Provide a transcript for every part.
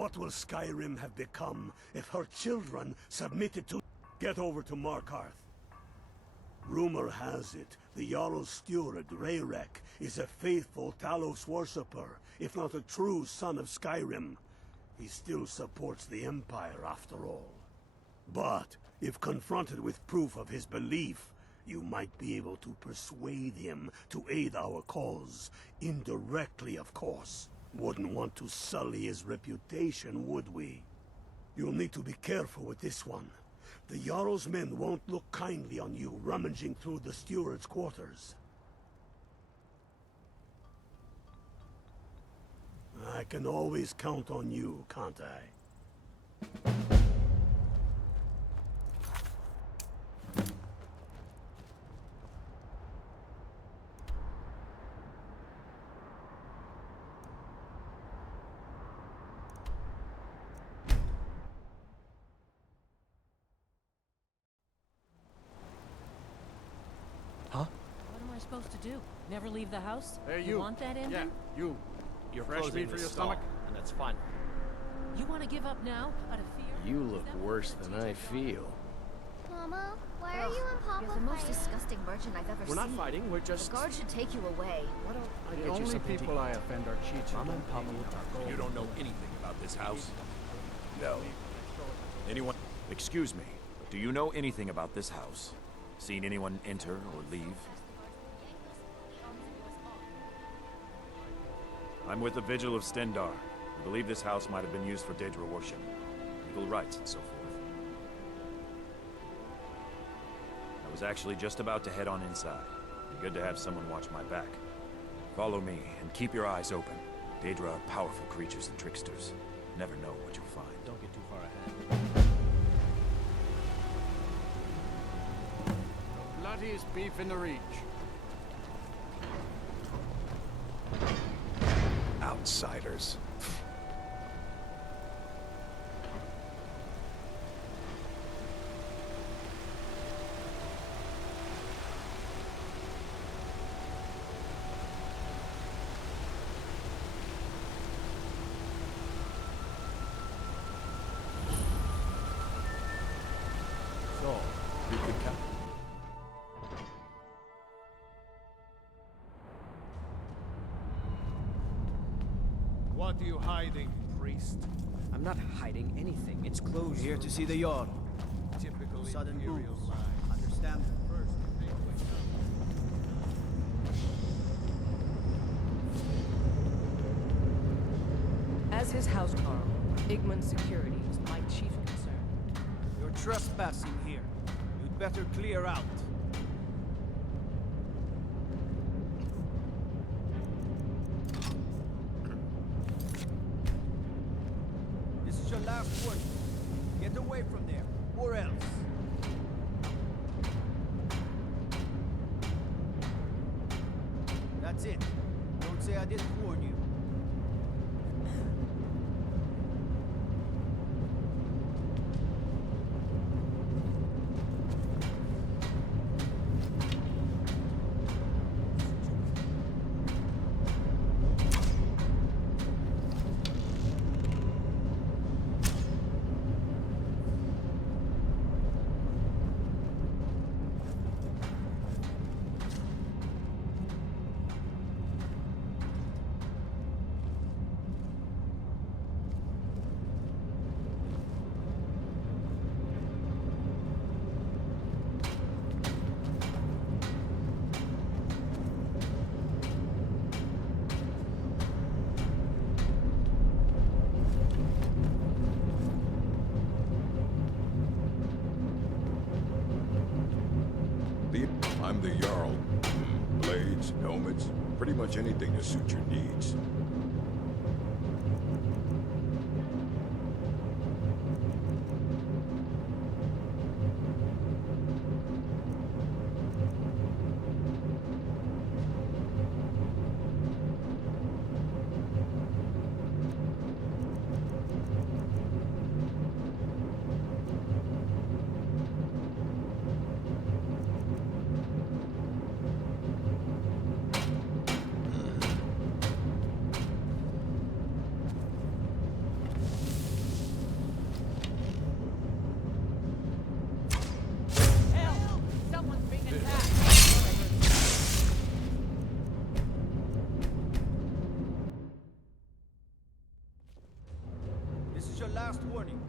What will Skyrim have become if her children submitted to... Get over to Markarth. Rumor has it, the Jarl's steward, Rayrek, is a faithful Talos worshipper, if not a true son of Skyrim. He still supports the Empire, after all. But, if confronted with proof of his belief, you might be able to persuade him to aid our cause. Indirectly, of course. Wouldn't want to sully his reputation, would we? You'll need to be careful with this one. The Jarl's men won't look kindly on you rummaging through the steward's quarters. I can always count on you, can't I? What am I supposed to do? Never leave the house? Hey, you want that ending? Yeah, you. You're Fresh closing meat for this your stall, stomach? and that's fine. You want to give up now, out of fear? You Is look that what worse the than I teacher feel. Mama, why are you and Papa You're the most fighting? disgusting merchant I've ever We're seen. not fighting, we're just... The guard should take you away. Why don't I The get you only something people to I eat? offend are cheats. Mama and Papa will talk. You don't know anything about this house? No. Anyone? Excuse me. Do you know anything about this house? Seen anyone enter or leave? I'm with the Vigil of Stendar. We believe this house might have been used for Daedra worship, legal rites, and so forth. I was actually just about to head on inside. Be good to have someone watch my back. Follow me, and keep your eyes open. Daedra are powerful creatures and tricksters. Never know what you'll find. Don't get too far ahead. The bloodiest beef in the Reach. Outsiders. So, you could come. What are you hiding, priest? I'm not hiding anything. It's closed. Here to see the Jarl. Typical Sudden Imperial moves. lie. Understand? First, you take away As his housecarl, Igman's security is my chief concern. You're trespassing here. You'd better clear out. This is your last warning. Get away from there, or else. That's it. Don't say I didn't warn you. I'm the Jarl. Blades, helmets, pretty much anything to suit your needs. last warning.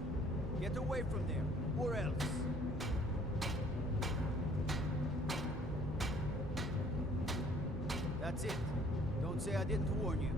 Get away from there, or else. That's it. Don't say I didn't warn you.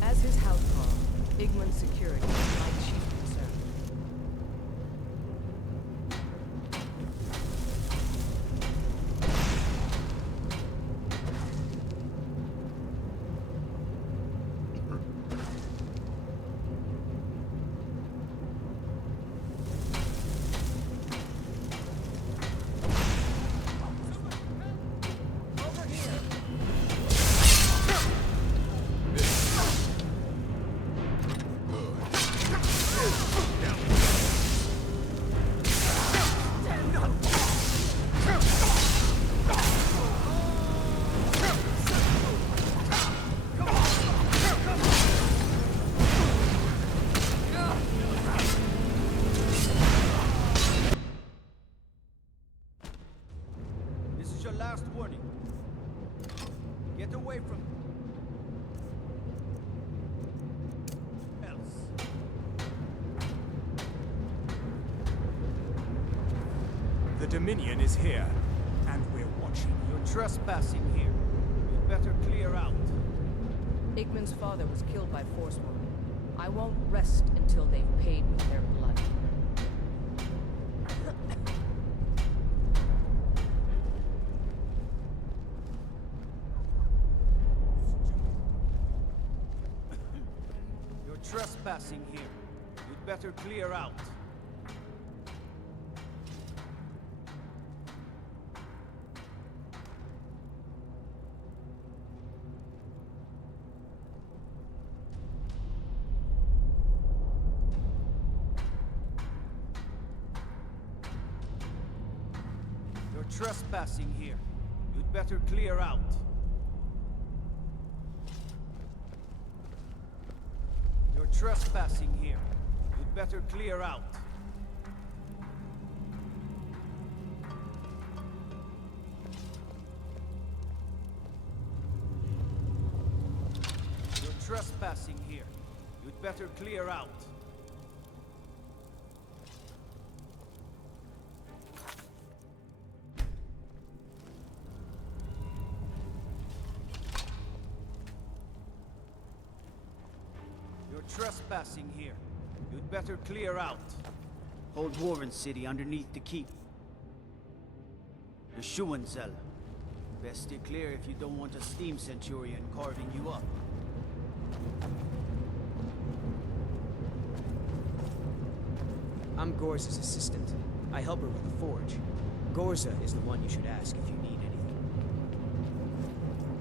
As his housecarl, Igman's security is my chief concern. This is your last warning. Get away from else. The Dominion is here, and we're watching. You're trespassing here. You'd better clear out. Igman's father was killed by Forsworn. I won't rest until they've paid with their blood. You're trespassing here. You'd better clear out. You're trespassing here. You'd better clear out. You're trespassing here. You'd better clear out. You're trespassing here. You'd better clear out. You're trespassing here. You'd better clear out. Hold Warren City underneath the keep. The Schuenzell. Best stay clear if you don't want a steam centurion carving you up. I'm Gorza's assistant. I help her with the forge. Gorza is the one you should ask if you need anything.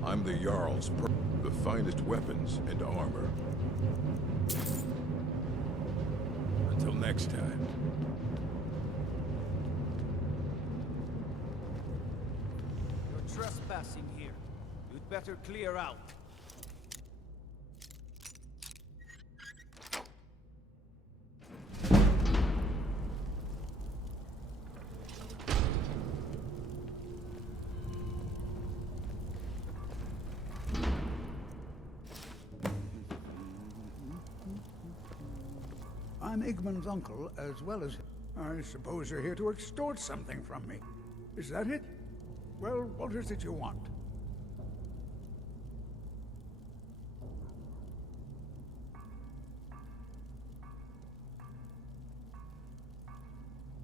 I'm the Jarl's the finest weapons and armor. Until next time. You're trespassing here. You'd better clear out. I'm Igman's uncle, as well as... I suppose you're here to extort something from me. Is that it? Well, what is it you want?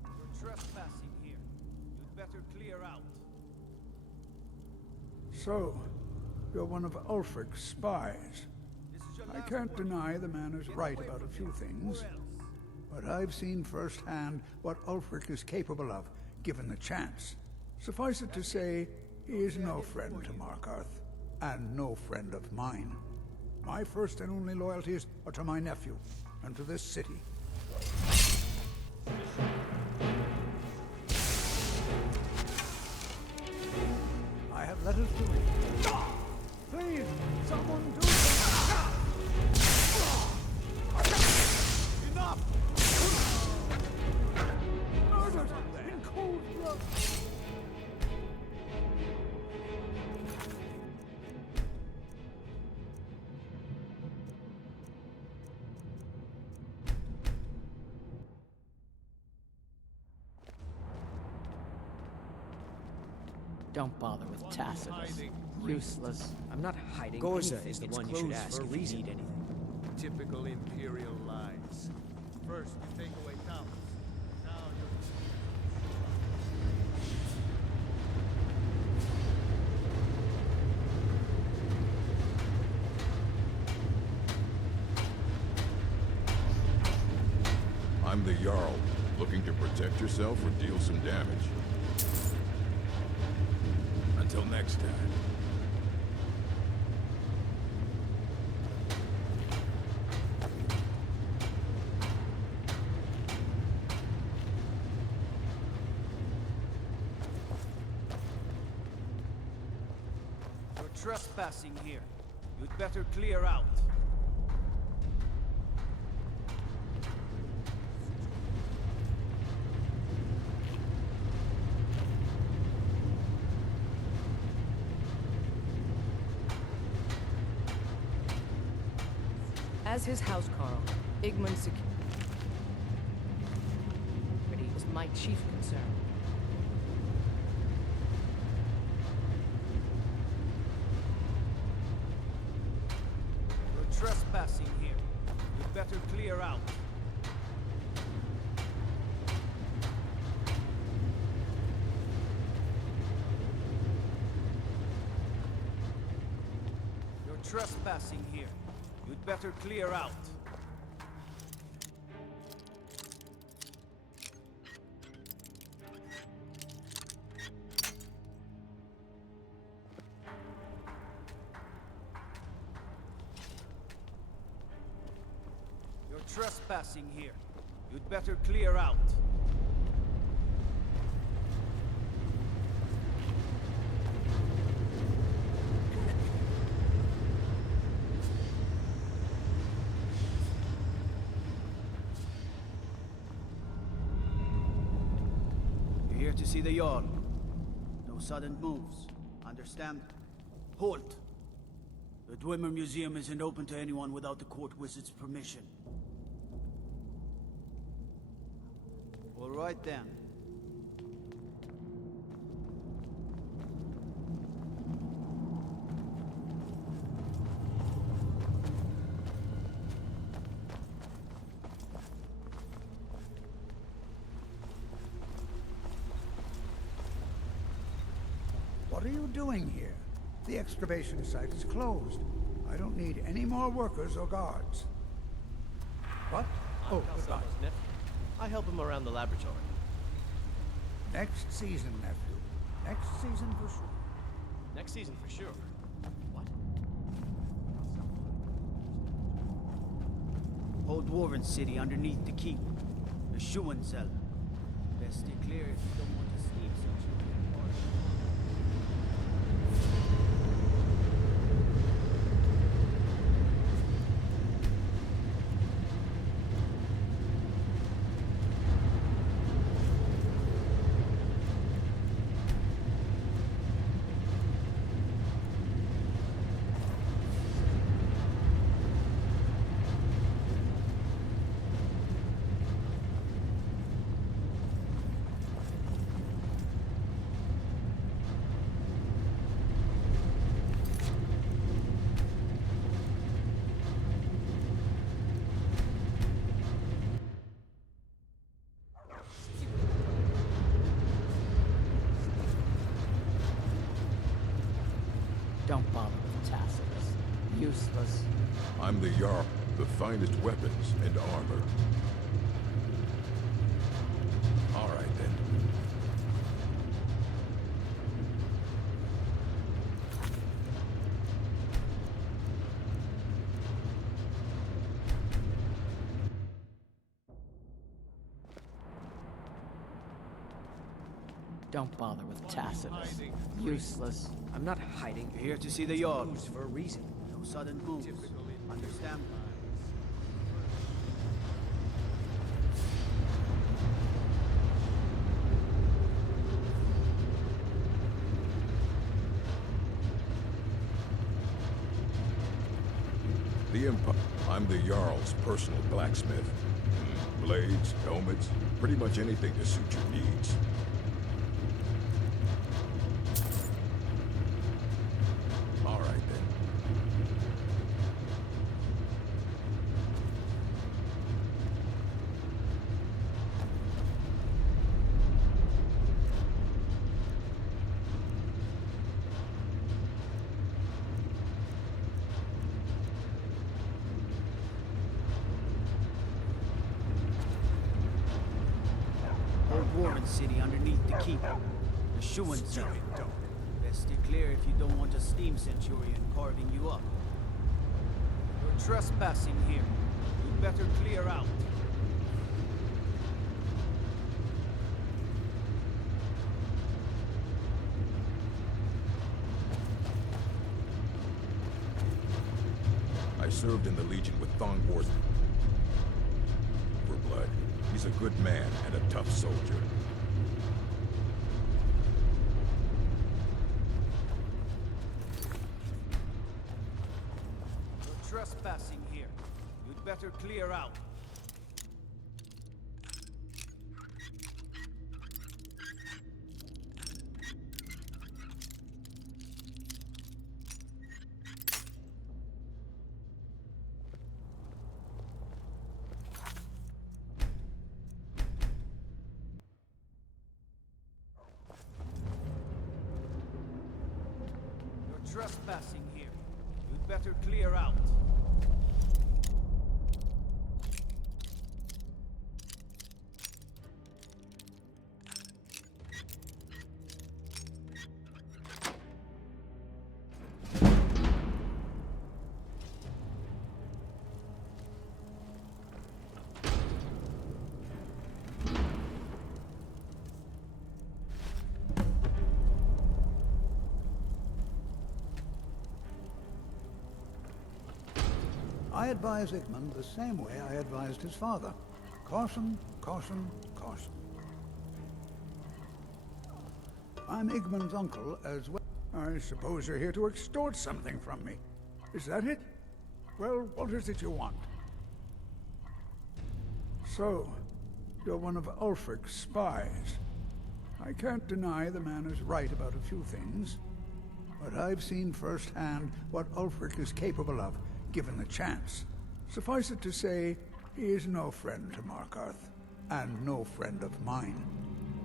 You're trespassing here. You'd better clear out. So, you're one of Ulfric's spies. This is your I last can't warning. deny the man is Get right away about a from few here, things, or else. but I've seen firsthand what Ulfric is capable of, given the chance. Suffice it to say, he is no friend to Markarth, and no friend of mine. My first and only loyalties are to my nephew, and to this city. I have letters to read. Please, someone do something! Enough! Murdered in cold blood! Don't bother with Tacitus. Hiding, Useless. I'm not hiding Gorza anything. is the It's one you should closed ask for a if you reason. need anything. Typical Imperial lies. First, you take away towns. Now you... I'm the Jarl. Looking to protect yourself or deal some damage? Until next time. You're trespassing here. You'd better clear out. As his housecarl, Igman's security was my chief concern. You're trespassing here. You'd better clear out. You're trespassing here. You'd better clear out. You're trespassing here. You'd better clear out. You're here to see the Jarl. No sudden moves. Understand? Halt! The Dwemer Museum isn't open to anyone without the court wizard's permission. All right then. What are you doing here? The excavation site is closed. I don't need any more workers or guards. What? Oh, goodbye. I help him around the laboratory. Next season, nephew. Next season for sure. Next season for sure. What? Whole dwarven city underneath the keep. The Schuhen cell. Best stay clear if you don't want to sleep since you'll get bored. Don't bother with tassels. Useless. I'm the Jarl, the finest weapons and armor. All right then. Don't bother with tassels. Useless. I'm not hiding. You're here to see the Jarl. Moves for a reason. No sudden moves. Understand? The Empire. I'm the Jarl's personal blacksmith. Blades, helmets, pretty much anything to suit your needs. All right then. Whole dwarven city underneath the keep. The Schuhen cell. Best stay clear if you don't want a steam centurion carving you up. You're trespassing here. You better clear out. I served in the Legion with Thongbor's for blood. He's a good man and a tough soldier. You're trespassing here. You'd better clear out. You're trespassing here. You'd better clear out. I advise Igmund the same way I advised his father. Caution, caution, caution. I'm Igmund's uncle as well. I suppose you're here to extort something from me. Is that it? Well, what is it you want? So, you're one of Ulfric's spies. I can't deny the man is right about a few things, but I've seen firsthand what Ulfric is capable of, given the chance. Suffice it to say, he is no friend to Markarth, and no friend of mine.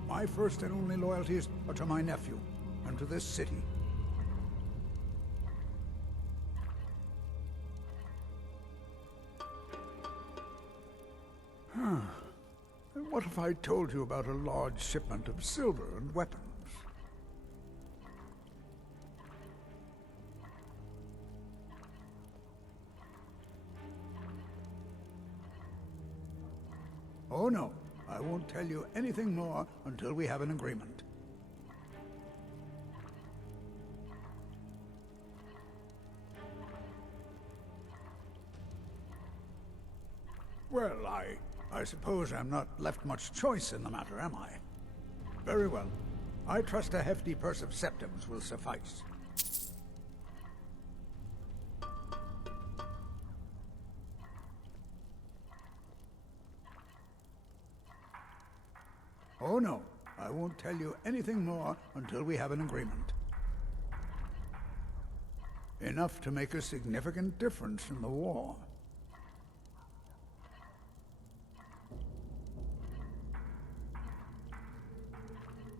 My first and only loyalties are to my nephew, and to this city. What if I told you about a large shipment of silver and weapons? Oh no, I won't tell you anything more until we have an agreement. Well, I suppose I'm not left much choice in the matter, am I? Very well. I trust a hefty purse of septims will suffice. Oh no, I won't tell you anything more until we have an agreement. Enough to make a significant difference in the war.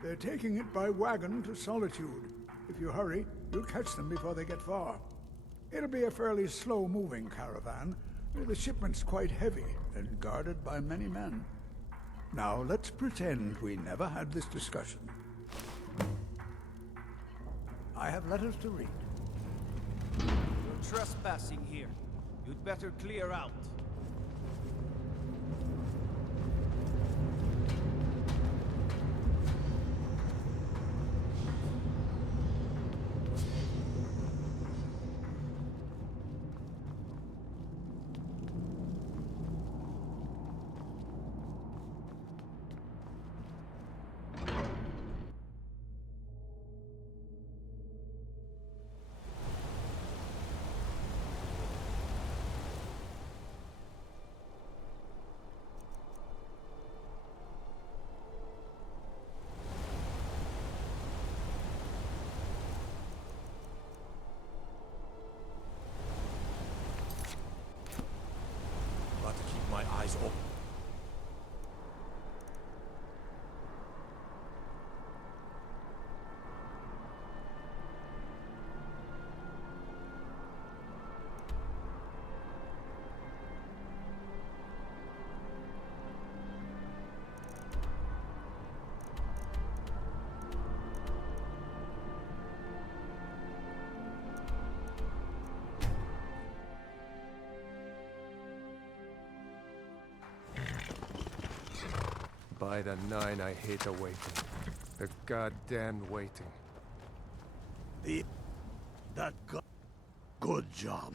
They're taking it by wagon to Solitude. If you hurry, you'll catch them before they get far. It'll be a fairly slow-moving caravan. The shipment's quite heavy and guarded by many men. Now, let's pretend we never had this discussion. I have letters to read. You're trespassing here. You'd better clear out. Got to keep my eyes open. By the nine, I hate the waiting. The goddamn waiting. Good job.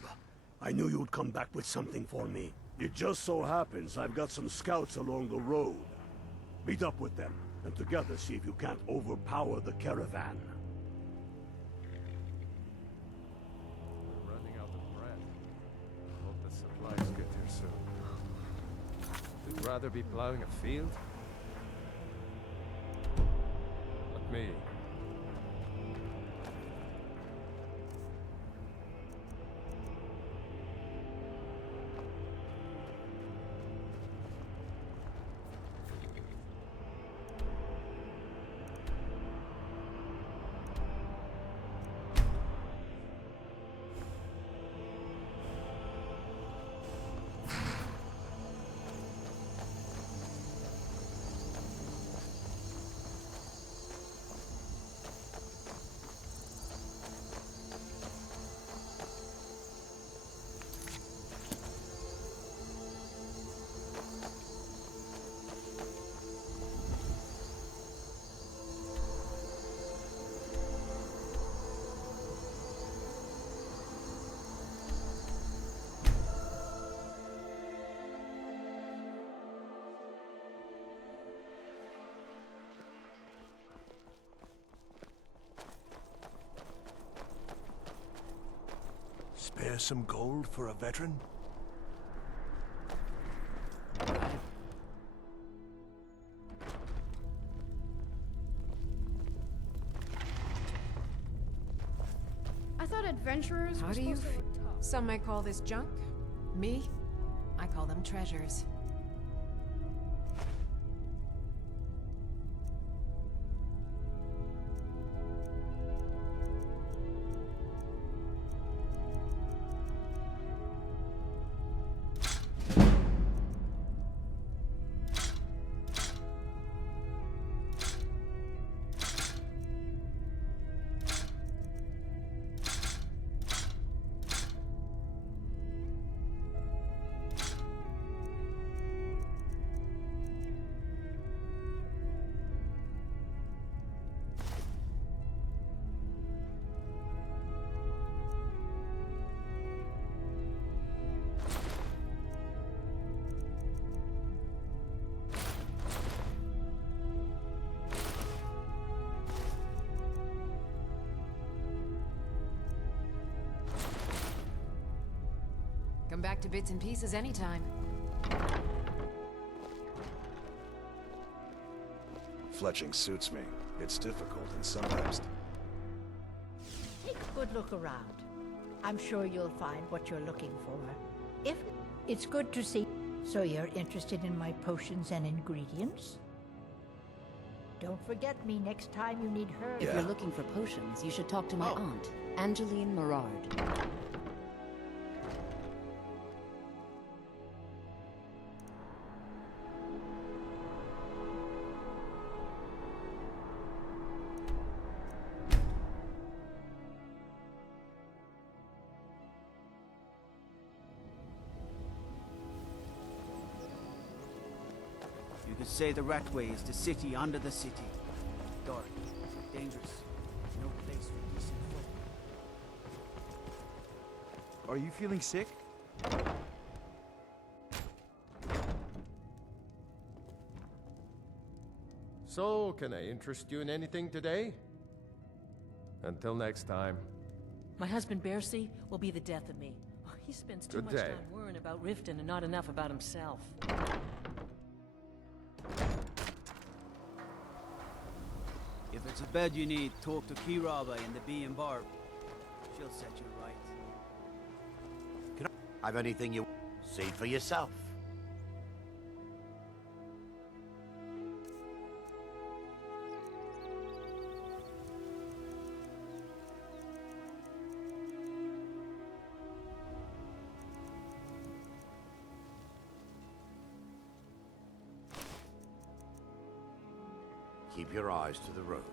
I knew you'd come back with something for me. It just so happens I've got some scouts along the road. Meet up with them, and together see if you can't overpower the caravan. We're running out of bread. Hope the supplies get here soon. You'd rather be plowing a field? Not me. Spare some gold for a veteran? I thought adventurers How were do you supposed to look tough. Some might call this junk. Me? I call them treasures. back to bits and pieces anytime. Fletching suits me. It's difficult and sometimes... Take a good look around. I'm sure you'll find what you're looking for. If it's good to see... So you're interested in my potions and ingredients? Don't forget me next time you need her. If you're looking for potions, you should talk to my aunt, Angeline Morard. You could say the Ratway is the city under the city. Dark, dangerous, no place for decent folk. Are you feeling sick? So, can I interest you in anything today? Until next time. My husband Bercy will be the death of me. He spends too much time worrying about Riften and not enough about himself. If it's a bed you need, talk to Kiraba in the Bee and Barb. She'll set you right. Can I have anything you see for yourself? Keep your eyes to the road.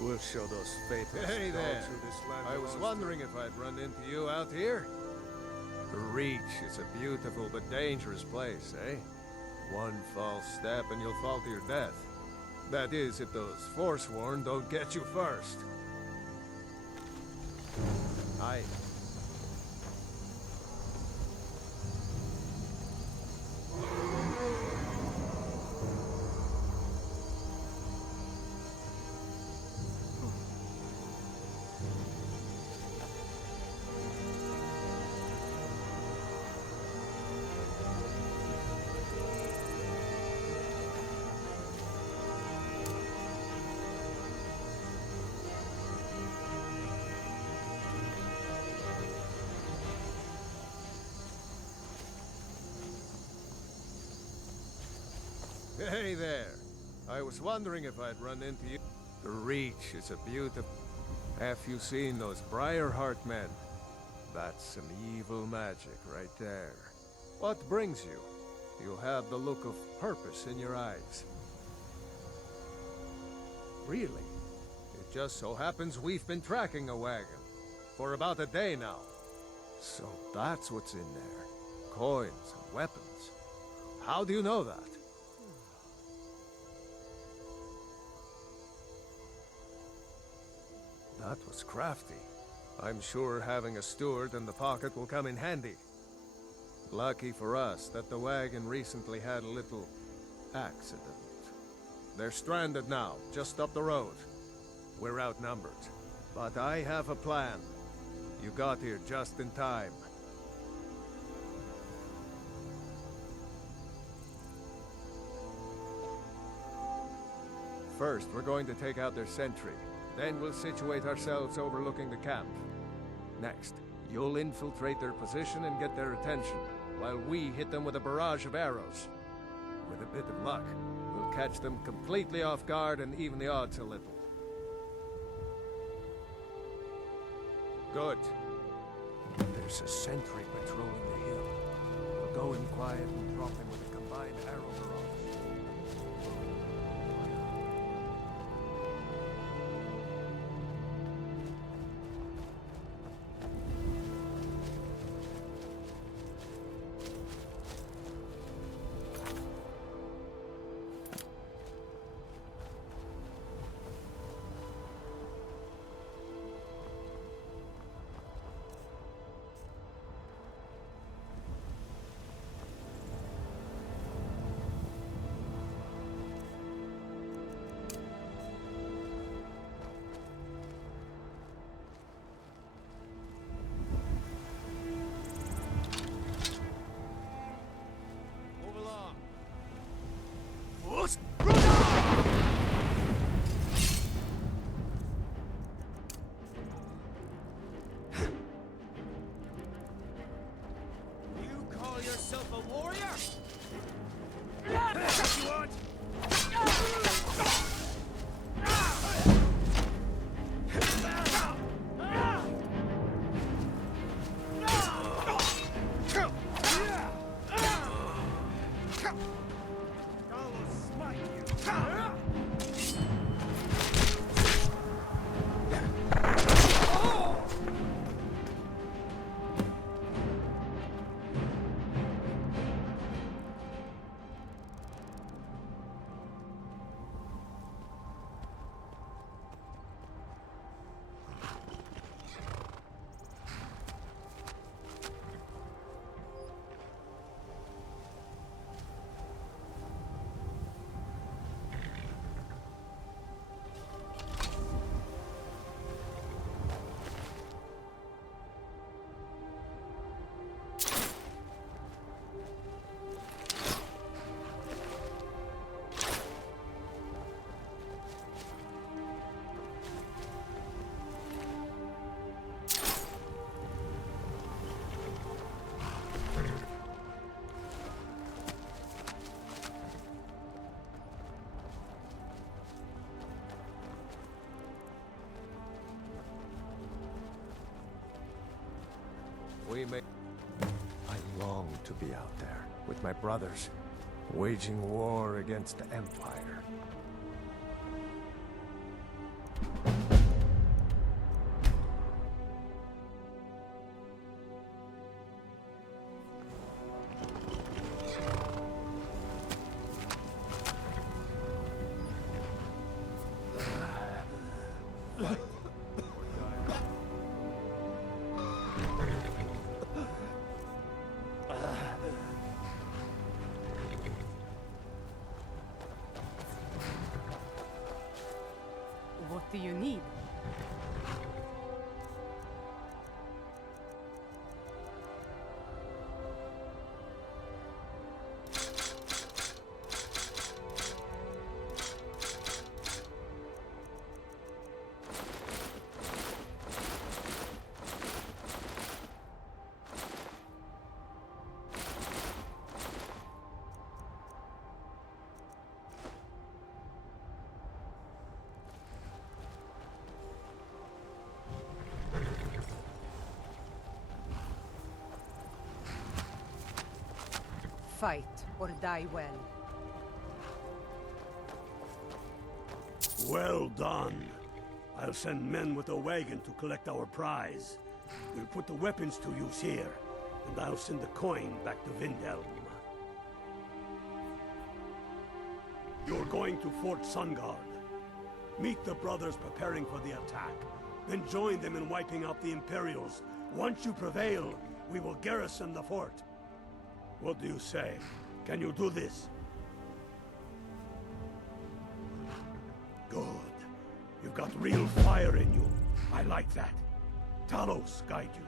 We'll show those faithless Hey dogs there. who this land I was belongs wondering if I'd run into you out here. The Reach is a beautiful but dangerous place, eh? One false step and you'll fall to your death. That is, if those Forsworn don't get you first. Aye. Hey there. I was wondering if I'd run into you. The Reach is a beautiful... Have you seen those Briarheart men? That's some evil magic right there. What brings you? You have the look of purpose in your eyes. Really? It just so happens we've been tracking a wagon for about a day now. So that's what's in there. Coins and weapons. How do you know that? That was crafty. I'm sure having a steward in the pocket will come in handy. Lucky for us that the wagon recently had a little accident. They're stranded now, just up the road. We're outnumbered. But I have a plan. You got here just in time. First, we're going to take out their sentry. Then we'll situate ourselves overlooking the camp. Next, You'll infiltrate their position and get their attention, while we hit them with a barrage of arrows. With a bit of luck, we'll catch them completely off guard and even the odds a little. Good. There's a sentry patrolling the hill. We'll go in quiet and drop him with a combined arrow barrage. You call yourself a warrior? What you want? I long to be out there, with my brothers, waging war against the Empire. What do you need? Fight or die well. Well done. I'll send men with a wagon to collect our prize. We'll put the weapons to use here, and I'll send the coin back to Vindhelm. You're going to Fort Sungard. Meet the brothers preparing for the attack, then join them in wiping out the Imperials. Once you prevail, we will garrison the fort. What do you say? Can you do this? Good. You've got real fire in you. I like that. Talos guide you.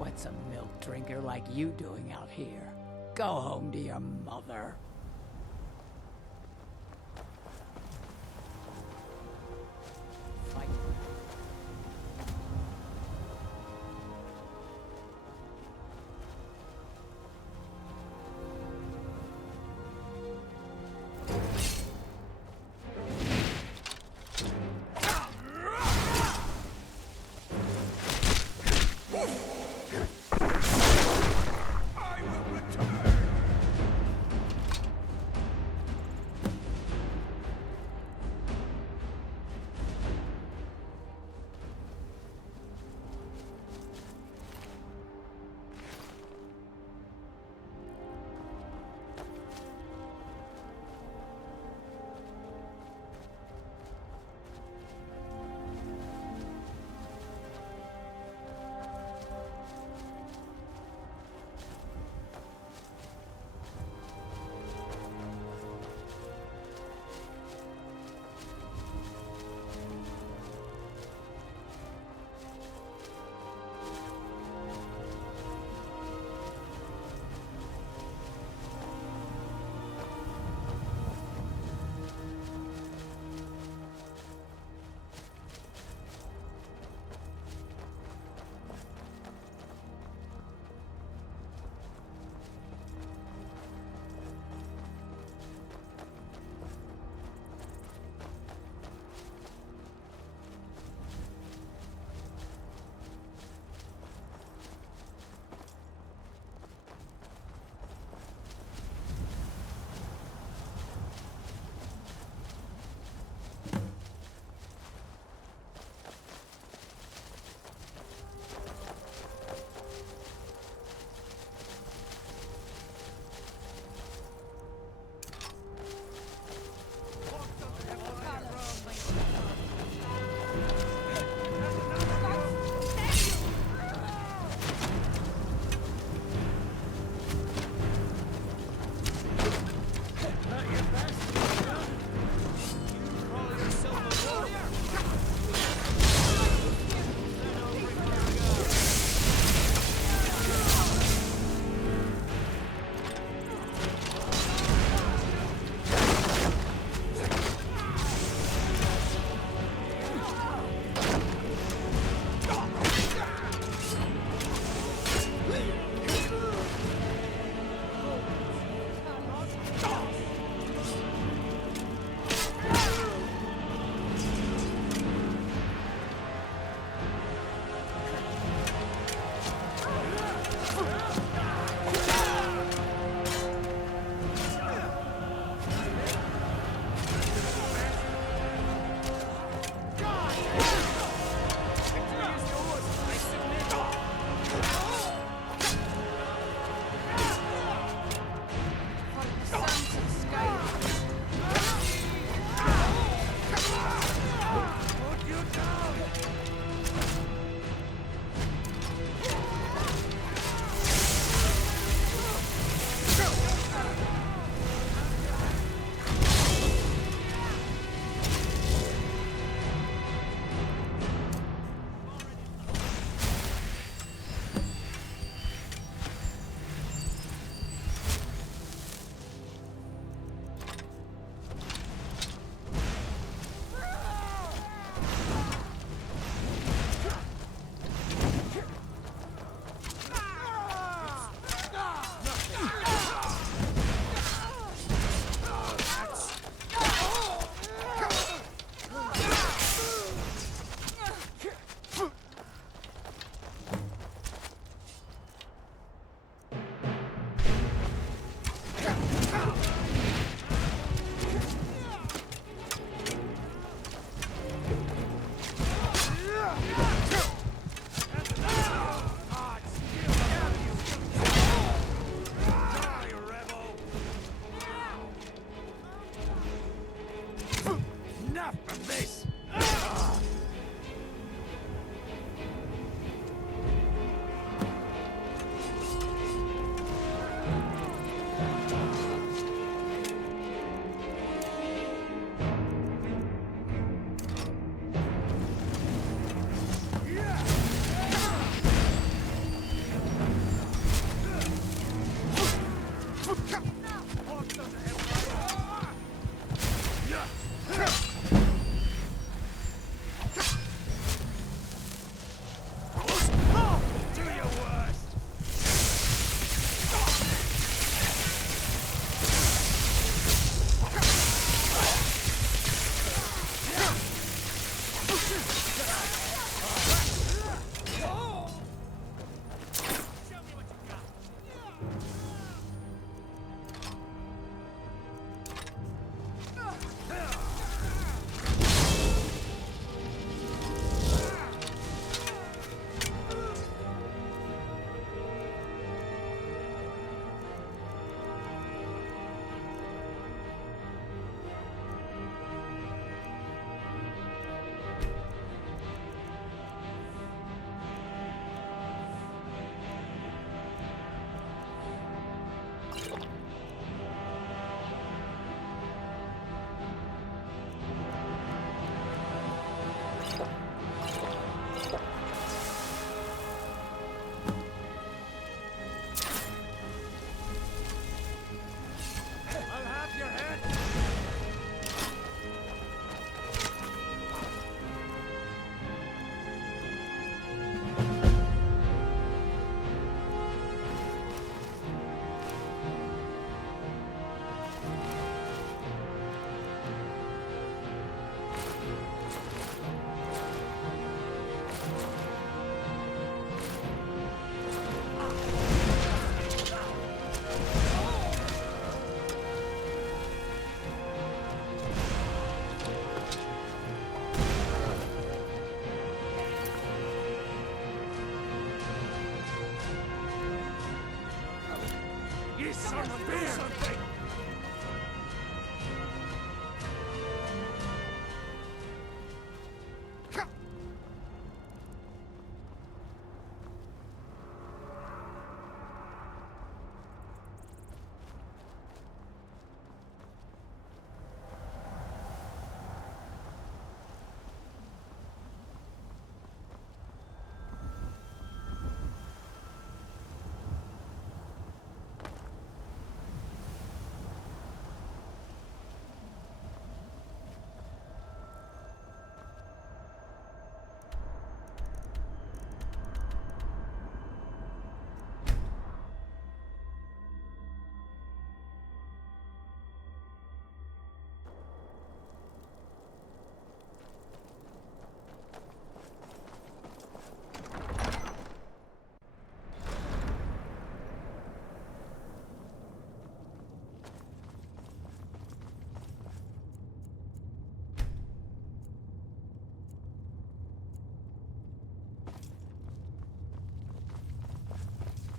What's a milk drinker like you doing out here? Go home to your mother.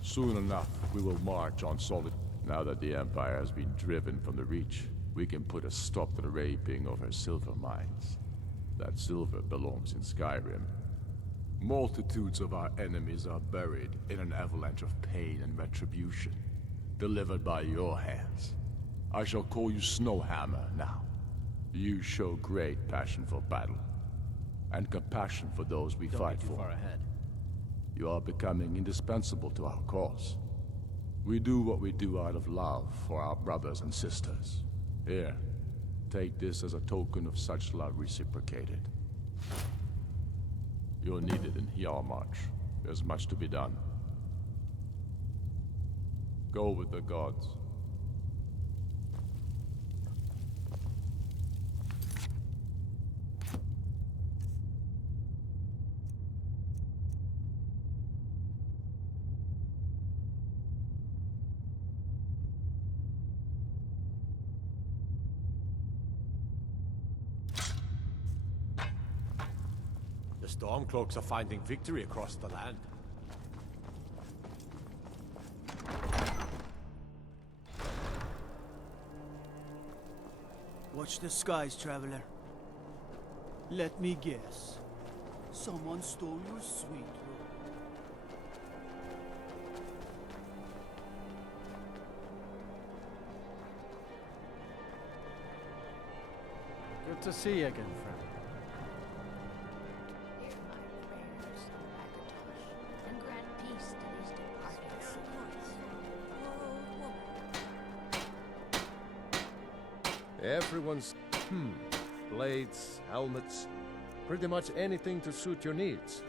Soon enough, we will march on solid. Now that the Empire has been driven from the Reach, we can put a stop to the raping of her silver mines. That silver belongs in Skyrim. Multitudes of our enemies are buried in an avalanche of pain and retribution, delivered by your hands. I shall call you Snowhammer now. You show great passion for battle, and compassion for those we fight Don't get too for. far ahead. You are becoming indispensable to our cause. We do what we do out of love for our brothers and sisters. Here, take this as a token of such love reciprocated. You're needed in Hjalmarch. There's much to be done. Go with the gods. The Stormcloaks are finding victory across the land. Watch the skies, traveler. Let me guess. Someone stole your sweet robe. Good to see you again, friend. And grant peace to these departed souls. Everyone's... blades, helmets, pretty much anything to suit your needs.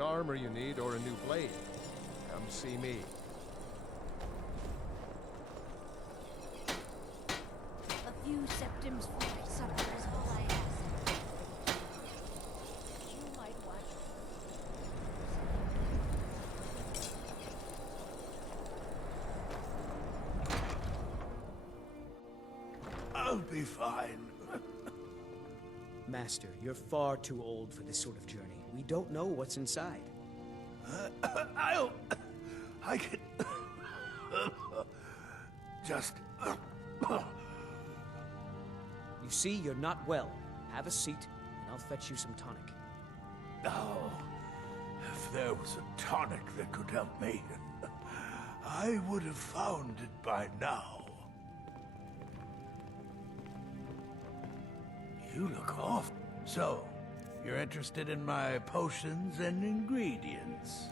armor you need or a new blade, come see me. A few septims for my supper is all I ask. You might watch. I'll be fine. Master, you're far too old for this sort of journey. We don't know what's inside. I can... just... You see, you're not well. Have a seat, and I'll fetch you some tonic. Oh, if there was a tonic that could help me, I would have found it by now. You look off. So, you're interested in my potions and ingredients?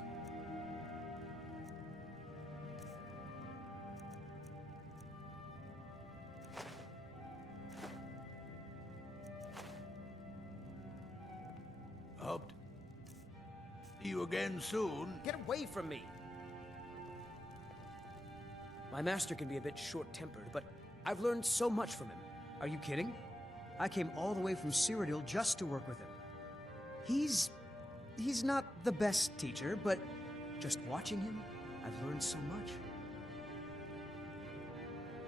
Hope to see you again soon. Get away from me! My master can be a bit short-tempered, but I've learned so much from him. Are you kidding? I came all the way from Cyrodiil just to work with him. He's not the best teacher, but just watching him, I've learned so much.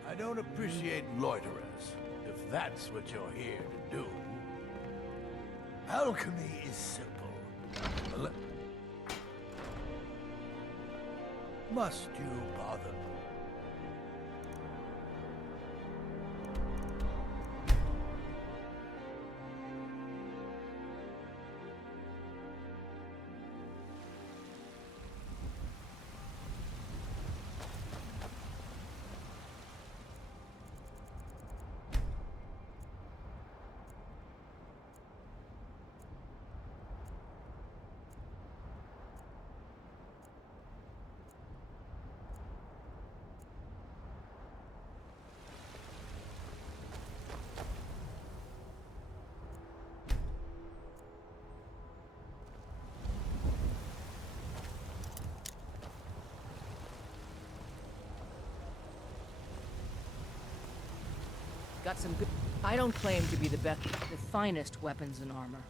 I don't appreciate loiterers, if that's what you're here to do. Alchemy is simple. Must you bother me? Got some good... I don't claim to be the best, the finest weapons and armor.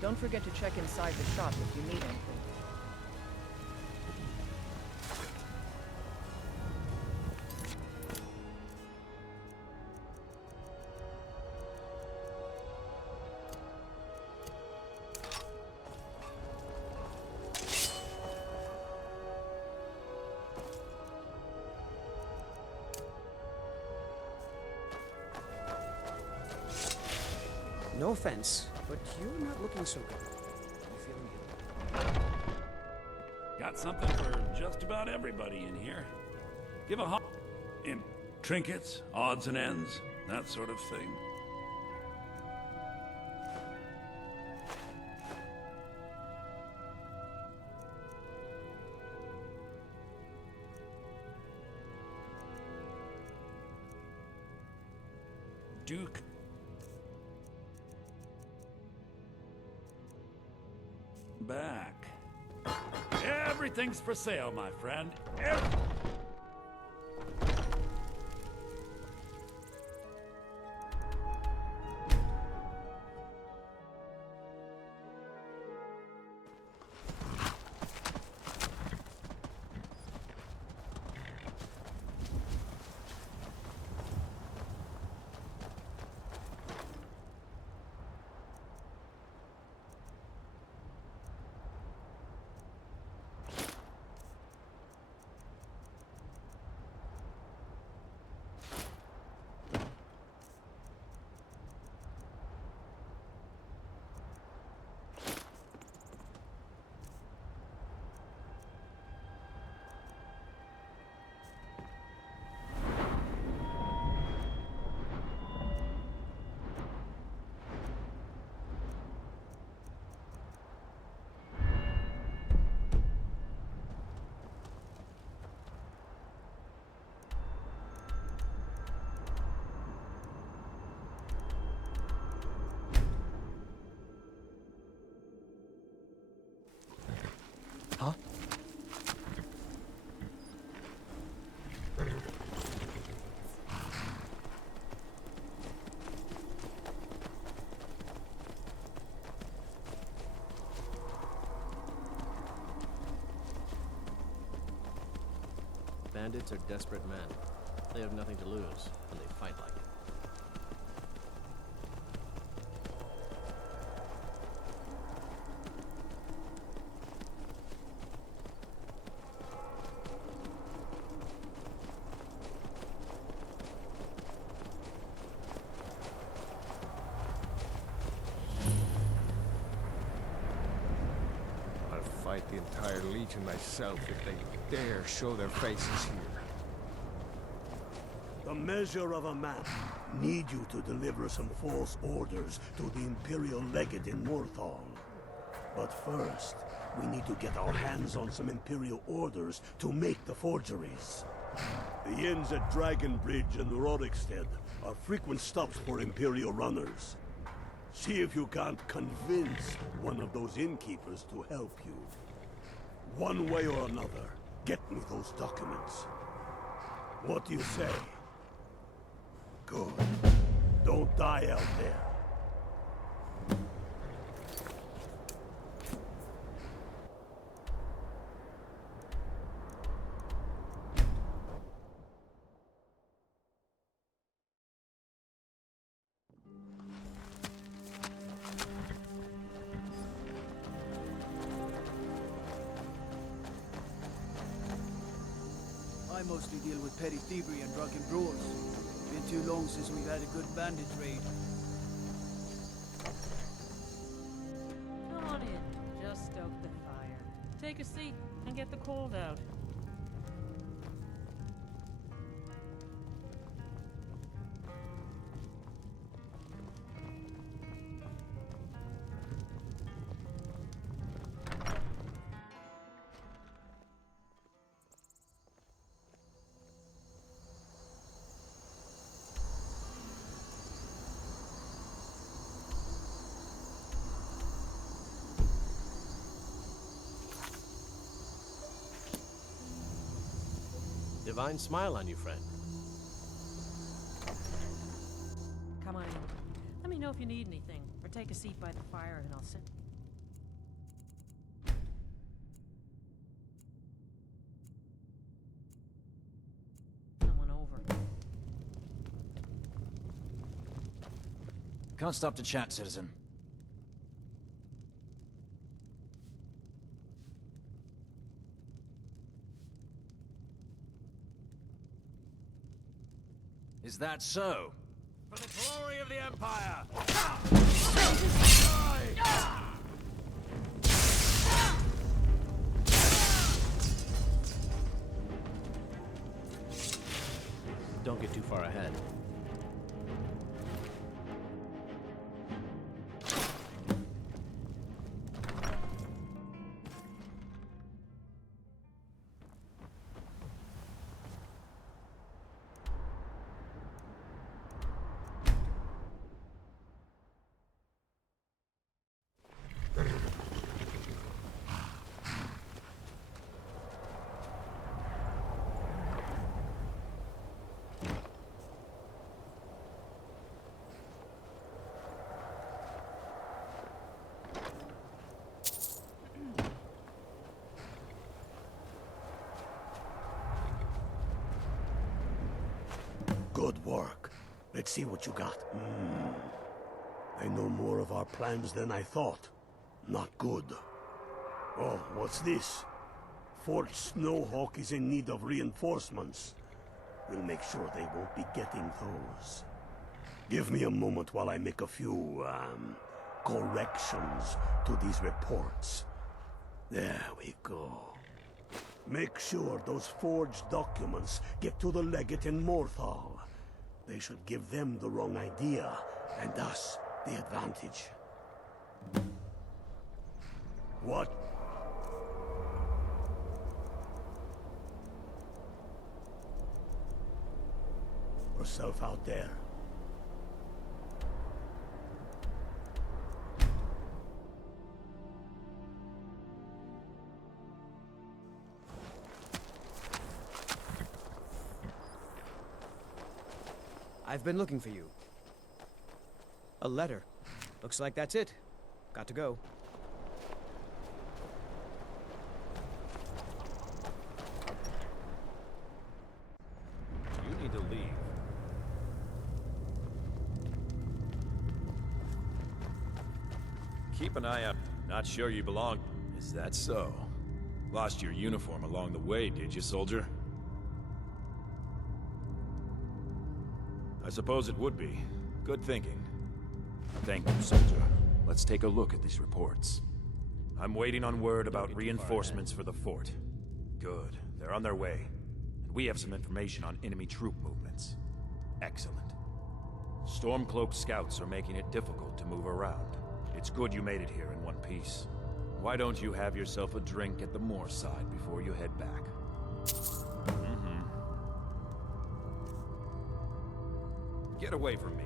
Don't forget to check inside the shop if you need anything. No offense, but you're not looking so good. You feeling ill? Got something for just about everybody in here. Give a hop in trinkets, odds and ends, that sort of thing. Duke. Back. Everything's for sale, my friend. Huh? Bandits are desperate men. They have nothing to lose, and they fight like it. I'll fight the entire Legion myself if they dare show their faces here. The measure of a man. Need you to deliver some false orders to the Imperial Legate in Morthal. But first, we need to get our hands on some Imperial orders to make the forgeries. The inns at Dragon Bridge and Rorikstead are frequent stops for Imperial runners. See if you can't convince one of those innkeepers to help you. One way or another, get me those documents. What do you say? Good. Don't die out there. I mostly deal with petty thievery and drunken brawls. Been too long since we've had a good bandit raid. Come on in. Just stoke the fire. Take a seat and get the cold out. Divine smile on you, friend. Come on in. Let me know if you need anything, or take a seat by the fire and I'll sit. Someone over. Can't stop to chat, citizen. Is that so? For the glory of the Empire! Don't get too far ahead. Good work. Let's see what you got. I know more of our plans than I thought. Not good. Oh, what's this? Fort Snowhawk is in need of reinforcements. We'll make sure they won't be getting those. Give me a moment while I make a few, corrections to these reports. There we go. Make sure those forged documents get to the legate in Morthal. They should give them the wrong idea, and us the advantage. What? Yourself out there. I've been looking for you. A letter. Looks like that's it. Got to go. You need to leave. Keep an eye out. Not sure you belong. Is that so? Lost your uniform along the way, did you, soldier? I suppose it would be. Good thinking. Thank you, soldier. Let's take a look at these reports. I'm waiting on word about reinforcements for the fort. Good. They're on their way. And we have some information on enemy troop movements. Excellent. Stormcloak scouts are making it difficult to move around. It's good you made it here in one piece. Why don't you have yourself a drink at the moor side before you head back? Get away from me.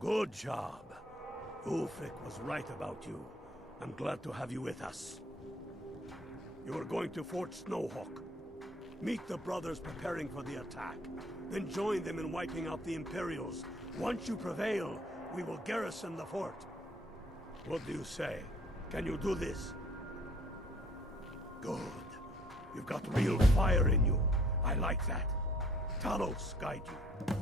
Good job. Ulfric was right about you. I'm glad to have you with us. You are going to Fort Snowhawk. Meet the brothers preparing for the attack. Then join them in wiping out the Imperials. Once you prevail, we will garrison the fort. What do you say? Can you do this? Good. You've got real fire in you. I like that. Talos guide you.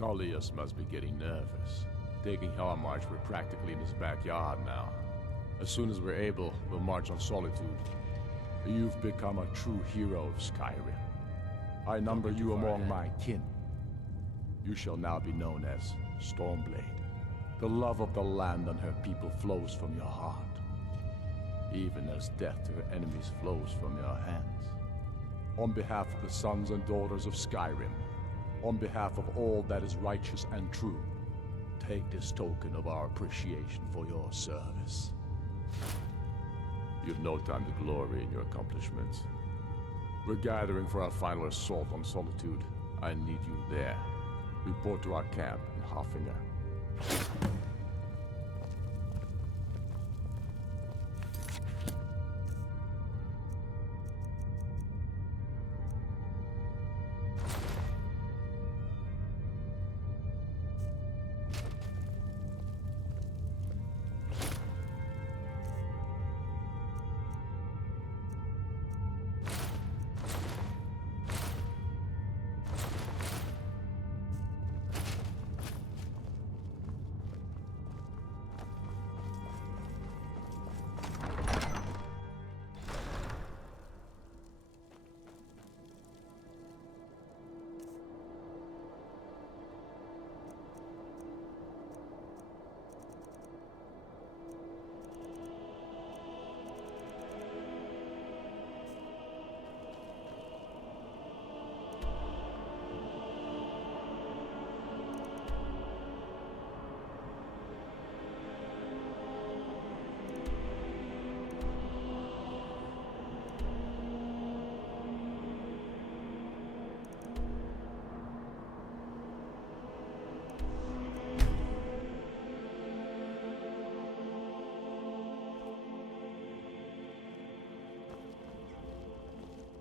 Tullius must be getting nervous. Taking Helmarch, we're practically in his backyard now. As soon as we're able, we'll march on Solitude. You've become a true hero of Skyrim. I number you among my kin. You shall now be known as Stormblade. The love of the land and her people flows from your heart, even as death to her enemies flows from your hands. On behalf of the sons and daughters of Skyrim, on behalf of all that is righteous and true, take this token of our appreciation for your service. You've no time to glory in your accomplishments. We're gathering for our final assault on Solitude. I need you there. Report to our camp in Hoffinger.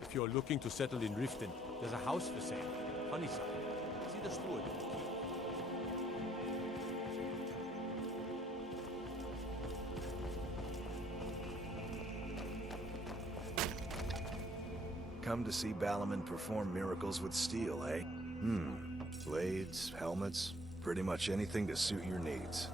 If you're looking to settle in Riften, there's a house for sale. Honeysuckle. See the steward at the keep. come to see Balaman perform miracles with steel, eh? Blades, helmets, pretty much anything to suit your needs.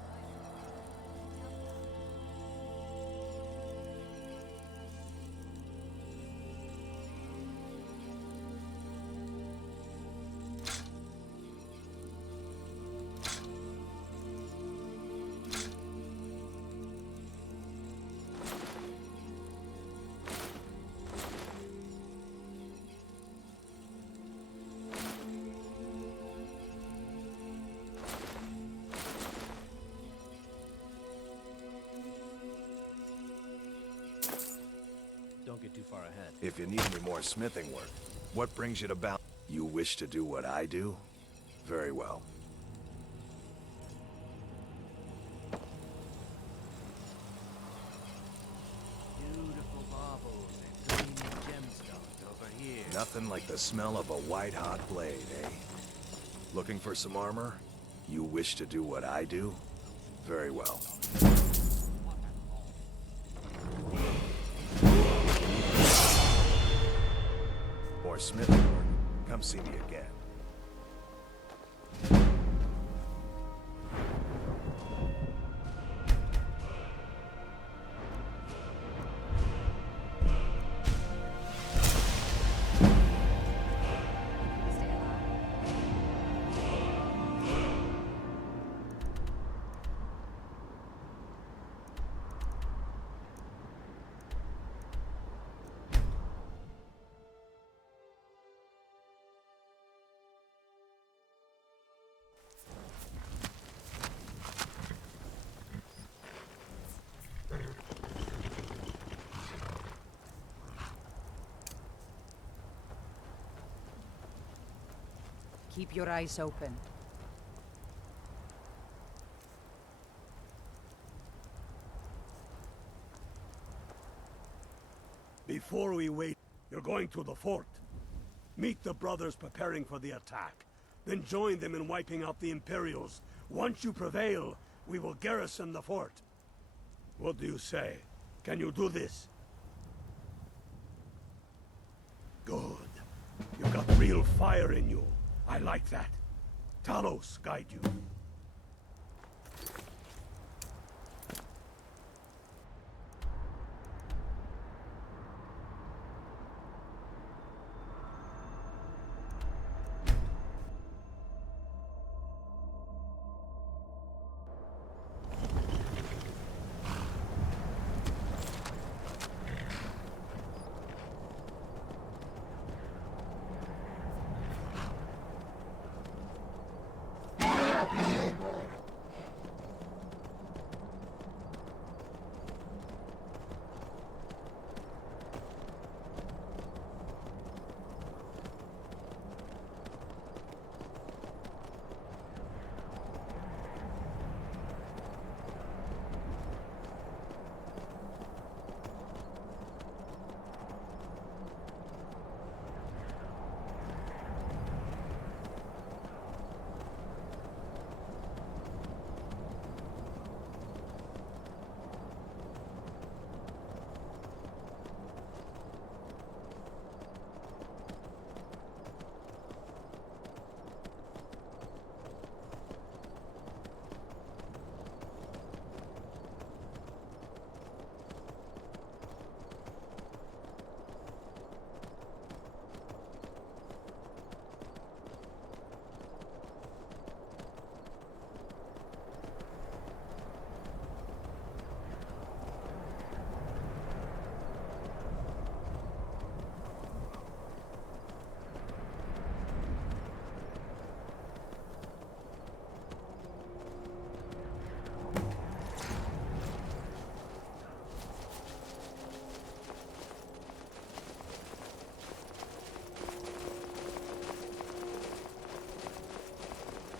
Don't get too far ahead. If you need any more smithing work, what brings you to Bal? You wish to do what I do? Very well. Beautiful baubles and gleaming gemstones over here. Nothing like the smell of a white-hot blade, eh? Looking for some armor? You wish to do what I do? Very well. More smithing work. Come see me again. Keep your eyes open. Before we wait, you're going to the fort. Meet the brothers preparing for the attack. Then join them in wiping out the Imperials. Once you prevail, we will garrison the fort. What do you say? Can you do this? Good. You've got real fire in you. I like that. Talos guide you.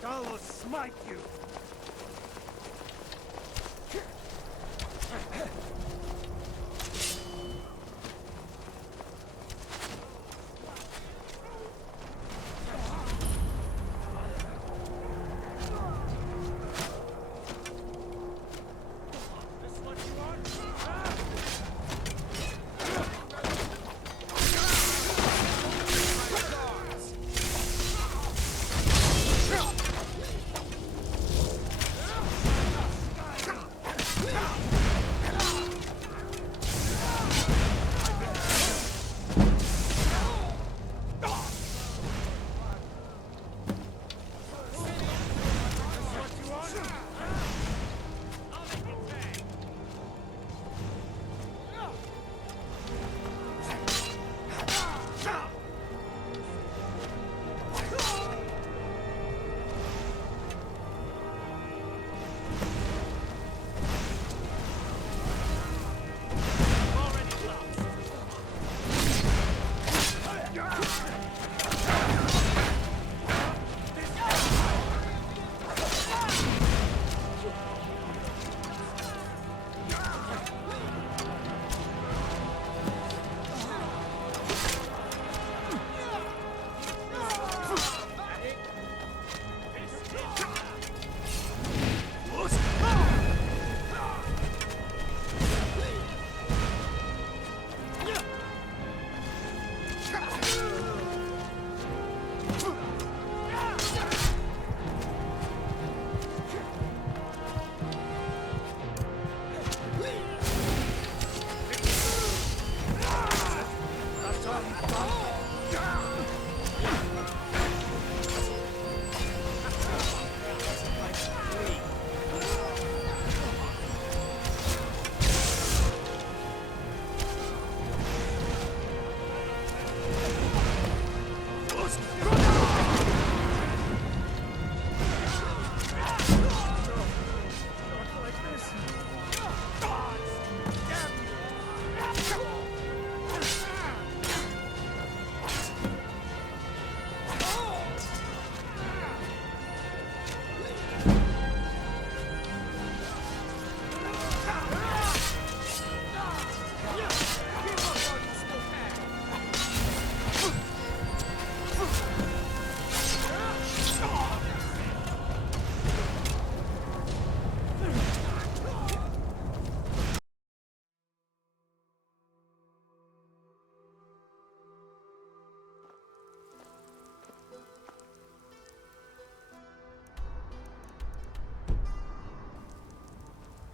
I will smite you!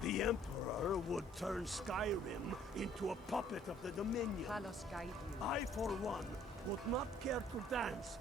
the Emperor would turn Skyrim into a puppet of the Dominion. Kalos guide you. I, for one, would not care to dance.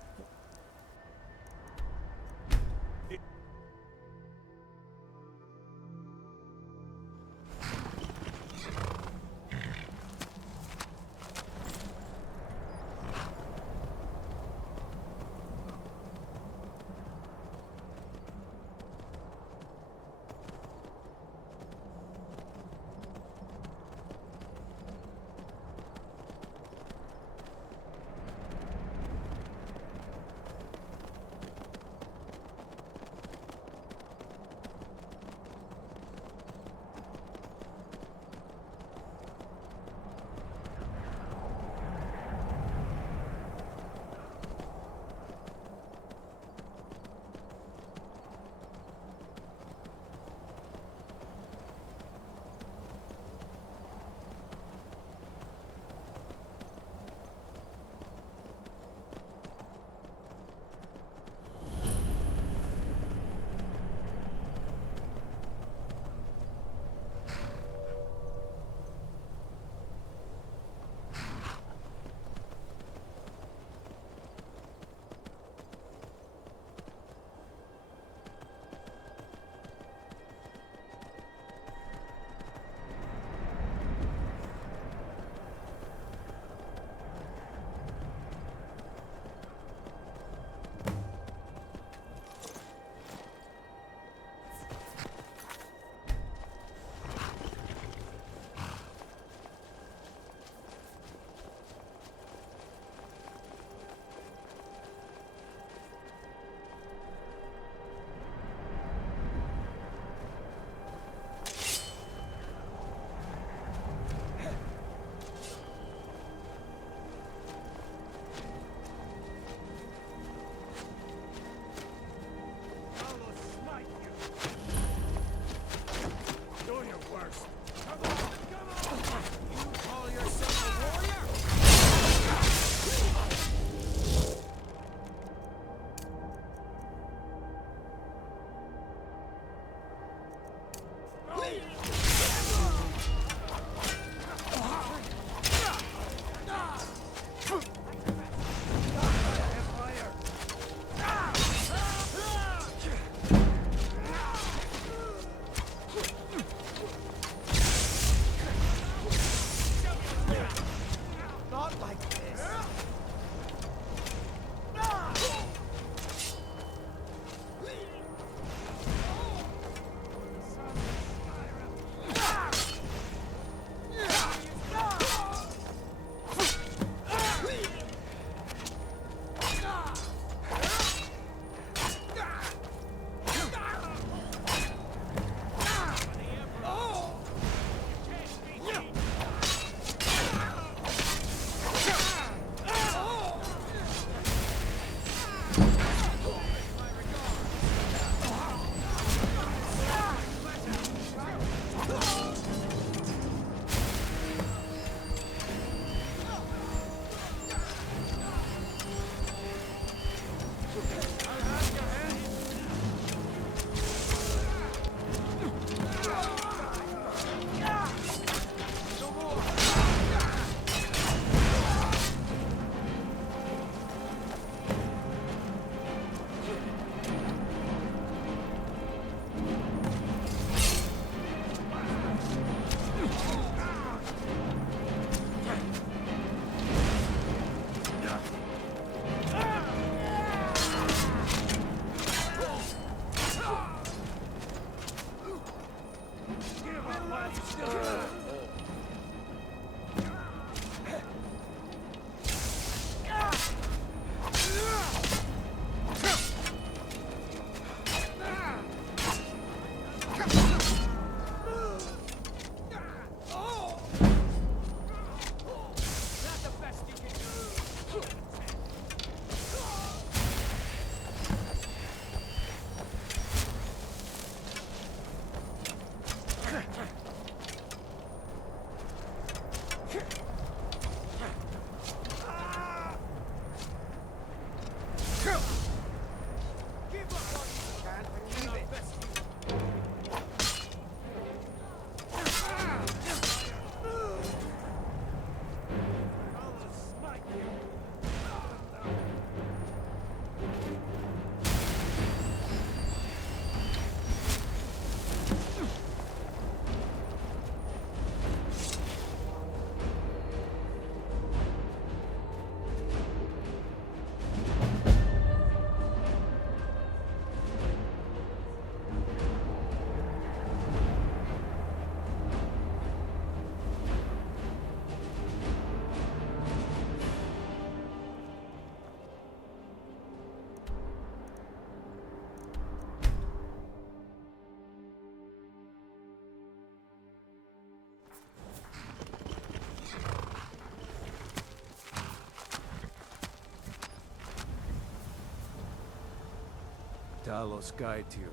Talos guide you.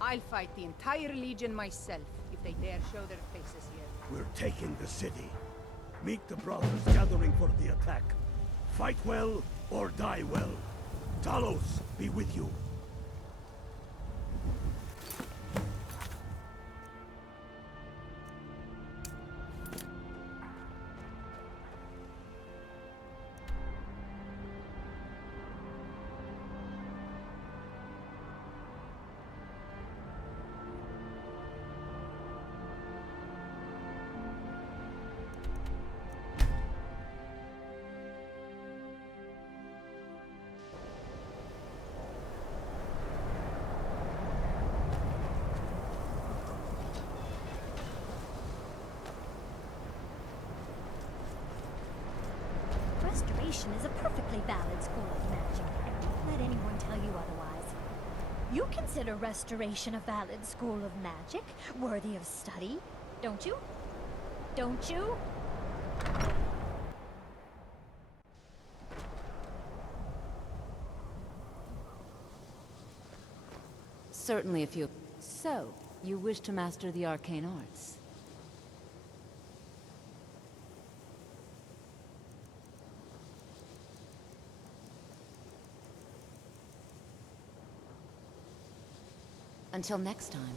I'll fight the entire Legion myself if they dare show their faces here. We're taking the city. Meet the brothers gathering for the attack. Fight well or die well. Talos be with you. Restoration is a perfectly valid school of magic. Don't let anyone tell you otherwise. You consider Restoration a valid school of magic, worthy of study, don't you? Don't you? Certainly if you... So, you wish to master the arcane arts? Until next time.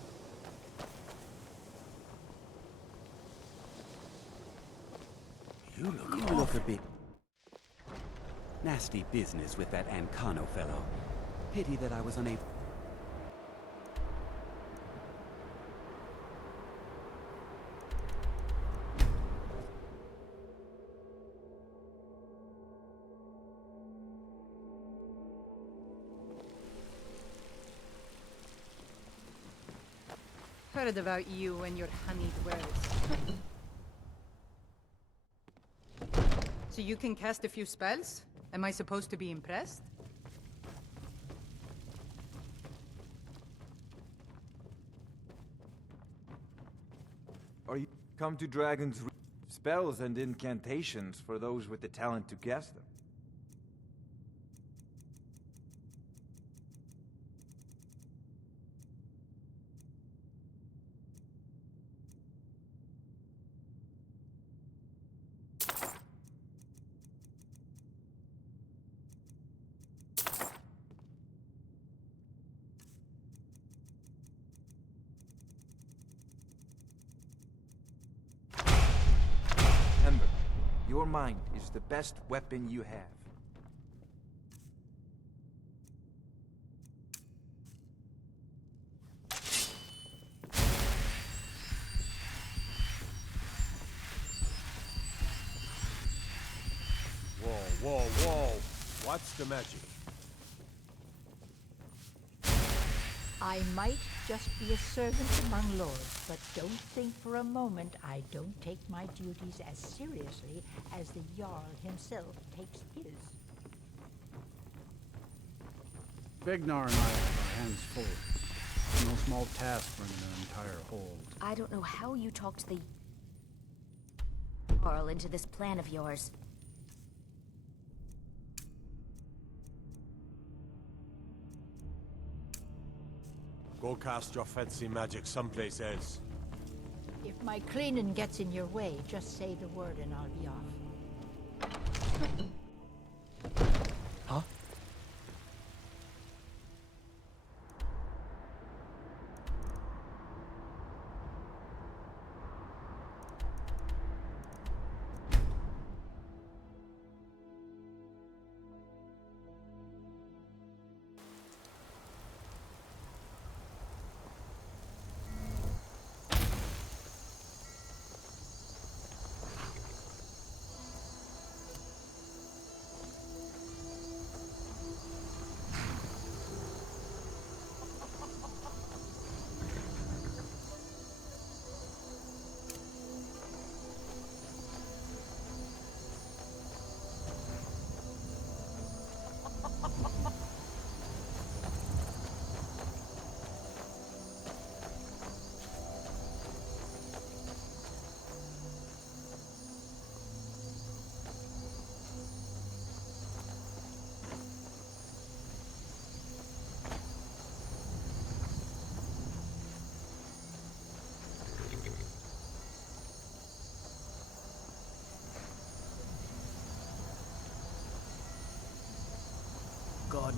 You look a bit... Nasty business with that Ancano fellow. Pity that I was unable... Heard about you and your honeyed words. So you can cast a few spells? Am I supposed to be impressed? Are you come to dragons spells and incantations for those with the talent to cast them? Remember, your mind is the best weapon you have. Whoa, whoa! What's the magic? I might just be a servant among lords, but don't think for a moment I don't take my duties as seriously as the Jarl himself takes his. Vignar and I have our hands full. No small task running an entire hold. I don't know how you talked the Jarl into this plan of yours. Go cast your fancy magic someplace else. If my cleaning gets in your way, just say the word and I'll be off. Huh?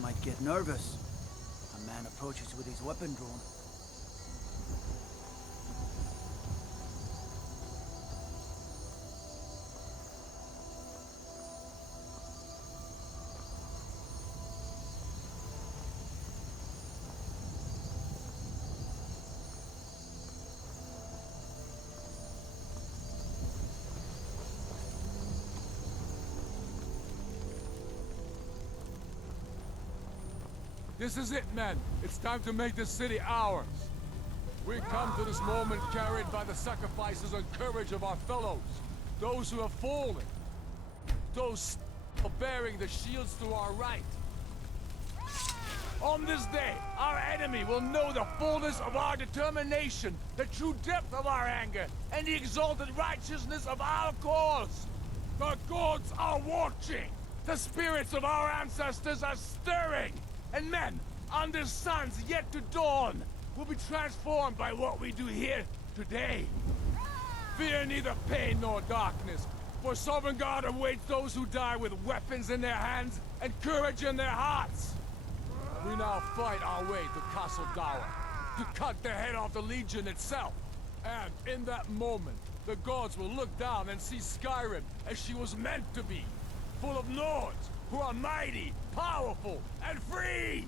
might get nervous. A man approaches with his weapon drawn. This is it, men. It's time to make this city ours. We come to this moment carried by the sacrifices and courage of our fellows. Those who have fallen. Those bearing the shields to our right. On this day, our enemy will know the fullness of our determination, the true depth of our anger, and the exalted righteousness of our cause. The gods are watching. The spirits of our ancestors are stirring. And men, under suns yet to dawn, will be transformed by what we do here today. Fear neither pain nor darkness, for Sovereign God awaits those who die with weapons in their hands and courage in their hearts. We now fight our way to Castle Dower, to cut the head off the Legion itself. And in that moment, the gods will look down and see Skyrim as she was meant to be, full of Nords who are mighty, powerful, and free!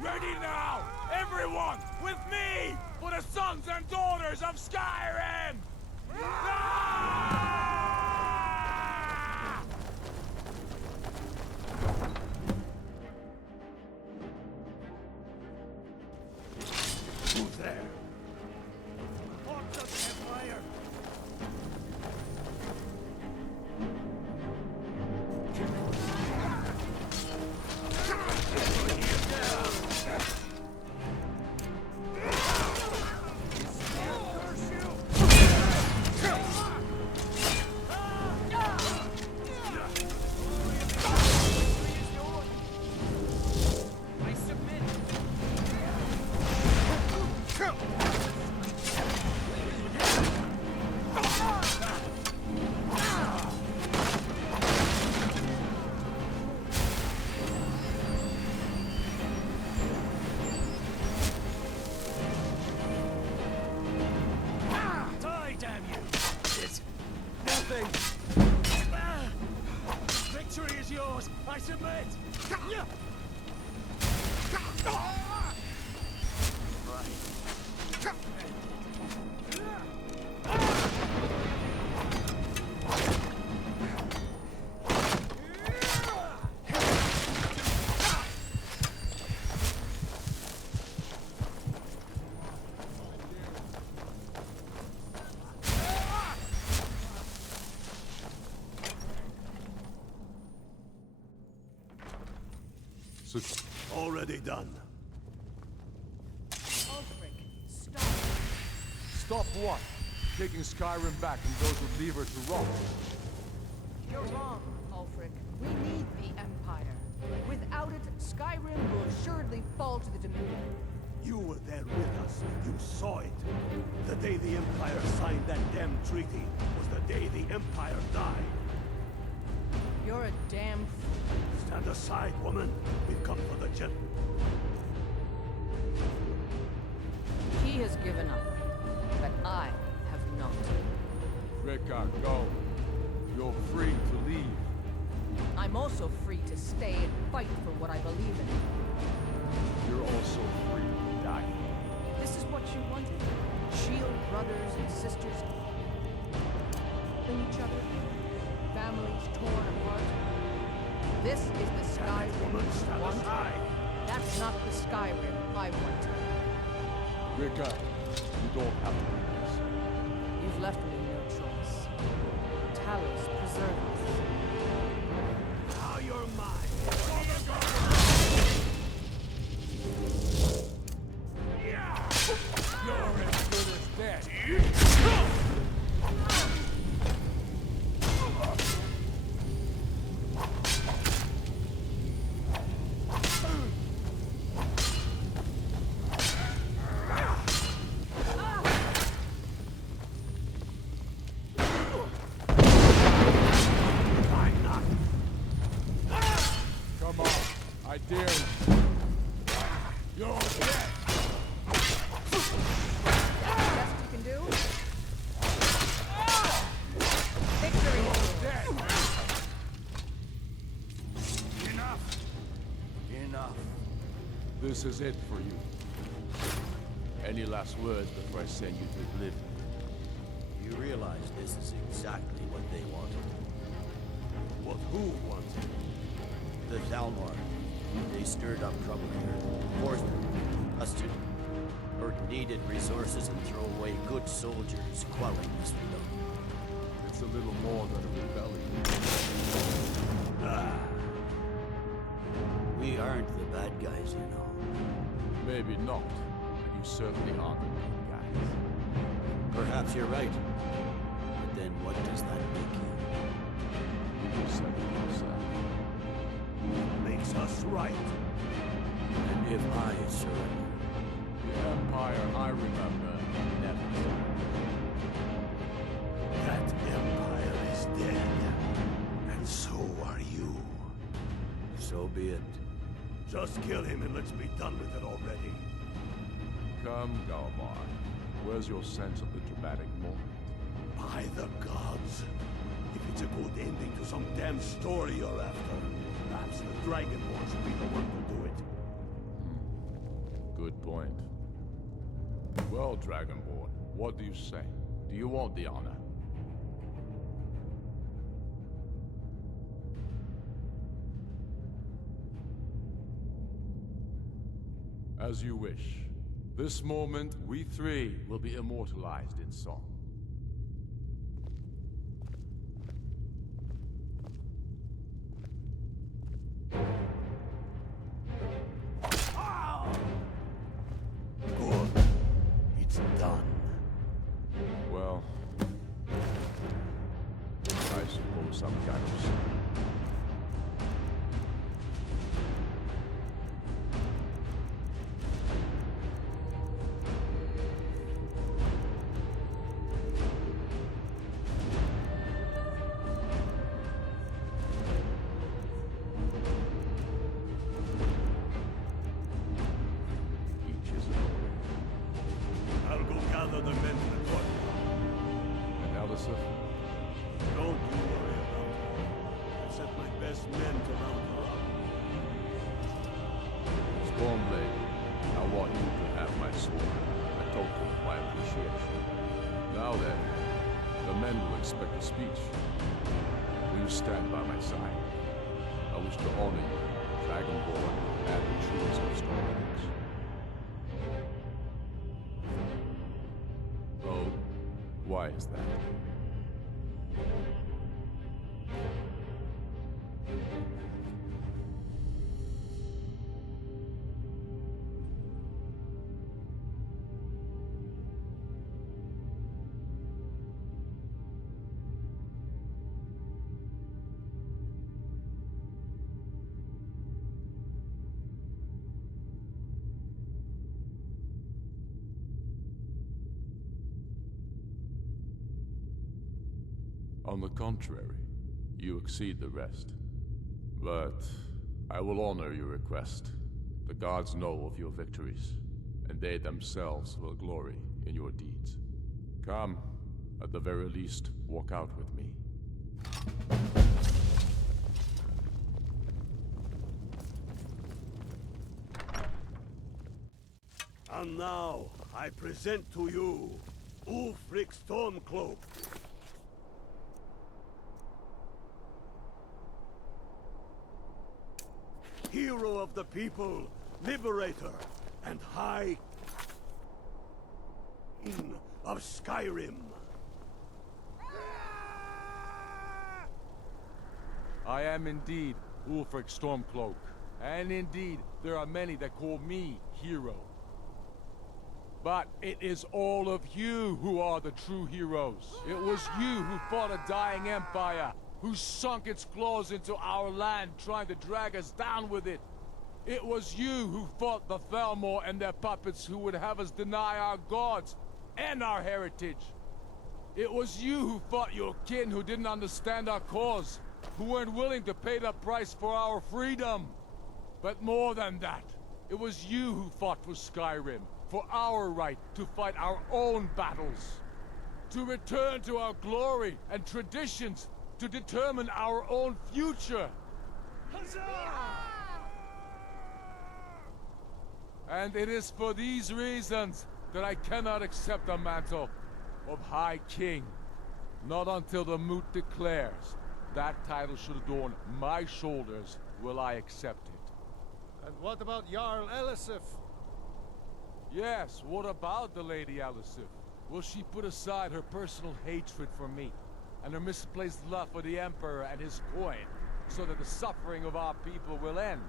Ready now, everyone, with me, for the sons and daughters of Skyrim! Ah! Who's there? Hordes of Empire! Victory is yours! I submit! Already done. Ulfric, stop. Stop what? Taking Skyrim back from those who leave her to rot. You're wrong, Ulfric. We need the Empire. Without it, Skyrim will assuredly fall to the Dominion. You were there with us. You saw it. The day the Empire signed that damn treaty was the day the Empire died. You're a damn fool. Stand aside, woman. We've come for the gent. He has given up, but I have not. Rickard, go. You're free to leave. I'm also free to stay and fight for what I believe in. You're also free to die. This is what you wanted. Shield brothers and sisters in each other. Families torn apart. This is the Skyrim you want. That's not the Skyrim I want. Rickard, you don't have to do this. You've left me no choice. Talos preserve us. Now you're mine. You're as good as dead. I This is it for you. Any last words before I send you to oblivion? You realize this is exactly what they wanted. What who wanted? The Thalmor. They stirred up trouble here, forced them, busted, or needed resources and throw away good soldiers, quelling this freedom. It's a little more than a rebellion. We aren't the bad guys, you know. Maybe not, but you certainly aren't the good guys. Perhaps you're right. But then what does that make you? You just said it yourself. Makes us right. And if I surrender? The Empire I remember never surrendered. That Empire is dead. And so are you. So be it. Just kill him and let's be done with it already. Come, Galmar. Where's your sense of the dramatic moment? By the gods. If it's a good ending to some damn story you're after, perhaps the Dragonborn should be the one to do it. Good point. Well, Dragonborn, what do you say? Do you want the honor? As you wish. This moment, we three will be immortalized in song. Good. It's done. Well, I suppose some kind of sin. I'll go gather the men in the court. And Elisif? Don't you worry about it. I sent my best men to round her up. Stormblade, I want you to have my sword, a token of my appreciation. Now then, the men will expect a speech. Will you stand by my side? I wish to honor you, Dragonborn, and the trees of Stormblades. Oh, why is that? On the contrary, you exceed the rest. But I will honor your request. The gods know of your victories, and they themselves will glory in your deeds. Come, at the very least, walk out with me. And now, I present to you Ulfric Stormcloak. Hero of the people, liberator, and High King of Skyrim. I am indeed Ulfric Stormcloak, and indeed there are many that call me hero. But it is all of you who are the true heroes. It was you who fought a dying empire, who sunk its claws into our land trying to drag us down with it. It was you who fought the Thalmor and their puppets who would have us deny our gods and our heritage. It was you who fought your kin who didn't understand our cause, who weren't willing to pay the price for our freedom. But more than that, it was you who fought for Skyrim, for our right to fight our own battles, to return to our glory and traditions, to determine our own future. And it is for these reasons that I cannot accept the mantle of High King. Not until the moot declares that title should adorn my shoulders will I accept it. And what about Jarl Elisif? Yes, what about the Lady Elisif? Will she put aside her personal hatred for me, and her misplaced love for the Emperor and his coin, so that the suffering of our people will end?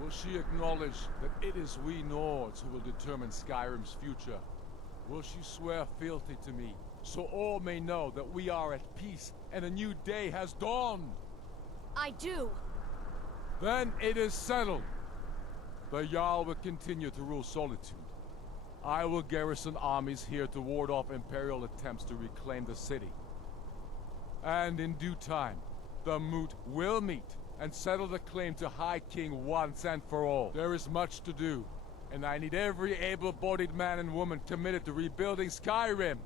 Will she acknowledge that it is we Nords who will determine Skyrim's future? Will she swear fealty to me, so all may know that we are at peace and a new day has dawned? I do. Then it is settled. The Jarl will continue to rule Solitude. I will garrison armies here to ward off Imperial attempts to reclaim the city. And in due time, the Moot will meet and settle the claim to High King once and for all. There is much to do, and I need every able-bodied man and woman committed to rebuilding Skyrim.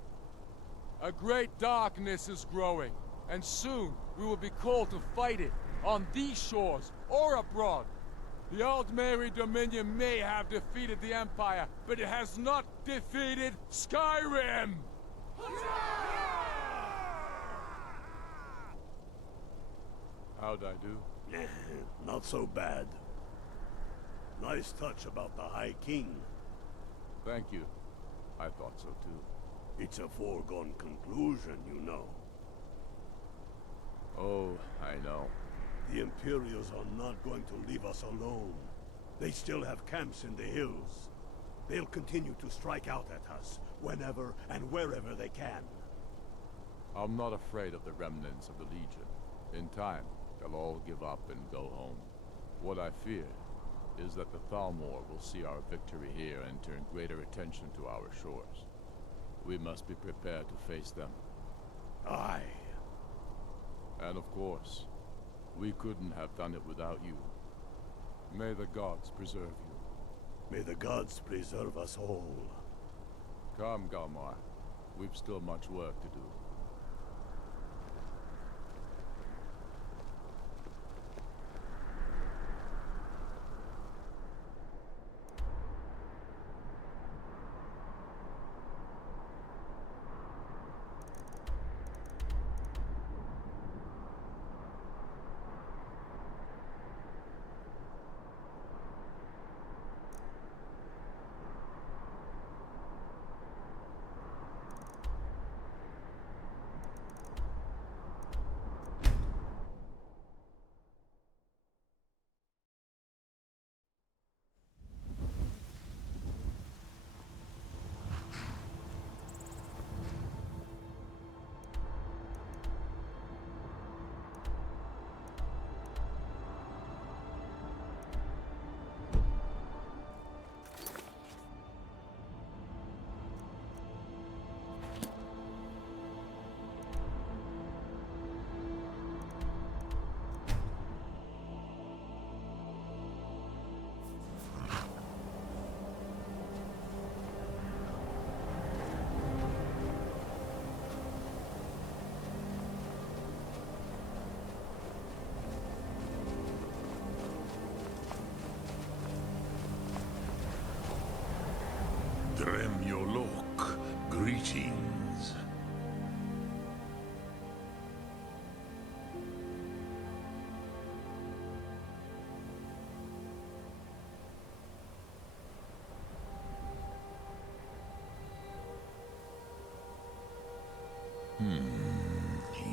A great darkness is growing, and soon we will be called to fight it, on these shores or abroad. The Aldmeri Dominion may have defeated the Empire, but it has not defeated Skyrim! How'd I do? Not so bad. Nice touch about the High King. Thank you. I thought so too. It's a foregone conclusion, you know. Oh, I know. The Imperials are not going to leave us alone. They still have camps in the hills. They'll continue to strike out at us, whenever and wherever they can. I'm not afraid of the remnants of the Legion. In time, they'll all give up and go home. What I fear is that the Thalmor will see our victory here and turn greater attention to our shores. We must be prepared to face them. Aye. And of course, we couldn't have done it without you. May the gods preserve you. May the gods preserve us all. Come, Galmar. We've still much work to do. Dremyolok, greetings.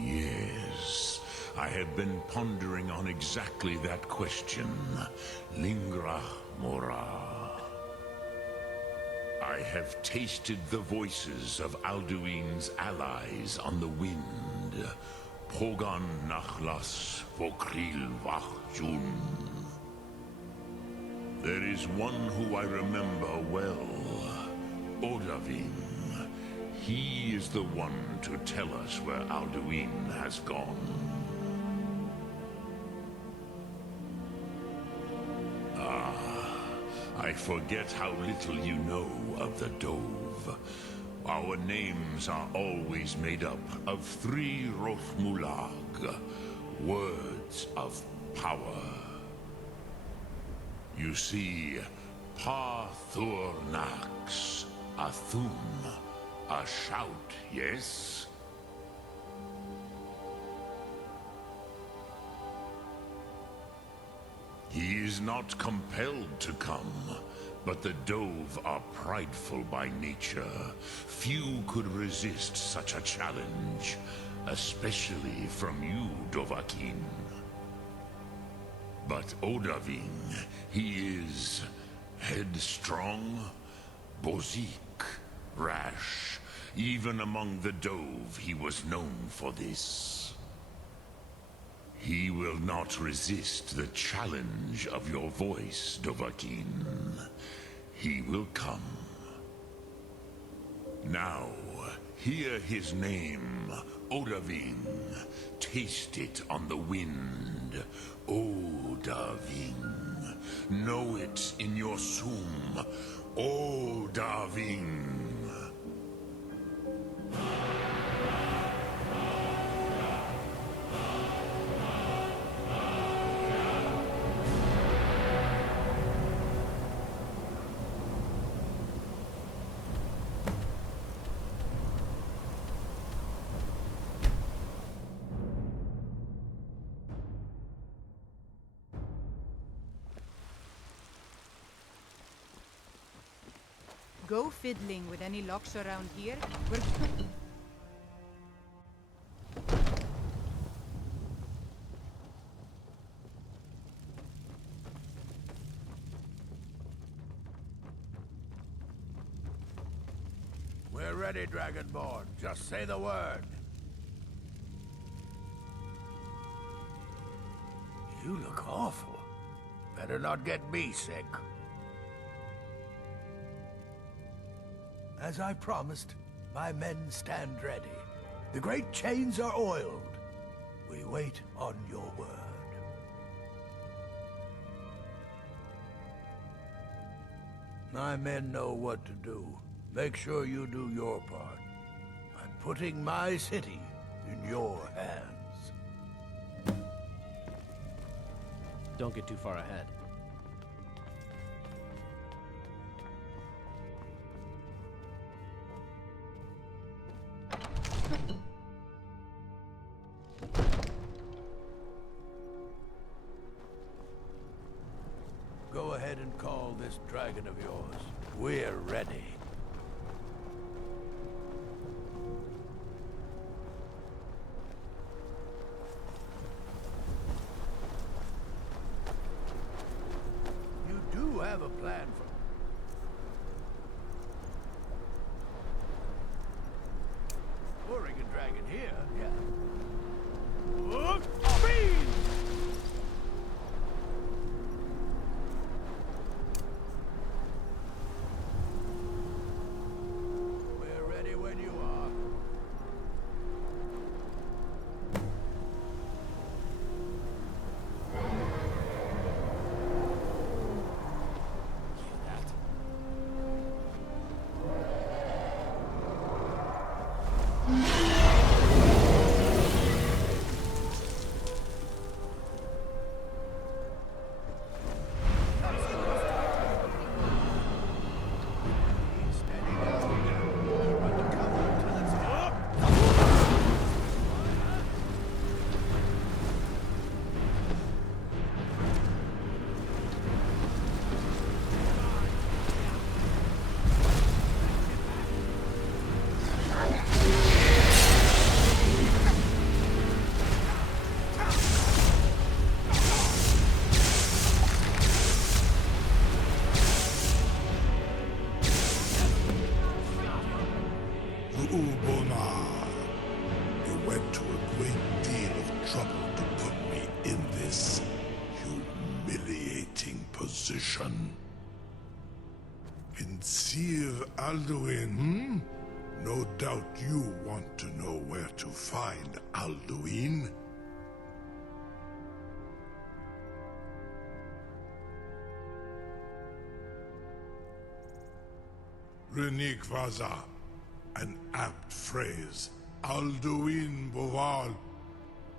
Yes. I have been pondering on exactly that question. Lingra mora. I have tasted the voices of Alduin's allies on the wind. Pogan nachlas vokril vachjun. There is one who I remember well. Odavin. He is the one to tell us where Alduin has gone. I forget how little you know of the Dove. Our names are always made up of 3 Rothmulag, words of power. You see, Ha-Thur-Nax. A thum. A shout, yes? He is not compelled to come, but the Dove are prideful by nature. Few could resist such a challenge, especially from you, Dovahkiin. But Odahviing, he is headstrong, bozik, rash. Even among the Dove, he was known for this. He will not resist the challenge of your voice, Dovahkiin. He will come. Now, hear his name, Odahviing. Taste it on the wind. Odahviing. Know it in your sum. Odahviing. Go fiddling with any locks around here. We're ready, Dragonborn. Just say the word. You look awful. Better not get me sick. As I promised, my men stand ready. The great chains are oiled. We wait on your word. My men know what to do. Make sure you do your part. I'm putting my city in your hands. Don't get too far ahead. Go ahead and call this dragon of yours. We're ready. You do have a plan for... Oregon dragon here, yeah. Speed! We're ready when you are. You went to a great deal of trouble to put me in this humiliating position. Vinsir Alduin, No doubt you want to know where to find Alduin. Renik Vaza, an apt phrase. Alduin Boval.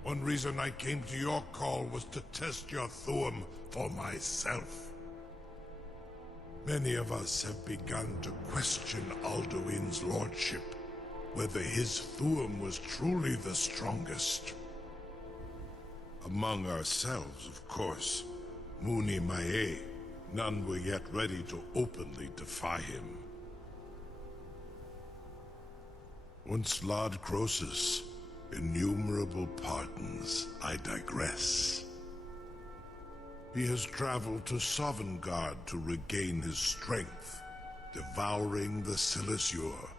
One reason I came to your call was to test your Thuum for myself. Many of us have begun to question Alduin's lordship, whether his Thuum was truly the strongest. Among ourselves, of course, Muni Mae, none were yet ready to openly defy him. Once Lord Croesus, innumerable pardons, I digress. He has traveled to Sovngarde to regain his strength, devouring the Silesure,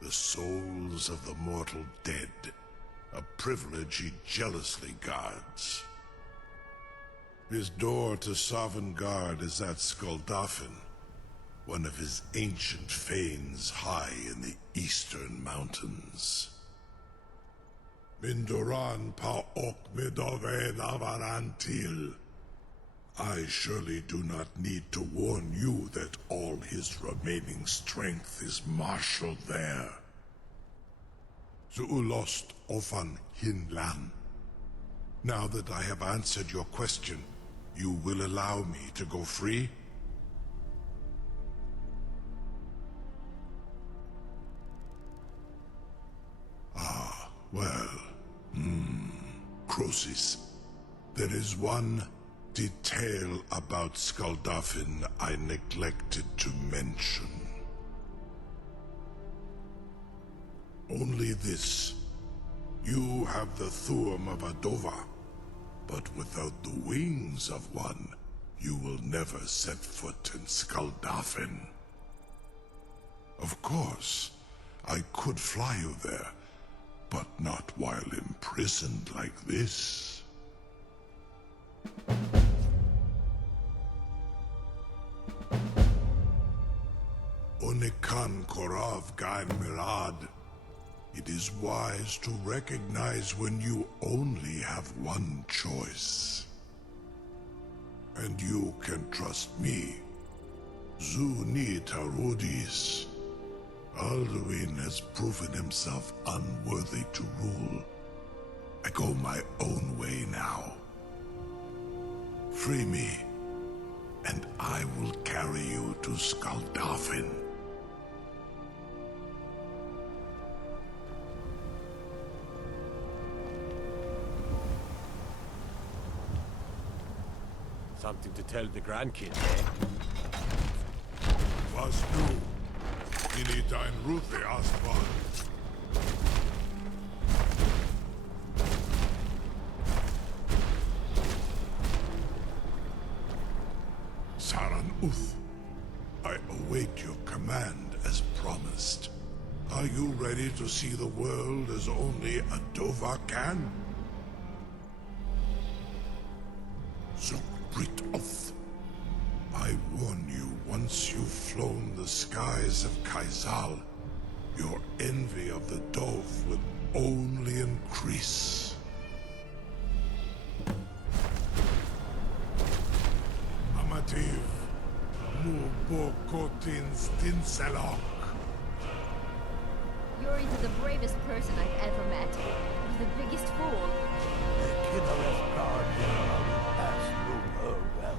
the souls of the mortal dead, a privilege he jealously guards. His door to Sovngarde is at Skuldafn, one of his ancient fanes high in the eastern mountains. Mindoran pa ok midove navarantil. I surely do not need to warn you that all his remaining strength is marshaled there. Zuulost ofan hinlan. Now that I have answered your question, you will allow me to go free? Ah, well, Croesus, there is one detail about Skuldafn I neglected to mention. Only this. You have the Thuum of a Dova, but without the wings of one, you will never set foot in Skuldafn. Of course, I could fly you there, but not while imprisoned like this. Onikan Korav Gain Mirad. It is wise to recognize when you only have one choice. And you can trust me. Zuni Tarudis. Alduin has proven himself unworthy to rule. I go my own way now. Free me, and I will carry you to Skuldafn. Something to tell the grandkids, eh? Was du? Ini dein Rufe Asphalt. Saran Uth, I await your command as promised. Are you ready to see the world as only a Dova can? Zukbrit Uth, I warn you, once you've flown the skies of Kaizal, your envy of the Dove will only increase. Amativ, Mubokotin Stinselok. You're either the bravest person I've ever met, or the biggest fool. The Kiddereth guardian will pass through her realm.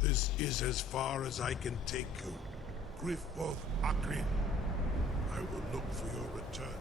This is as far as I can take you. Griffboth Akrin. I will look for your return.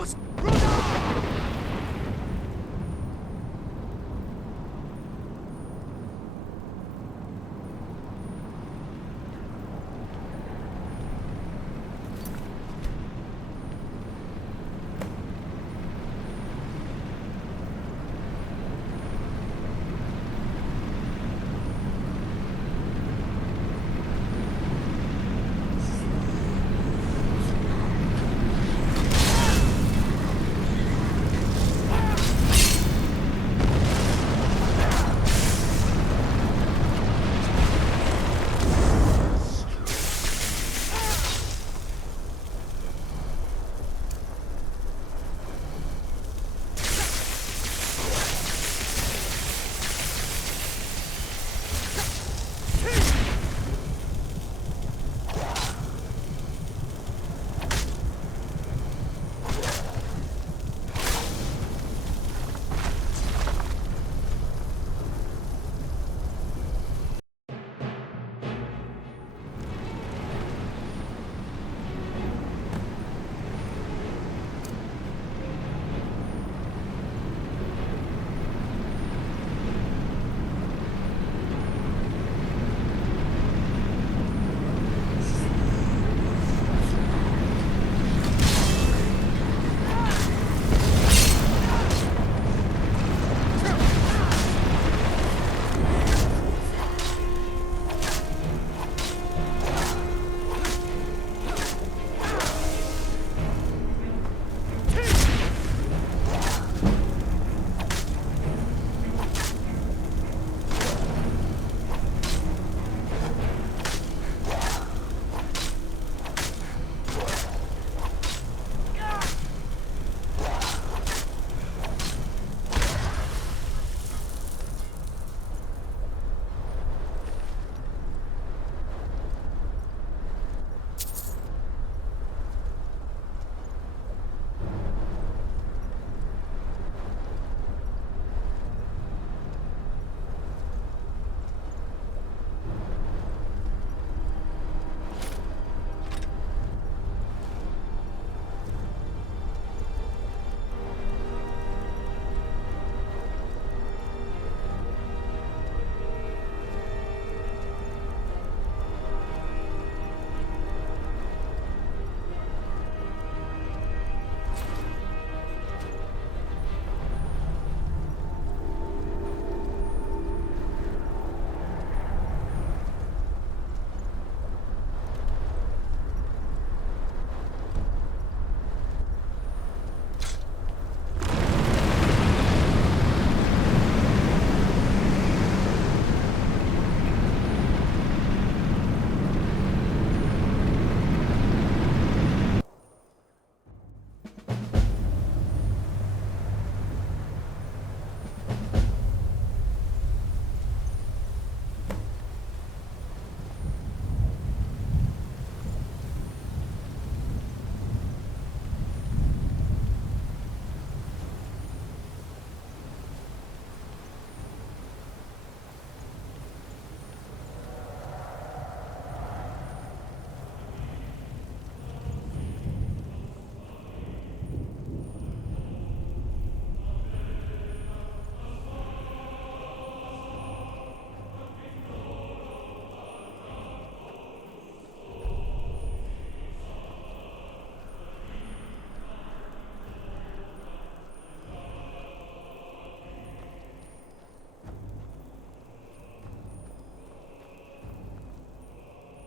devils!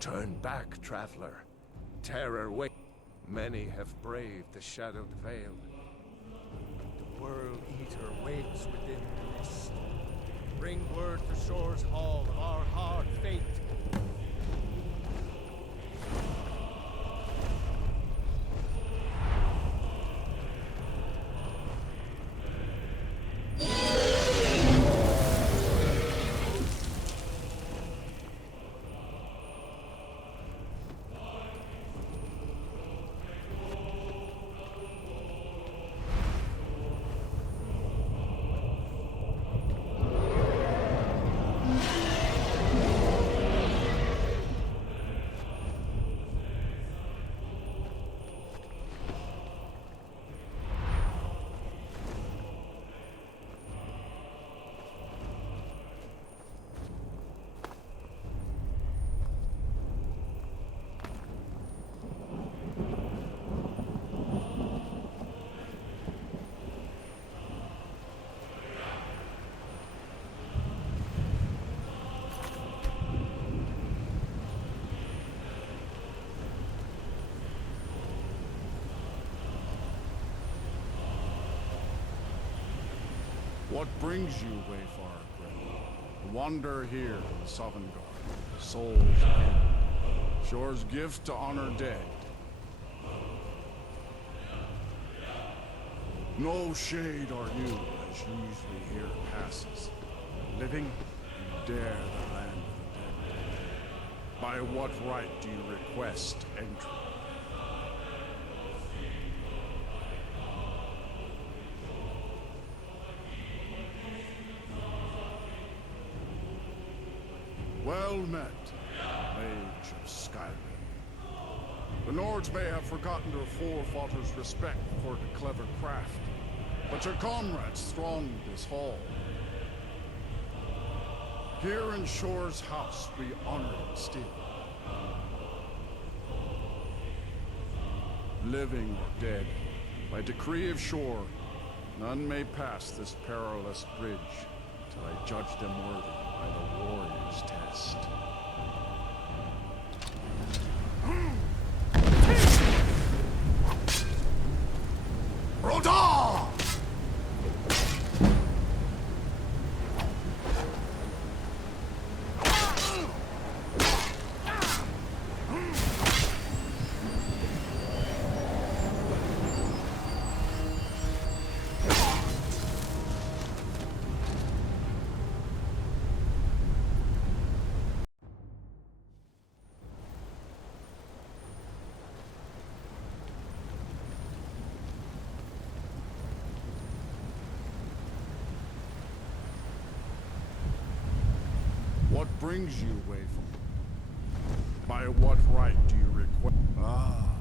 Turn back, traveler. Terror waits. Many have braved the shadowed veil. The World Eater waits within the mist. Bring word to Shore's Hall of our hard fate. What brings you, wayfarer Grim? Wander here in the Sovngarde, soul's end. Shore's gift to honor dead. No shade are you, as usually here passes. Living, you dare the land of the dead. By what right do you request entry? Well met, mage of Skyrim. The Nords may have forgotten their forefathers' respect for the clever craft, but your comrades thronged this hall. Here in Shore's house, we honor him still. Living or dead, by decree of Shore, none may pass this perilous bridge till I judge them worthy by the warrior's test. Rodar! What brings you away from? By what right do you request? Ah.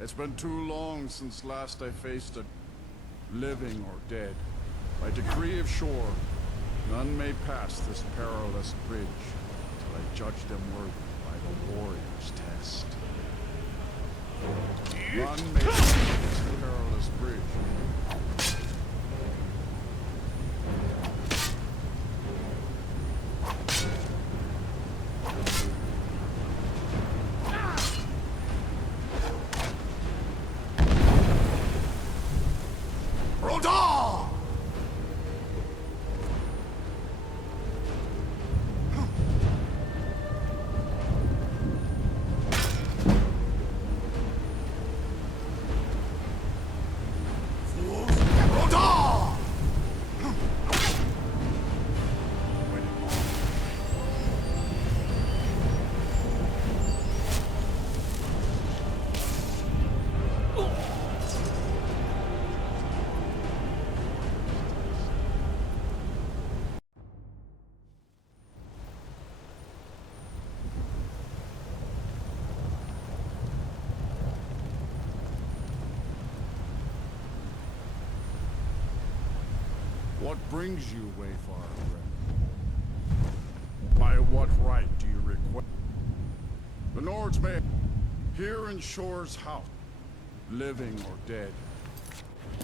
It's been too long since last I faced a living or dead. By decree of Shore, none may pass this perilous bridge till I judge them worthy by the warrior's test. None may pass this perilous bridge. What brings you, wayfarer friend? By what right do you request? The Nords may here in Shore's house, living or dead,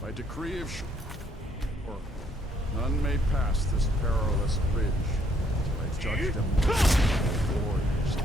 by decree of Shore, none may pass this perilous bridge till I judge them warriors.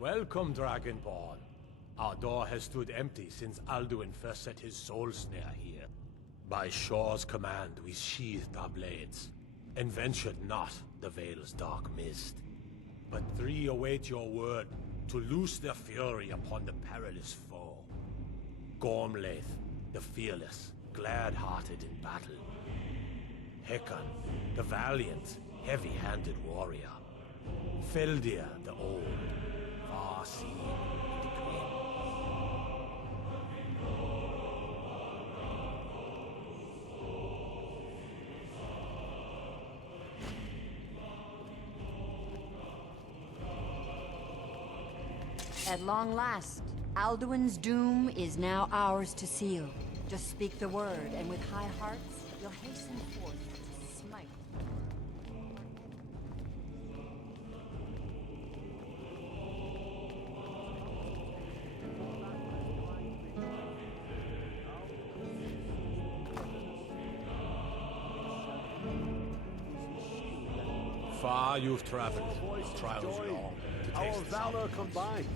Welcome, Dragonborn. Our door has stood empty since Alduin first set his soul snare here. By Shaw's command, we sheathed our blades, and ventured not the Vale's dark mist. But three await your word to loose their fury upon the perilous foe. Gormlaith, the fearless, glad-hearted in battle. Hekon, the valiant, heavy-handed warrior. Feldir, the old, far-seeing and grim. At long last, Alduin's doom is now ours to seal. Just speak the word, and with high hearts, you'll hasten forth to smite. Far you've traveled, trials long, to Our taste this valor opulence. combined,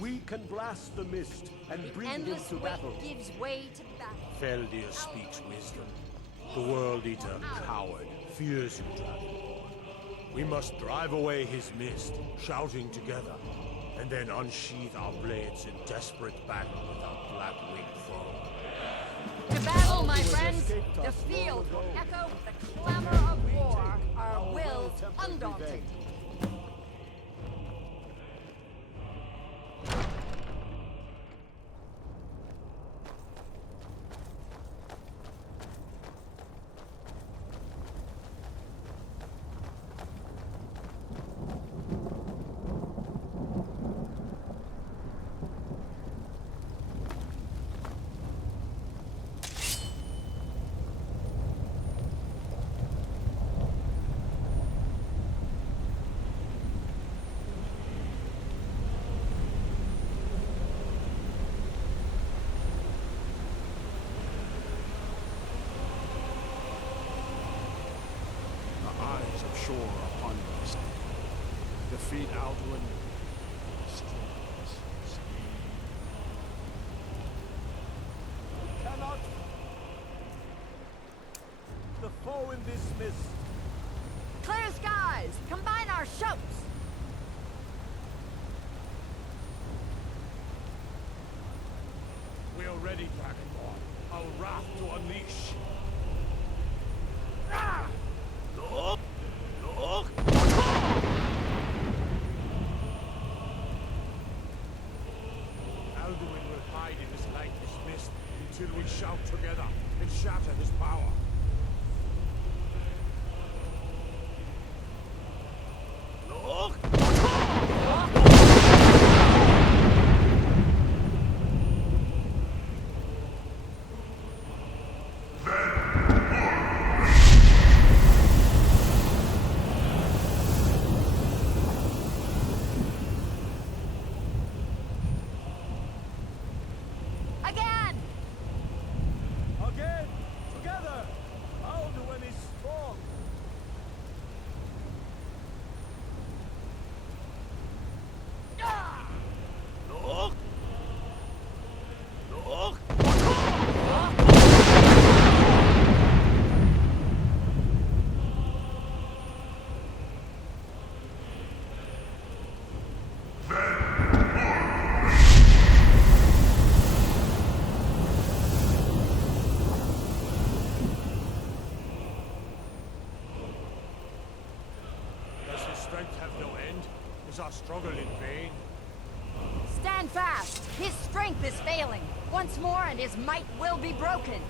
we can blast the mist and bring him Endless to weight battle. gives way to battle. Feldir speaks wisdom. The World Eater, coward, fears you, Dragonborn. We must drive away his mist, shouting together, and then unsheath our blades in desperate battle with our black-winged foe. To battle, my friends! The field will echo with the clamor of war, our wills undaunted. The eyes of Shore upon us. Defeat Alduin. Destroy us. Cannot. The foe in this mist. Clear skies! Combine our shouts! We are ready, Dragonborn. Our wrath to unleash. Look! Look! Alduin will hide in his lightless mist until we shout together and shatter his power. Look! Again! Again! Together! Alduin is strong! Look! Look! Does his strength have no end? Is our struggle in vain? Stand fast! His strength is failing. Once more and his might will be broken.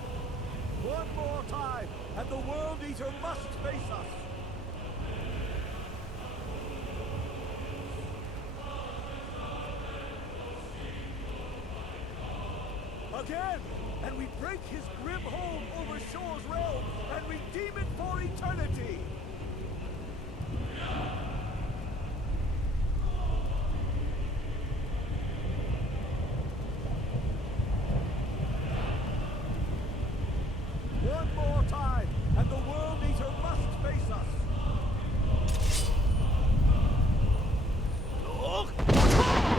One more time, and the World Eater must face us! Again! And we break his grim hold over Shore's realm and redeem it for eternity! One more time, and the World Eater must face us! Look!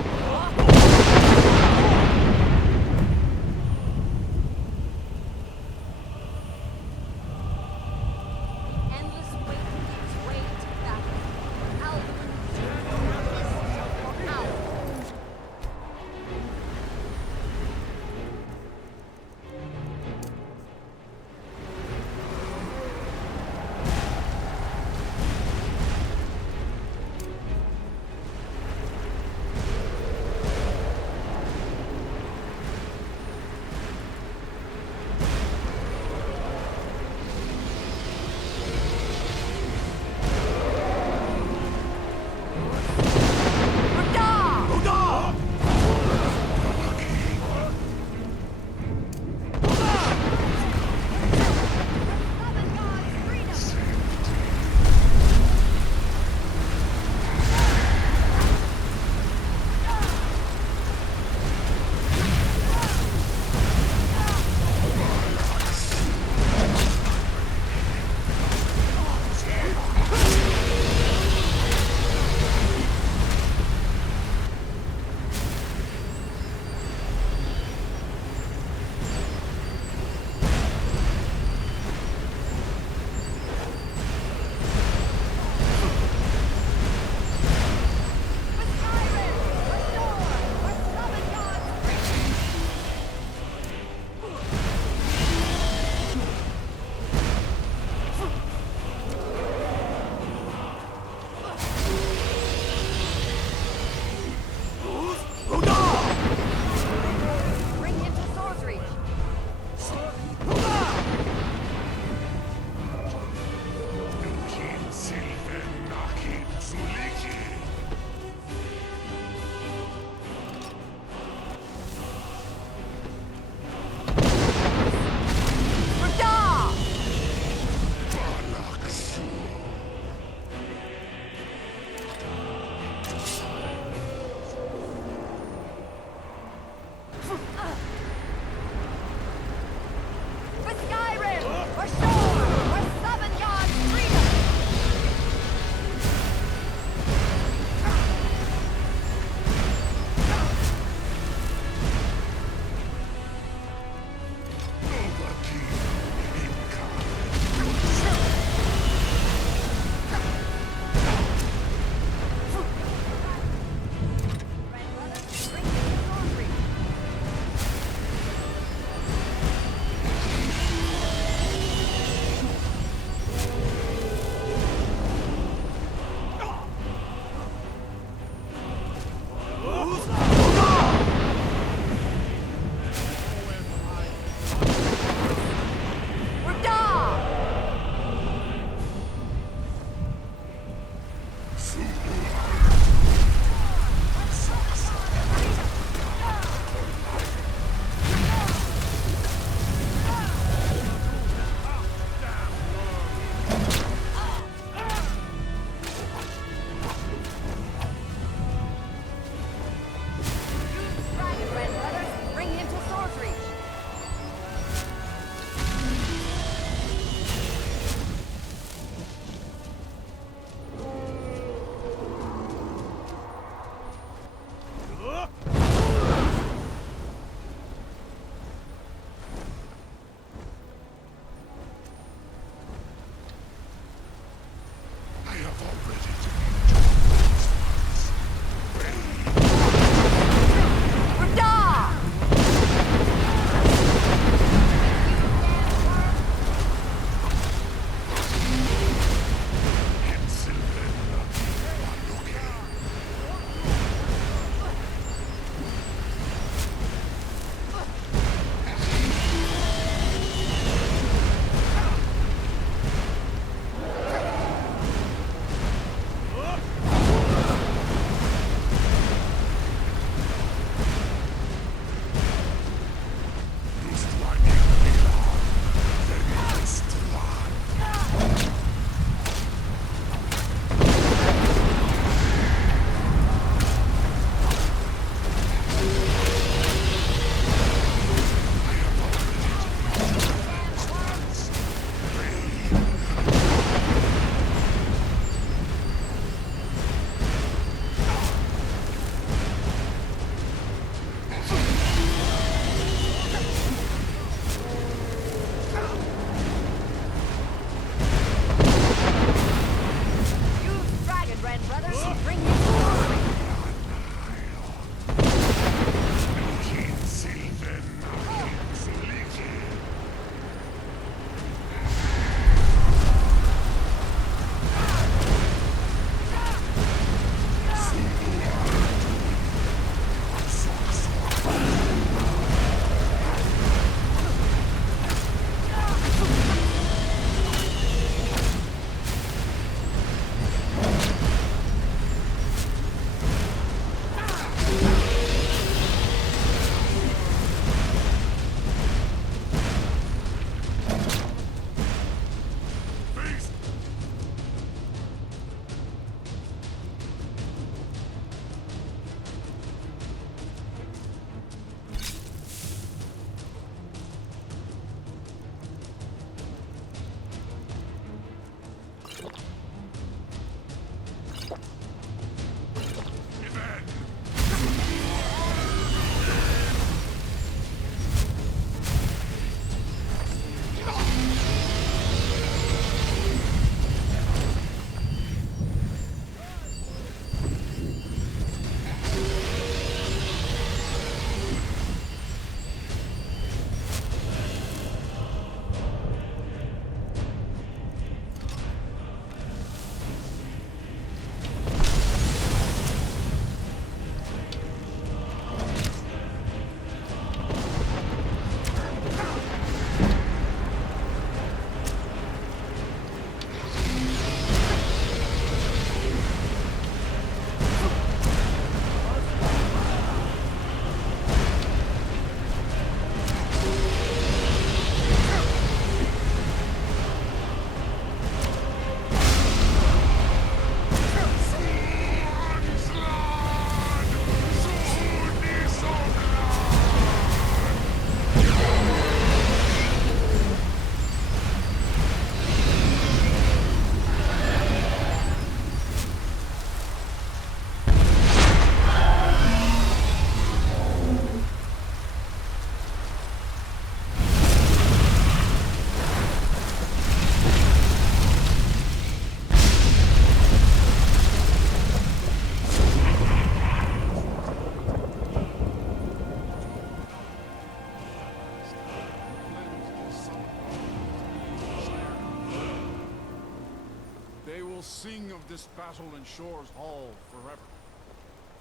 will sing of this battle in Shore's Hall forever.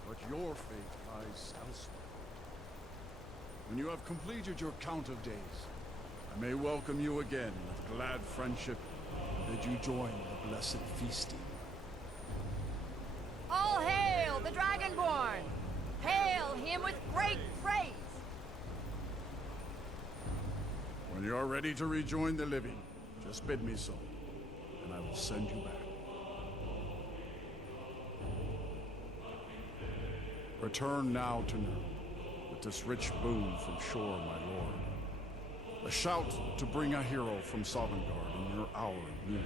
But your fate lies elsewhere. When you have completed your count of days, I may welcome you again with glad friendship and bid you join the blessed feasting. All hail the Dragonborn! Hail him with great praise! When you are ready to rejoin the living, just bid me so, and I will send you back. Return now to Nurgle, with this rich boon from Shore, my lord. A shout to bring a hero from Sovngarde in your hour of need.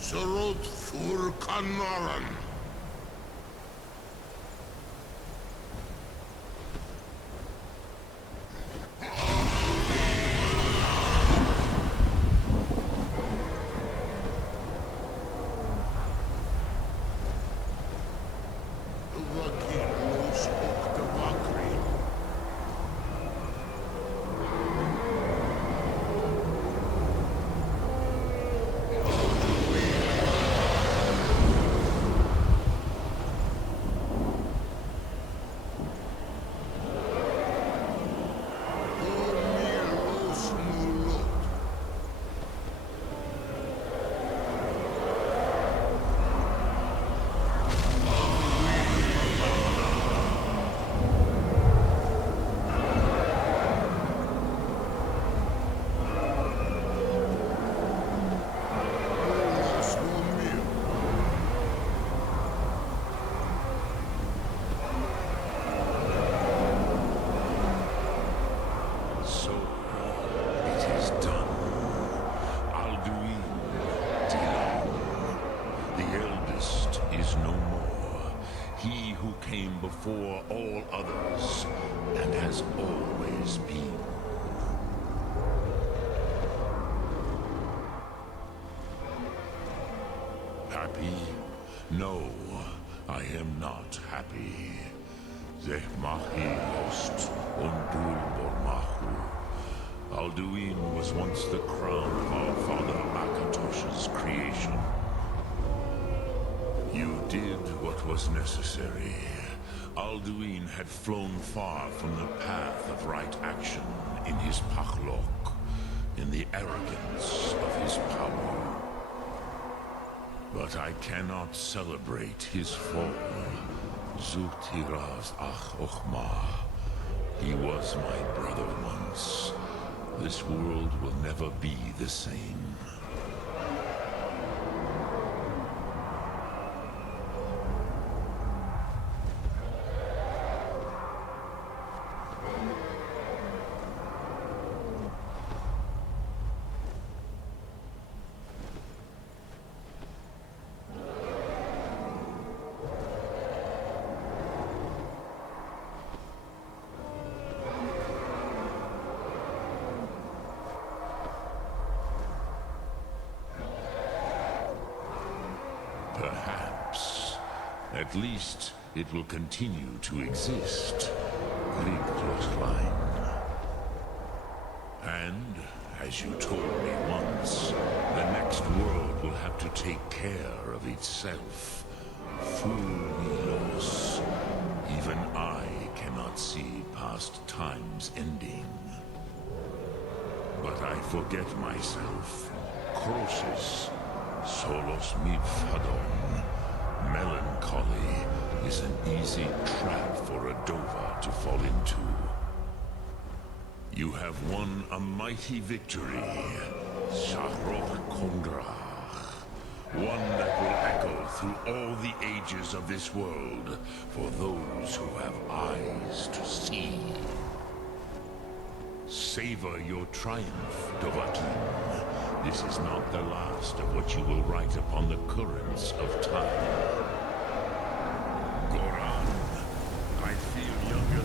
Surot Fur Kanaran. Before all others, and has always been. Happy? No, I am not happy. Zeh mahi host ondul bormahu. Alduin was once the crown of our father Akatosh's creation. You did what was necessary. Alduin had flown far from the path of right action in his pachlok, in the arrogance of his power. But I cannot celebrate his fall. Zutiraz ach ochma. He was my brother once. This world will never be the same. Perhaps. At least, it will continue to exist. Line. And, as you told me once, the next world will have to take care of itself. Full-Milos. Even I cannot see past time's ending. But I forget myself. Croesus. Solos midfadon. Melancholy is an easy trap for a Dova to fall into. You have won a mighty victory, Shahroch Kondrach. One that will echo through all the ages of this world for those who have eyes to see. Savor your triumph, Dovahkiin. This is not the last of what you will write upon the currents of time. Goran, I feel younger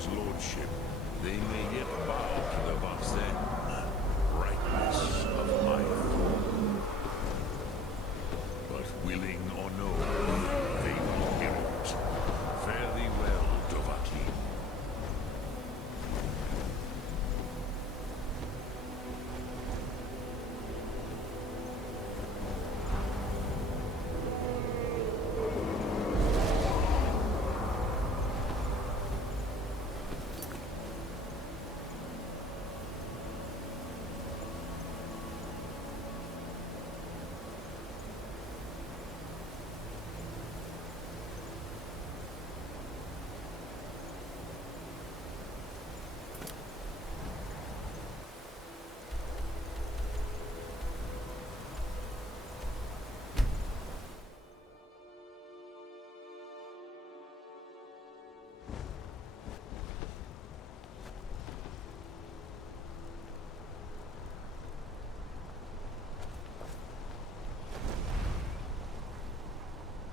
Dragon's lordship, they may yet bow to the Vaxen brightness of my throne. But willing or no, they will hear it. Fare thee well, Dovahki.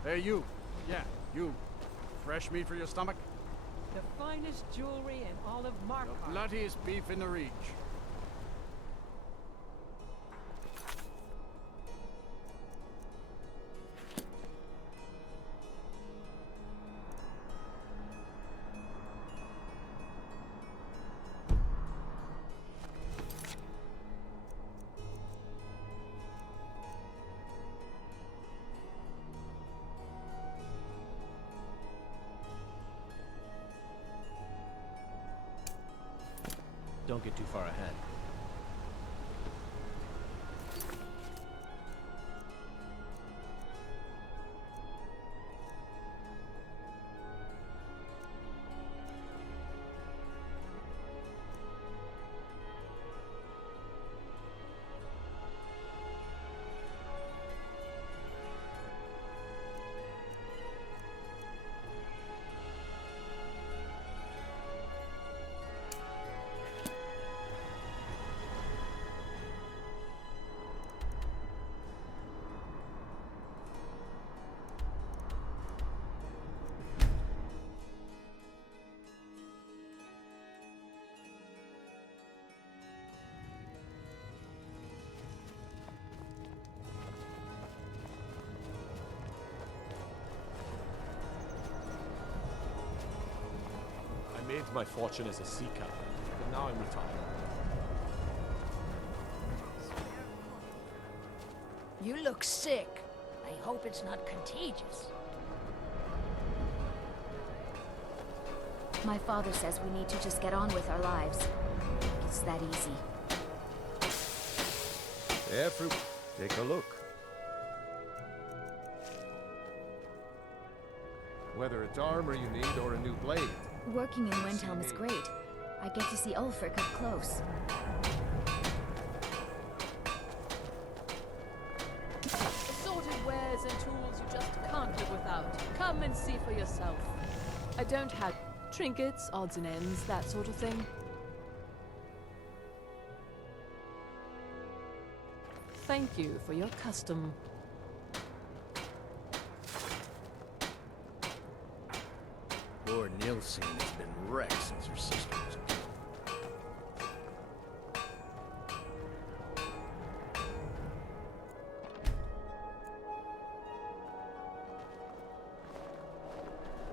Hey, you. Yeah, you. Fresh meat for your stomach? The finest jewelry in all of Markarth. The bloodiest beef in the Reach. Don't get too far ahead. I made my fortune as a sea captain, but now I'm retired. You look sick. I hope it's not contagious. My father says we need to just get on with our lives. It's that easy. Take a look. Whether it's armor you need or a new blade. Working in Windhelm is great. I get to see Ulfric up close. Assorted wares and tools you just can't live without. Come and see for yourself. I don't have trinkets, odds and ends, that sort of thing. Thank you for your custom. Poor Nilsine has been wrecked since her sister was killed.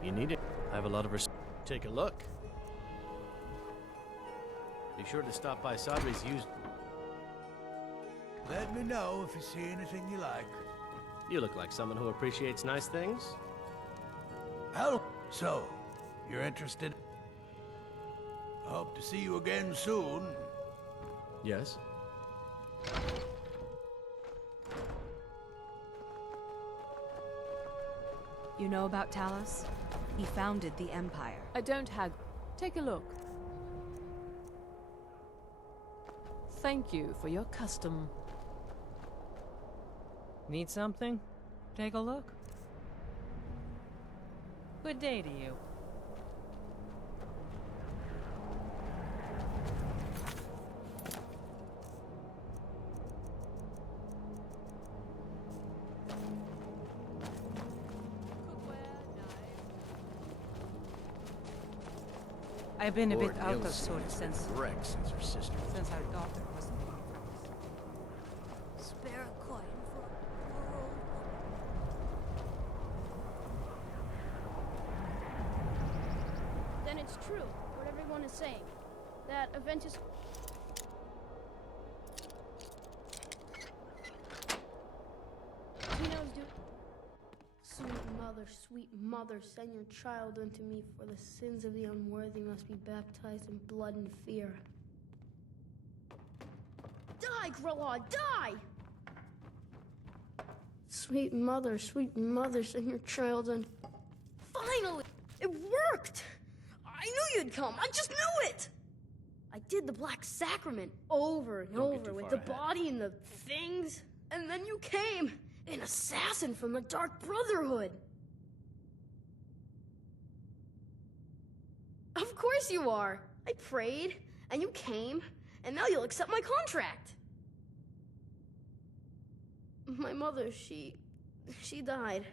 You need it. I have a lot of Take a look. Be sure to stop by Sadri's used. Let me know if you see anything you like. You look like someone who appreciates nice things. Hell, so, you're interested? I hope to see you again soon. Yes. You know about Talos? He founded the Empire. I don't have... Take a look. Thank you for your custom. Need something? Take a look. Good day to you. I've been a bit Lord out of Ilse sorts has been since wrecked since her sister was our daughter wasn't. Spare a coin for a poor old woman. Then it's true, what everyone is saying. That event is... Tino's doing... Sweet mother, send your child unto me, for the sins of the unworthy must be baptized in blood and fear. Die, Grilla, die! Sweet mother, send your child unto... Finally! It worked! I knew you'd come, I just knew it! I did the Black Sacrament over and over with the body and the things, and then you came, an assassin from the Dark Brotherhood. Of course you are. I prayed, and you came, and now you'll accept my contract. My mother, she died.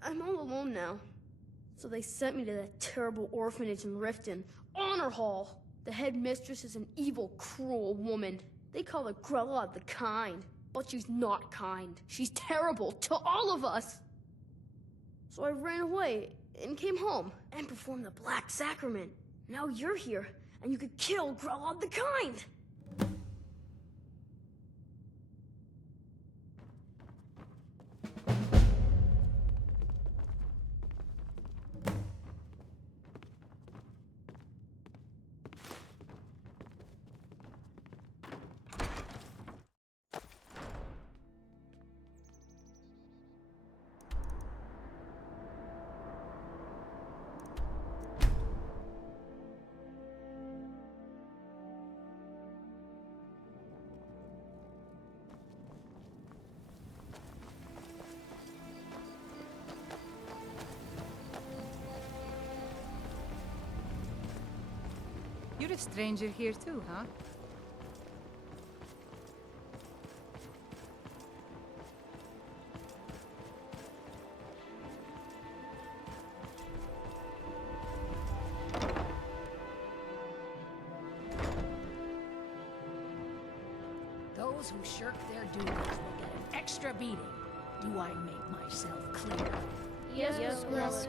I'm all alone now. So they sent me to that terrible orphanage in Riften, Honor Hall. The headmistress is an evil, cruel woman. They call her Grella the Kind, but she's not kind. She's terrible to all of us. So I ran away and came home and performed the Black Sacrament. Now you're here, and you could kill Grella the Kind. You're a stranger here too, huh? Those who shirk their duties will get an extra beating. Do I make myself clear? Yes, Yes,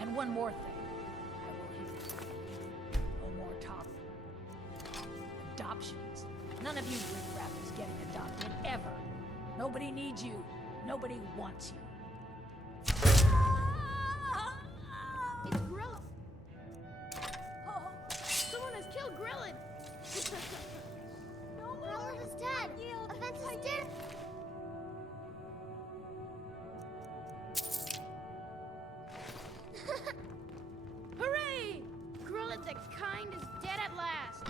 And one more thing. I will hit no more talk. Adoptions. None of you riffraff is getting adopted, ever. Nobody needs you. Nobody wants you. It's Grilla. Oh, someone has killed Grillin. No more. Grilla is dead. Offense is dead. Hooray! Grilla the Kind is dead at last.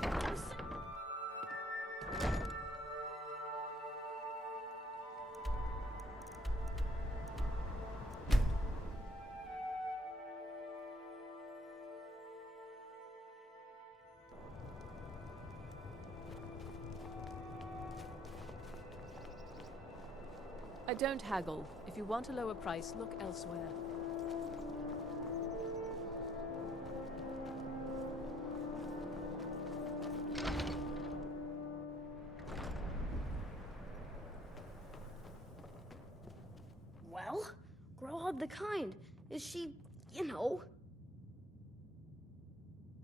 I don't haggle. If you want a lower price, look elsewhere. Well, Grilla the Kind. Is she, you know...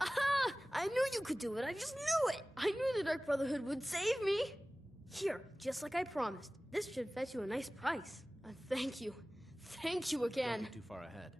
Aha! I knew you could do it. I just knew it. I knew the Dark Brotherhood would save me. Here, just like I promised. This should fetch you a nice price. Thank you. Thank you again. Don't be too far ahead.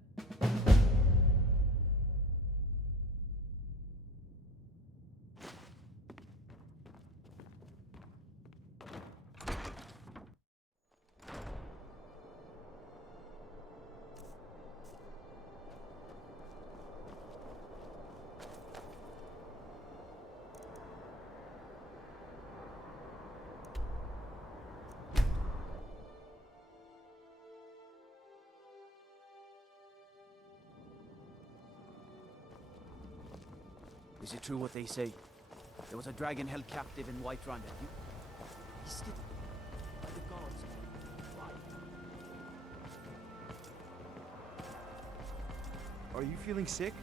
Is it true what they say? There was a dragon held captive in Whiterun. He's still... by the gods. Are you feeling sick?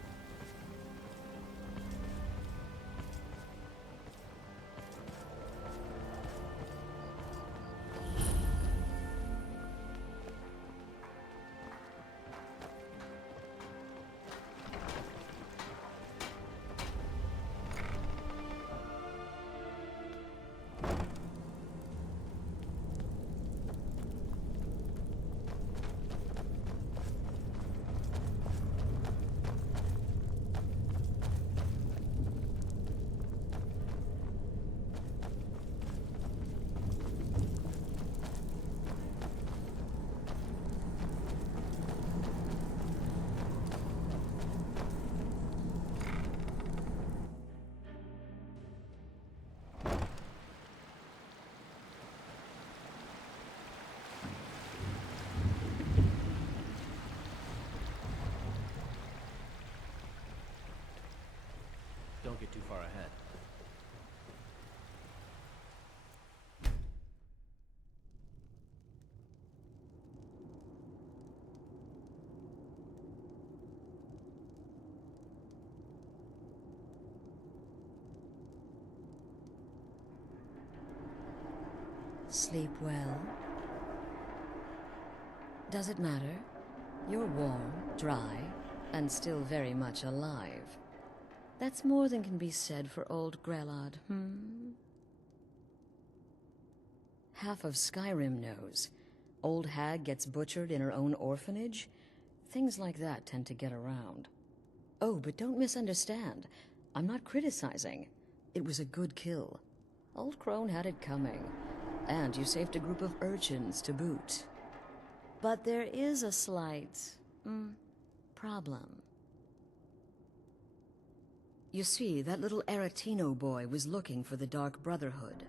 Sleep well? Does it matter? You're warm, dry, and still very much alive. That's more than can be said for old Grelod, Half of Skyrim knows. Old hag gets butchered in her own orphanage. Things like that tend to get around. Oh, but don't misunderstand. I'm not criticizing. It was a good kill. Old Crone had it coming. And you saved a group of urchins to boot. But there is a slight, problem. You see, that little Aretino boy was looking for the Dark Brotherhood.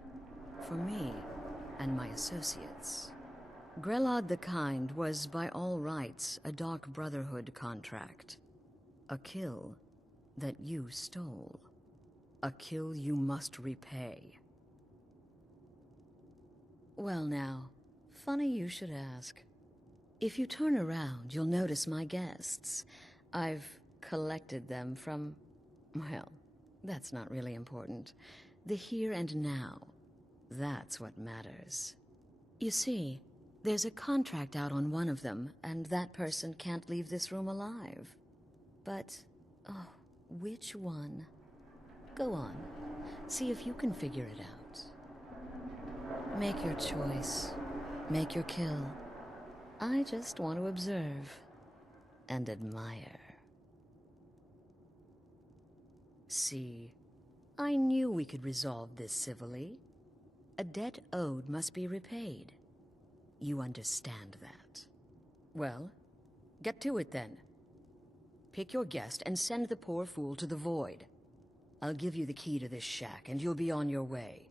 For me and my associates. Grelod the Kind was, by all rights, a Dark Brotherhood contract. A kill that you stole. A kill you must repay. Well now, funny you should ask. If you turn around, you'll notice my guests. I've collected them from, well, that's not really important. The here and now. That's what matters. You see, there's a contract out on one of them, and that person can't leave this room alive. But, oh, which one? Go on, see if you can figure it out. Make your choice. Make your kill. I just want to observe and admire. See, I knew we could resolve this civilly. A debt owed must be repaid. You understand that. Well, get to it then. Pick your guest and send the poor fool to the void. I'll give you the key to this shack and you'll be on your way.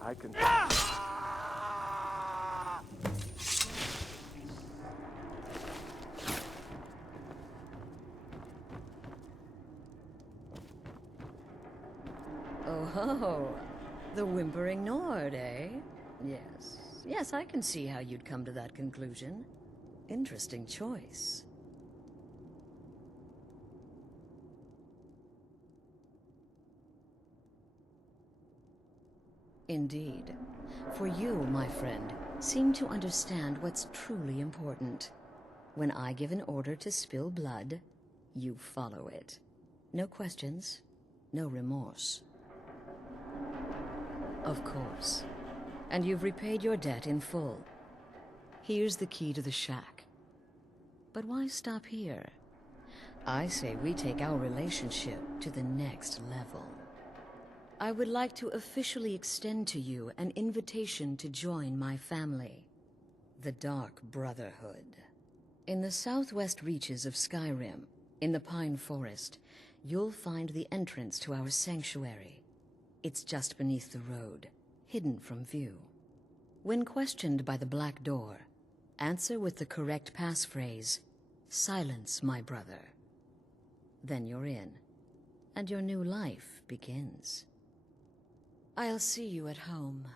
I can... Oh ho, the whimpering Nord, eh? Yes, I can see how you'd come to that conclusion. Interesting choice. Indeed. For you, my friend, seem to understand what's truly important. When I give an order to spill blood, you follow it. No questions, no remorse. Of course. And you've repaid your debt in full. Here's the key to the shack. But why stop here? I say we take our relationship to the next level. I would like to officially extend to you an invitation to join my family, the Dark Brotherhood. In the southwest reaches of Skyrim, in the Pine Forest, you'll find the entrance to our sanctuary. It's just beneath the road, hidden from view. When questioned by the Black Door, answer with the correct passphrase, "Silence, my brother." Then you're in, and your new life begins. I'll see you at home.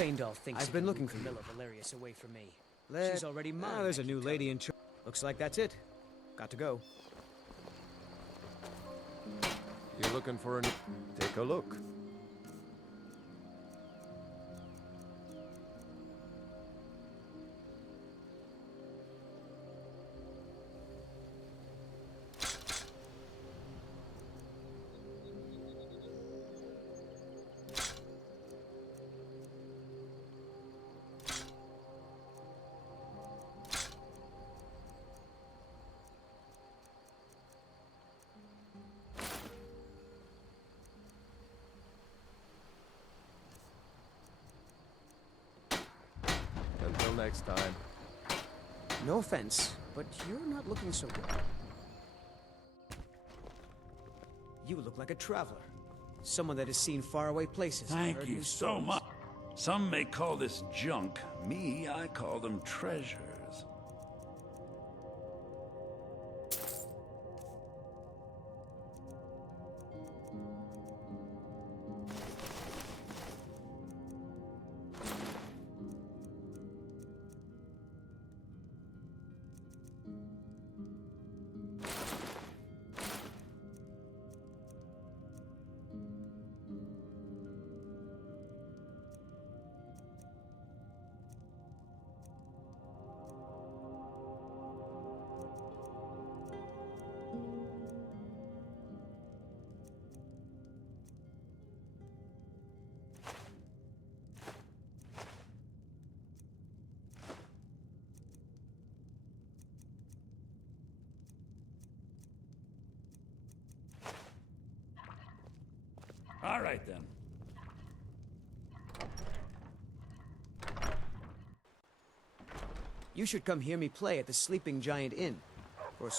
Faendal thinks I've been looking for Camilla Valerius away from me. Let- She's already mine. Ah, there's I a can new tell lady you. in charge. Looks like that's it. Got to go. You're looking for a new... Take a look. Until next time. No offense, but you're not looking so good. You look like a traveler. Someone that has seen faraway places. and Thank heard you new so stories. much. Some may call this junk. Me, I call them treasures. All right, then. You should come hear me play at the Sleeping Giant Inn. Or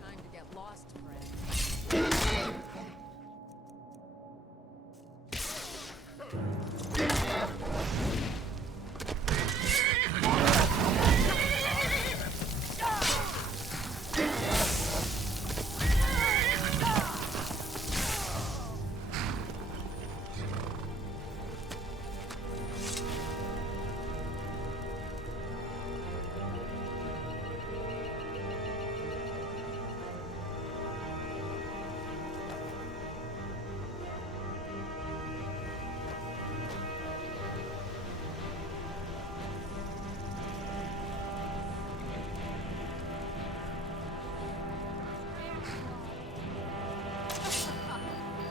Time to get lost, friend.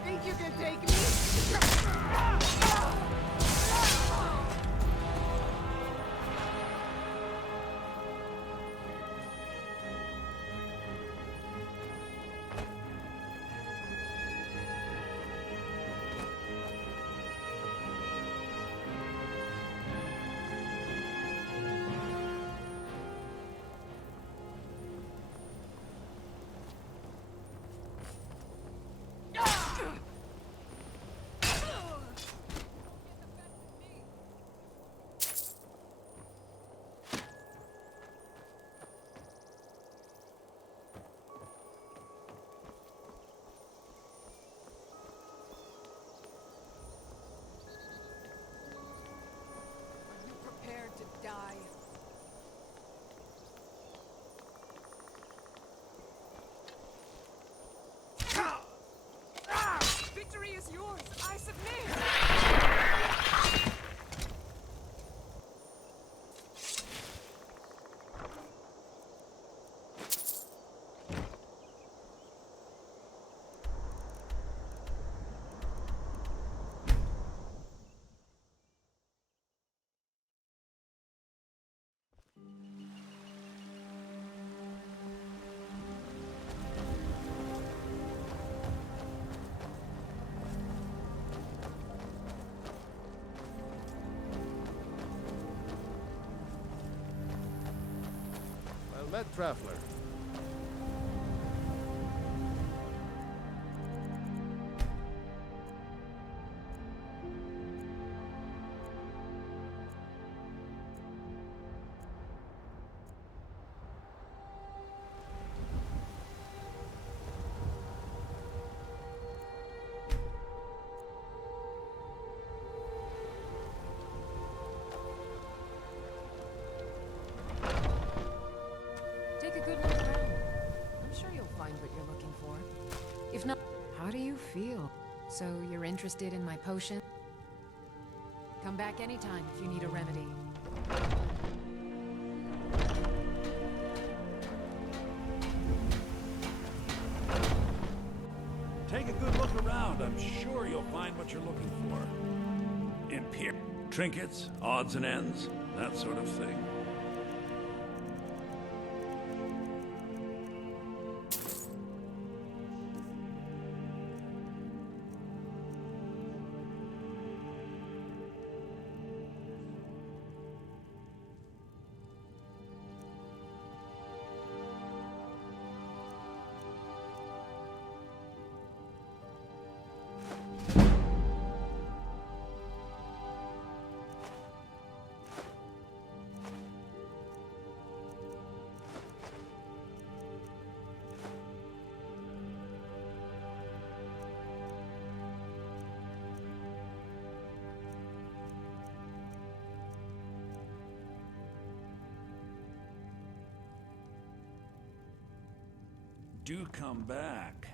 Think you can take me? yours! I submit! Well met, traveler. Take a good look around. I'm sure you'll find what you're looking for. If not, how do you feel? So you're interested in my potion? Come back anytime if you need a remedy. Take a good look around. I'm sure you'll find what you're looking for. Trinkets, odds and ends, that sort of thing. Do come back.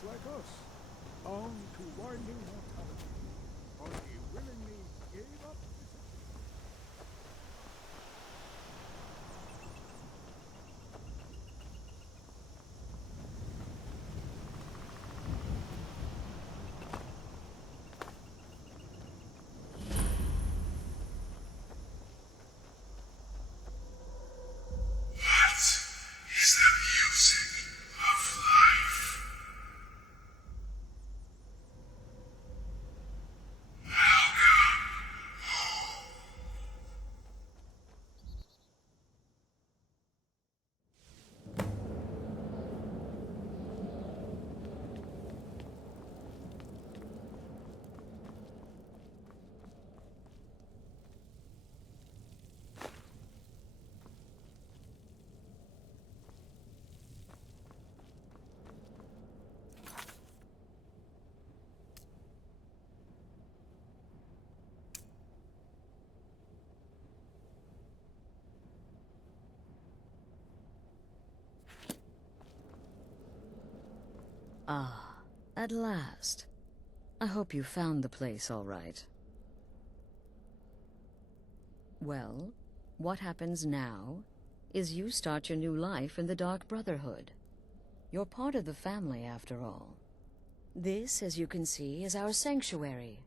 just like us, bound to winding mortality. But he willingly gave up his... Is the music of life. Ah, at last. I hope you found the place all right. Well, what happens now is you start your new life in the Dark Brotherhood. You're part of the family, after all. This, as you can see, is our sanctuary.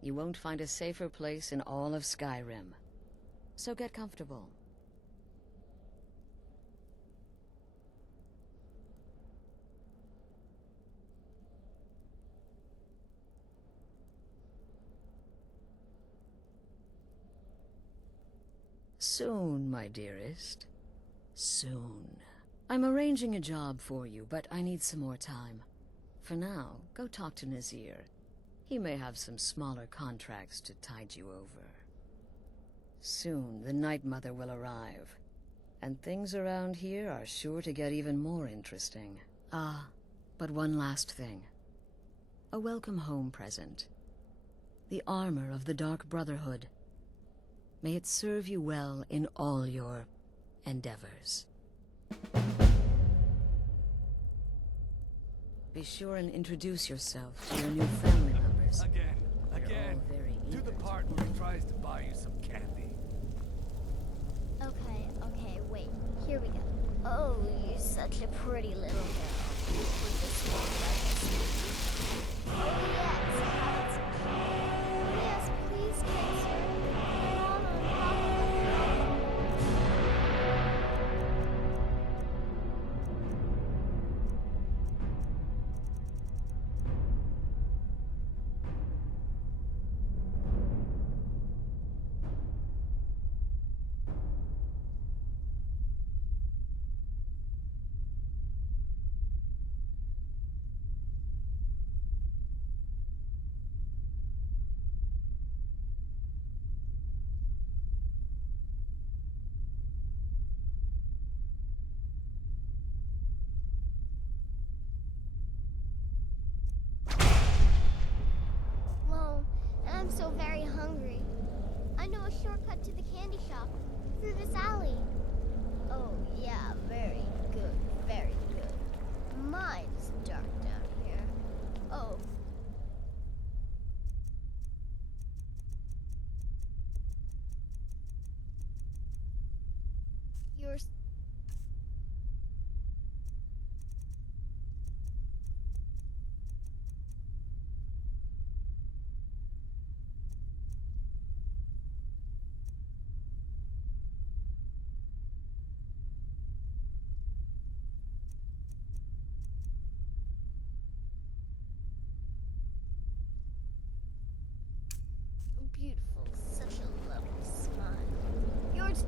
You won't find a safer place in all of Skyrim. So get comfortable. Soon, my dearest. Soon. I'm arranging a job for you, but I need some more time. For now, go talk to Nazir. He may have some smaller contracts to tide you over. Soon, the Night Mother will arrive, and things around here are sure to get even more interesting. Ah, but one last thing. A welcome home present. The armor of the Dark Brotherhood. May it serve you well in all your endeavors. Be sure and introduce yourself to your new family members. Again. Do the part where he tries to buy you some candy. Okay, wait. Here we go. Oh, you're such a pretty little girl. With the small legs. Oh, yes. Yes, please, Kaiser. I'm so very hungry. I know a shortcut to the candy shop through this alley. Oh, yeah, very good, very good. My, it's dark down here. Oh. You're... beautiful, such a lovely smile. Yours.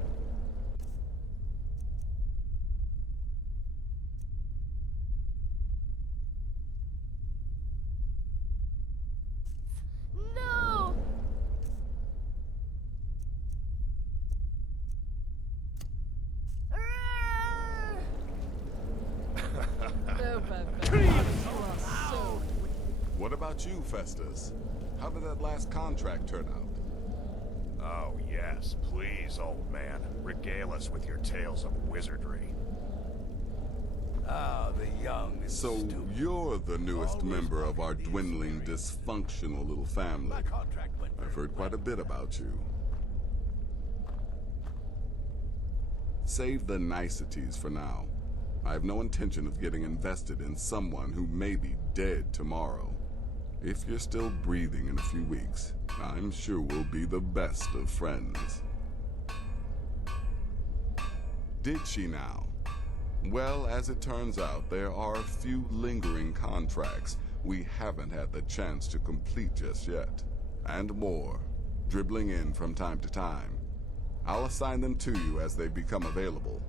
No! What about you, Festus? How did that last contract turn out? Oh, yes. Please, old man. Regale us with your tales of wizardry. Ah, the young and So stupid. you're the newest member of our dwindling, dysfunctional little family. I've heard quite a bit about you. Save the niceties for now. I have no intention of getting invested in someone who may be dead tomorrow. If you're still breathing in a few weeks, I'm sure we'll be the best of friends. Did she now? Well, as it turns out, there are a few lingering contracts we haven't had the chance to complete just yet. And more, dribbling in from time to time. I'll assign them to you as they become available,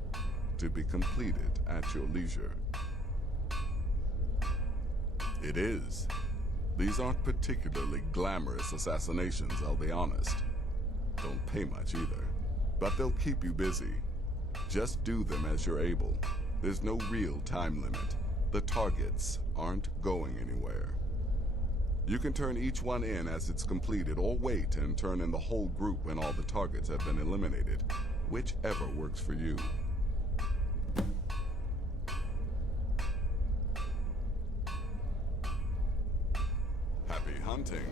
to be completed at your leisure. It is. These aren't particularly glamorous assassinations, I'll be honest. Don't pay much either. But they'll keep you busy. Just do them as you're able. There's no real time limit. The targets aren't going anywhere. You can turn each one in as it's completed, or wait and turn in the whole group when all the targets have been eliminated. Whichever works for you. Happy hunting.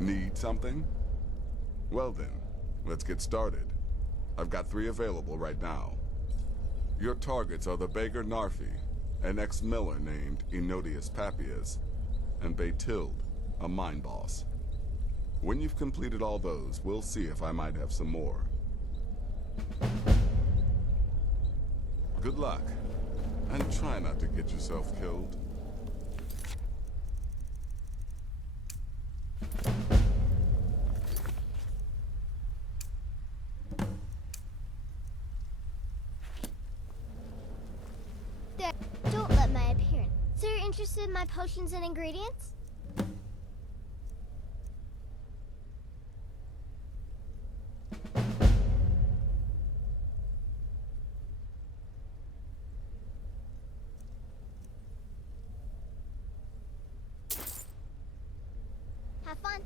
Need something? Well then, let's get started. I've got 3 available right now. Your targets are the beggar Narfi, an ex-miller named Enodius Papias, and Baytild, a mine boss. When you've completed all those, we'll see if I might have some more. Good luck, and try not to get yourself killed. There, don't let my appearance. So you're interested in my potions and ingredients? Have fun.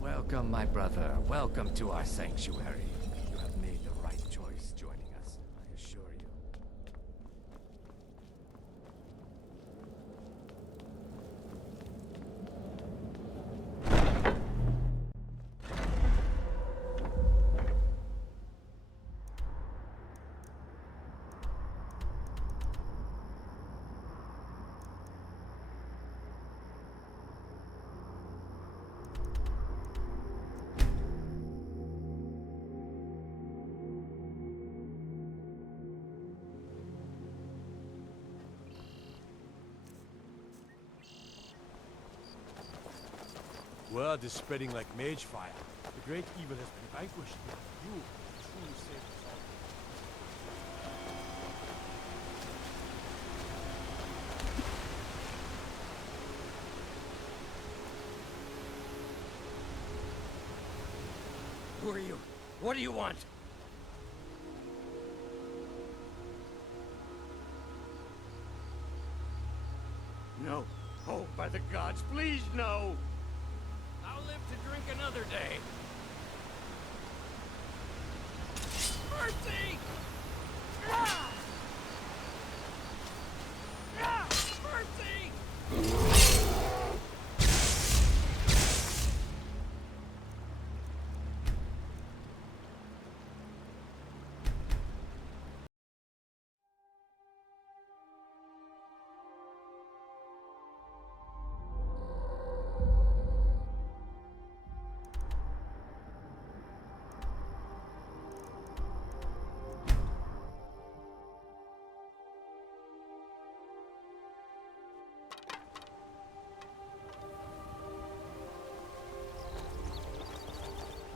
Welcome, my brother. Welcome to our sanctuary. You have made the right choice joining us, I assure you. Word is spreading like mage fire. The great evil has been vanquished. You truly saved us all. Who are you? What do you want? No. Oh, by the gods, please no! I'll live to drink another day. Mercy! Ah! Ah! Mercy!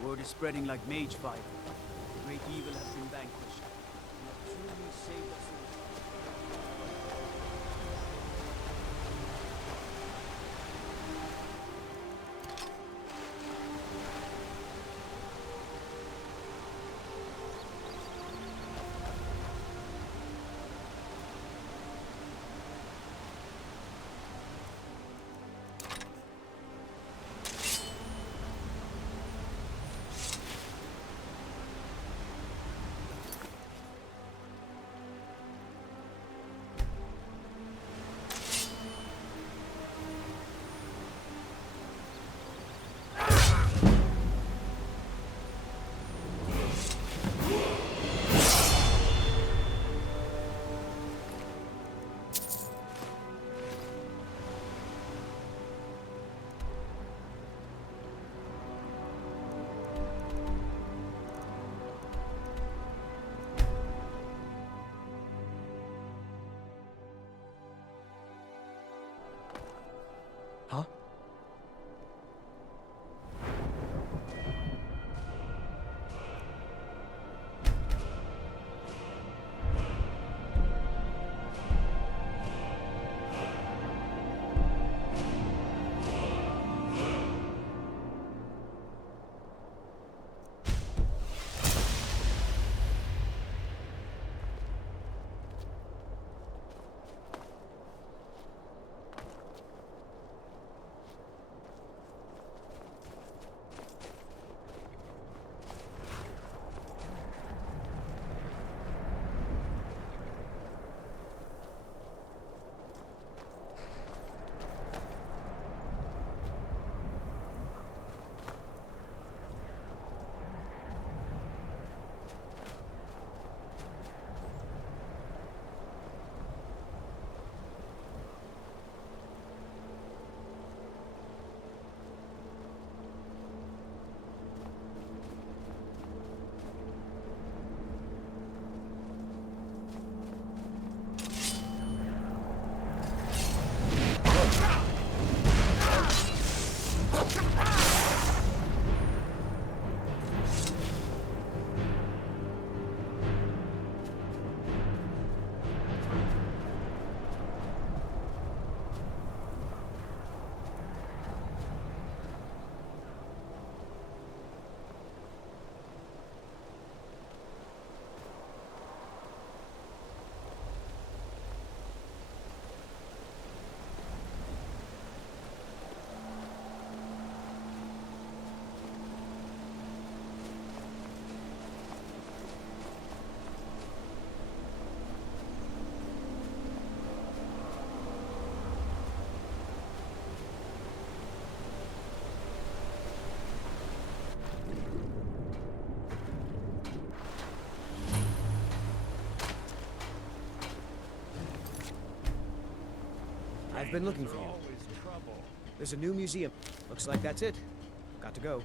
Word is spreading like mage fire. The great evil has been vanquished. You have truly saved us all. Huh? I've been looking for you. There's a new museum. Looks like that's it. Got to go.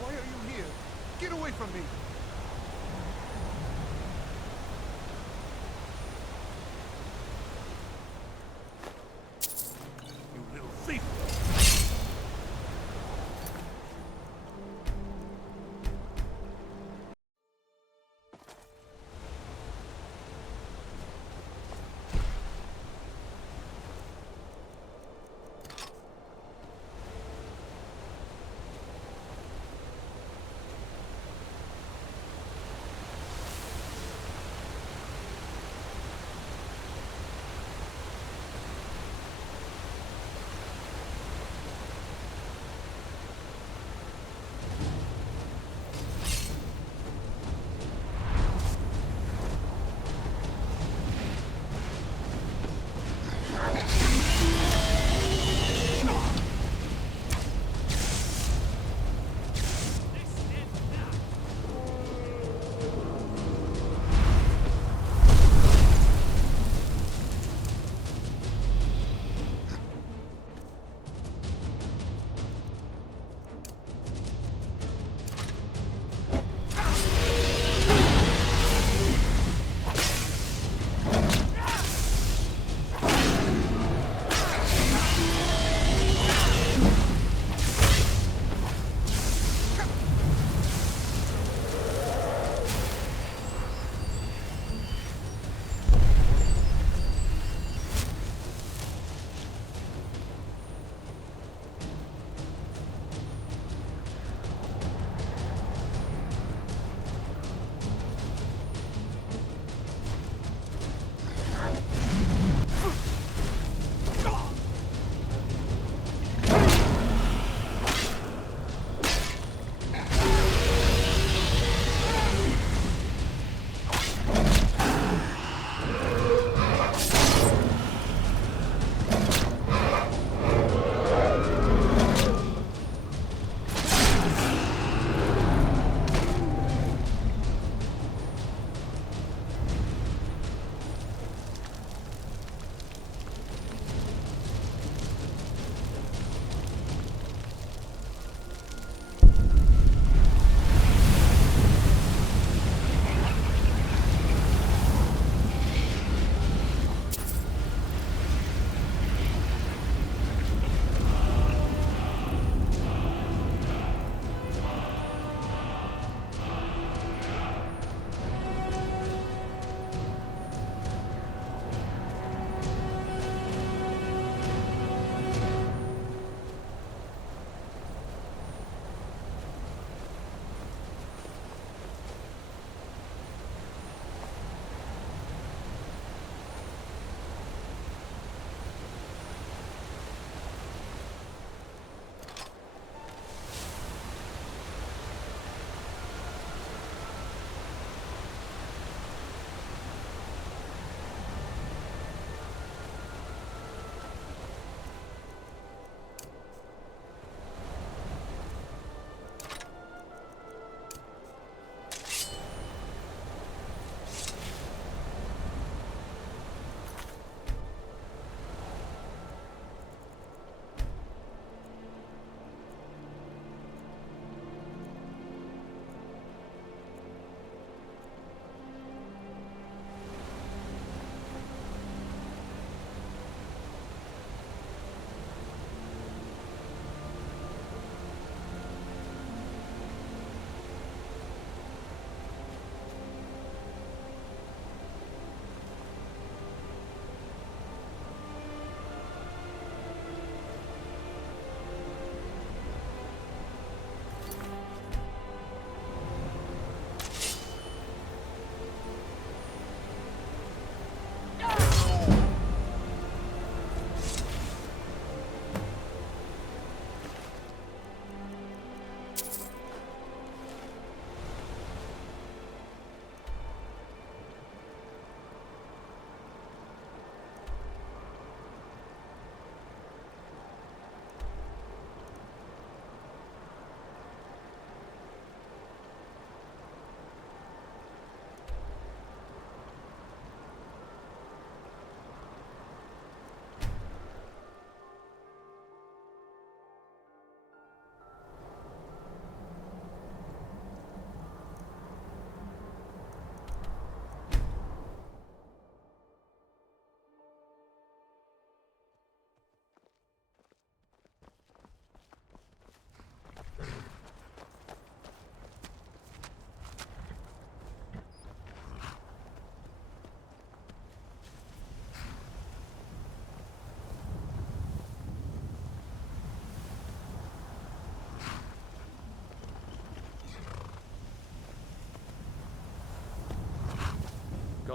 Why are you here? Get away from me! You little thief!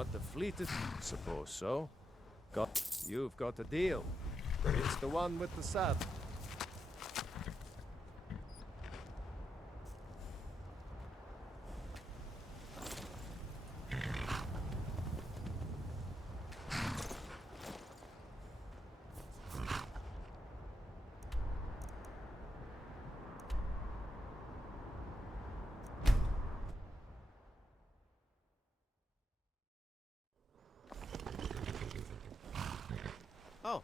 Got the fleetest? Suppose so. You've got a deal. It's the one with the saddle. Oh.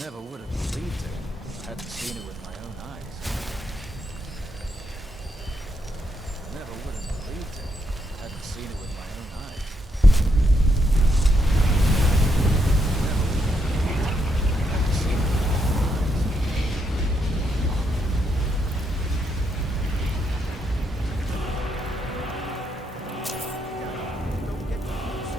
Never would have believed it. Hadn't seen it with my own eyes. Never would have believed it. Hadn't seen it with my own eyes. Never would have believed it. Hadn't seen it with my own eyes. Don't get too close.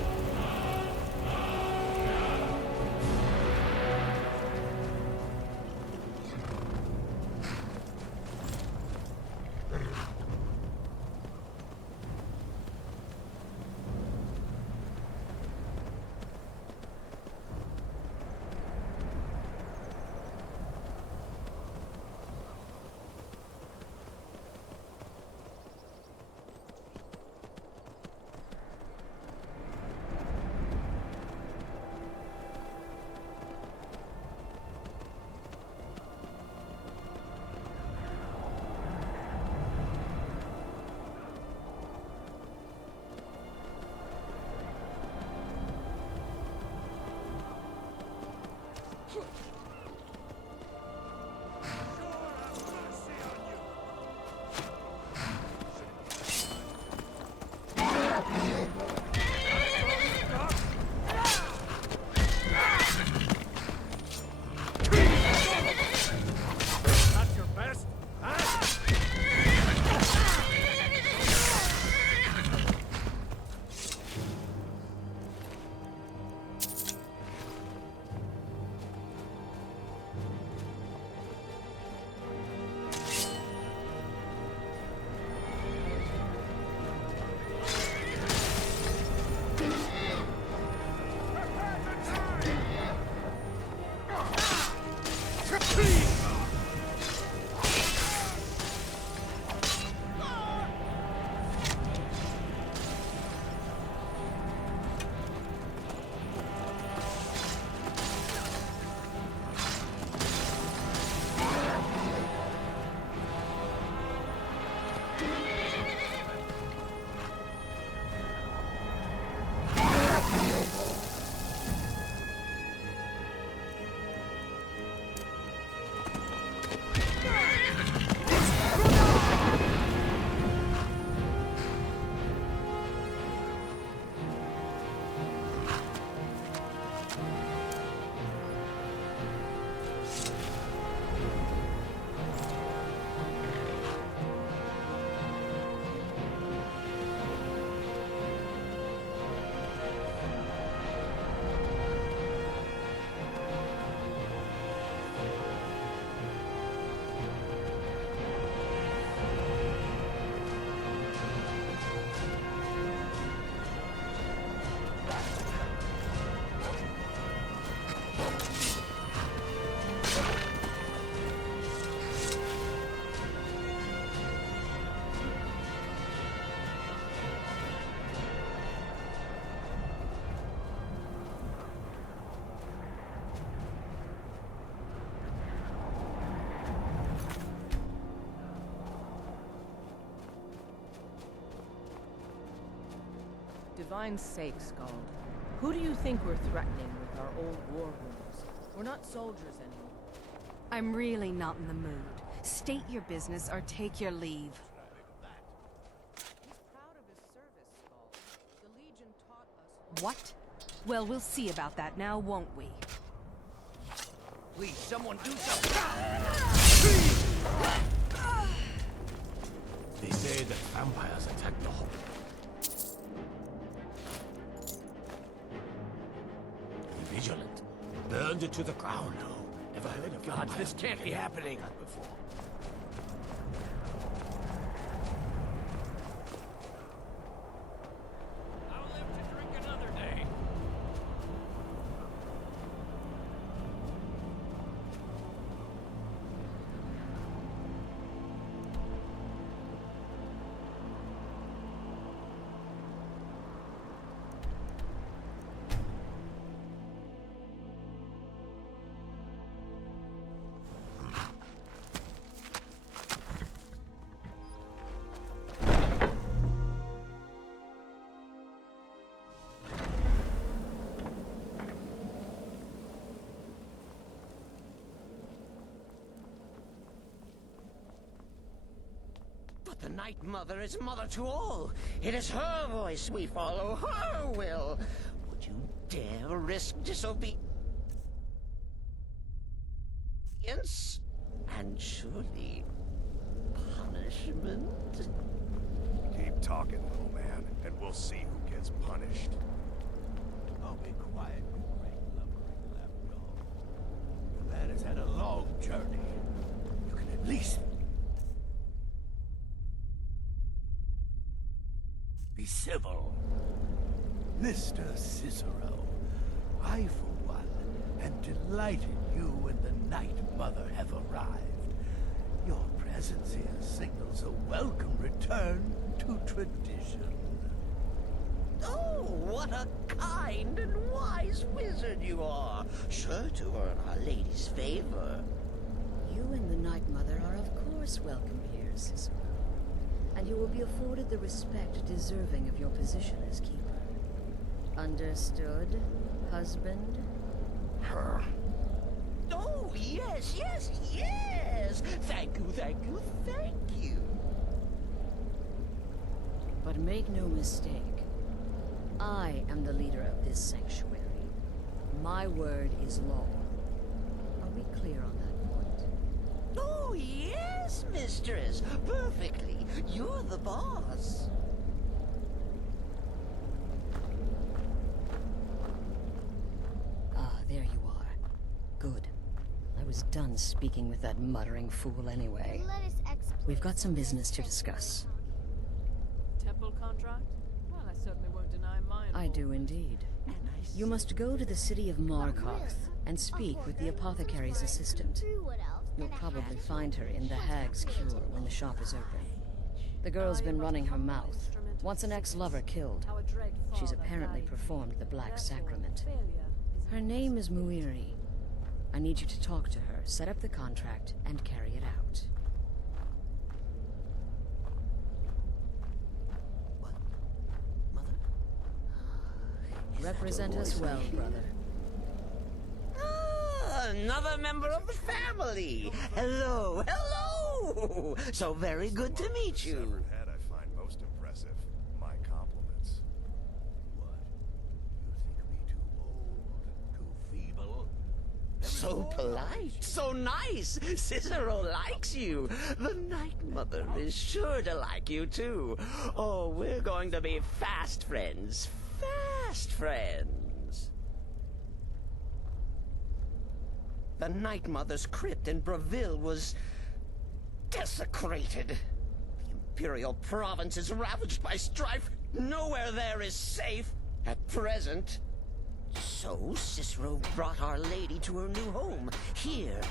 divine's sake, Skald. Who do you think we're threatening with our old war wounds? We're not soldiers anymore. I'm really not in the mood. State your business or take your leave. He's proud of his service, Skald. The Legion taught us... What? Well, we'll see about that now, won't we? Please, someone do something! They say that vampires attack the home. Be vigilant. Burned it to the ground. Never heard of Gods, this can't be happening. Before. I'll live to drink another day. But the Night Mother is mother to all. It is her voice we follow, her will. Would you dare risk disobedience? And surely punishment? Keep talking, little man, and we'll see who gets punished. Oh, be quiet, you great lumbering lapdog. The man has had a long journey. You can at least be civil. Mr. Cicero, I, for one, am delighted you and the Night Mother have arrived. Your presence here signals a welcome return to tradition. Oh, what a kind and wise wizard you are. Sure to earn Our Lady's favor. You and the Night Mother are of course welcome here, Cicero. And you will be afforded the respect deserving of your position as keeper. Understood, husband? Her. Oh, yes, yes, yes! Thank you, thank you, thank you! But make no mistake, I am the leader of this sanctuary. My word is law. Are we clear on that point? Oh, yes, mistress! Perfectly! You're the boss! Ah, there you are. Good. I was done speaking with that muttering fool anyway. We've got some business to discuss. Temple contract? Well, I certainly won't deny mine. I do indeed. You must go to the city of Markarth and speak with the apothecary's assistant. You'll probably find her in the Hag's Cure when the shop is open. The girl's been running her mouth. Wants an ex-lover killed. She's apparently performed the Black Sacrament. Her name is Muiri. I need you to talk to her, set up the contract, and carry it out. What? Mother? Represent us well, brother. Ah, another member of the family! Hello, hello! So very good to meet you. Severed head I find most impressive. My compliments. What? You think me too old, too feeble? So polite, so nice. Cicero likes you. The Night Mother is sure to like you, too. Oh, we're going to be fast friends. Fast friends. The Night Mother's crypt in Breville was desecrated. The Imperial province is ravaged by strife. Nowhere there is safe at present. So Cicero brought Our Lady to her new home. Here.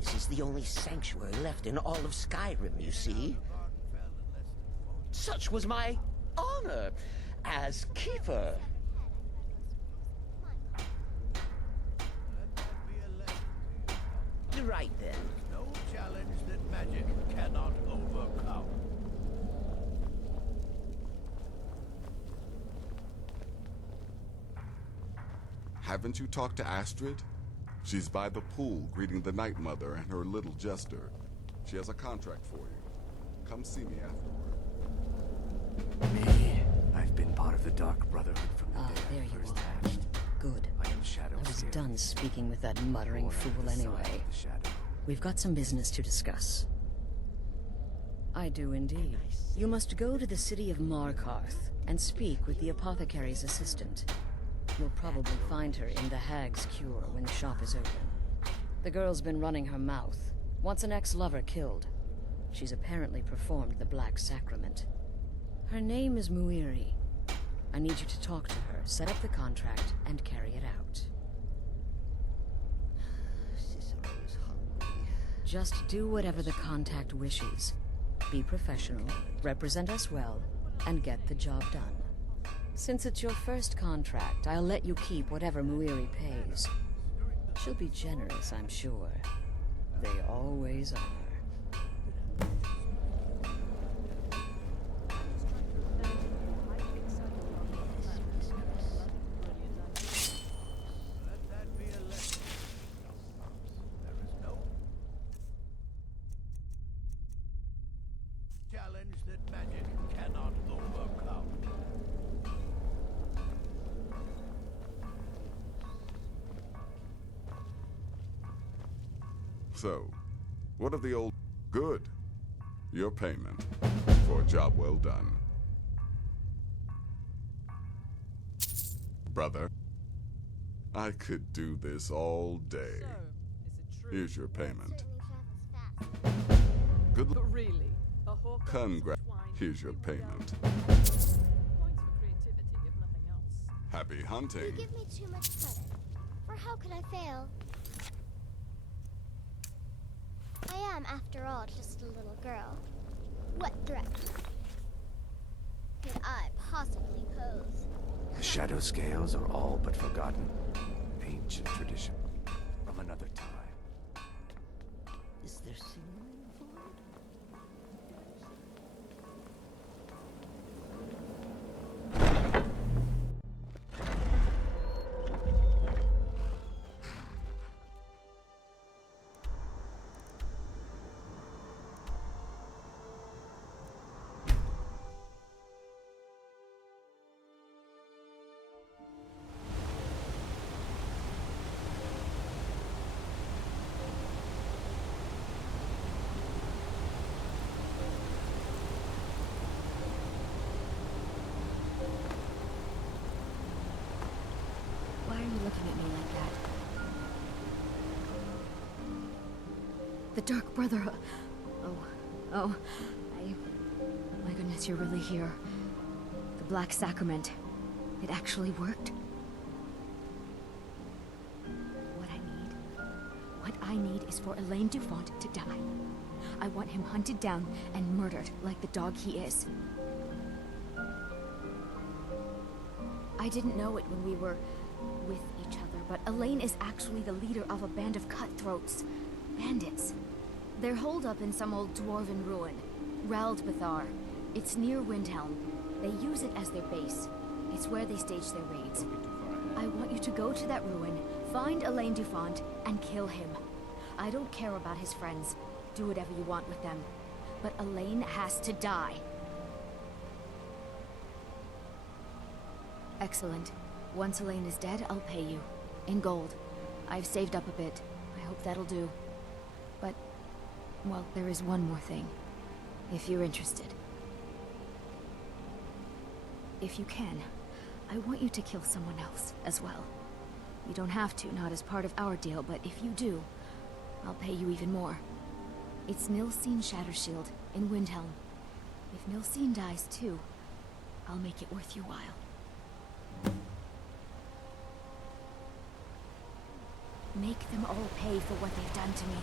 This is the only sanctuary left in all of Skyrim, you see. Such was my honor as keeper. Right then. No challenge that magic cannot overcome. Haven't you talked to Astrid? She's by the pool greeting the Night Mother and her little jester. She has a contract for you. Come see me afterward. Me. I've been part of the Dark Brotherhood from the day there I you first are. hatched. Good. I am Shadow I was Scale. done speaking with that muttering Born under fool the sign anyway. of the Shadow. We've got some business to discuss. I do indeed. You must go to the city of Markarth and speak with the apothecary's assistant. You'll probably find her in the Hag's Cure when the shop is open. The girl's been running her mouth. Wants an ex-lover killed. She's apparently performed the Black Sacrament. Her name is Muiri. I need you to talk to her, set up the contract, and carry it out. Cicero's hungry. Just do whatever the contact wishes. Be professional, represent us well, and get the job done. Since it's your first contract, I'll let you keep whatever Muiri pays. She'll be generous, I'm sure. They always are. Challenge that magic cannot overcome. So, what of the old... Good. Your payment for a job well done. Brother, I could do this all day. Here's your payment. Good luck. But really, a hawker Congrats. Here's your payment. points for creativity, if nothing else. Happy You hunting. give me too much credit. For how could I fail? I am, after all, just a little girl. What threat could I possibly pose? The Shadow Scales are all but forgotten. Ancient tradition from another time. Is there signal involved? Why are you looking at me like that? The Dark Brother. Oh. My goodness, you're really here. The Black Sacrament. It actually worked. What I need is for Elaine Dufont to die. I want him hunted down and murdered like the dog he is. I didn't know it when we were with each other, but Elaine is actually the leader of a band of cutthroats. Bandits. They're holed up in some old dwarven ruin. Raldbathar. It's near Windhelm. They use it as their base. It's where they stage their raids. I want you to go to that ruin, find Elaine Dufont, and kill him. I don't care about his friends. Do whatever you want with them. But Elaine has to die. Excellent. Once Elaine is dead, I'll pay you. In gold. I've saved up a bit. I hope that'll do. But, well, there is one more thing. If you're interested. If you can, I want you to kill someone else as well. You don't have to, not as part of our deal, but if you do, I'll pay you even more. It's Nilsine Shattershield in Windhelm. If Nilsine dies too, I'll make it worth your while. Make them all pay for what they've done to me.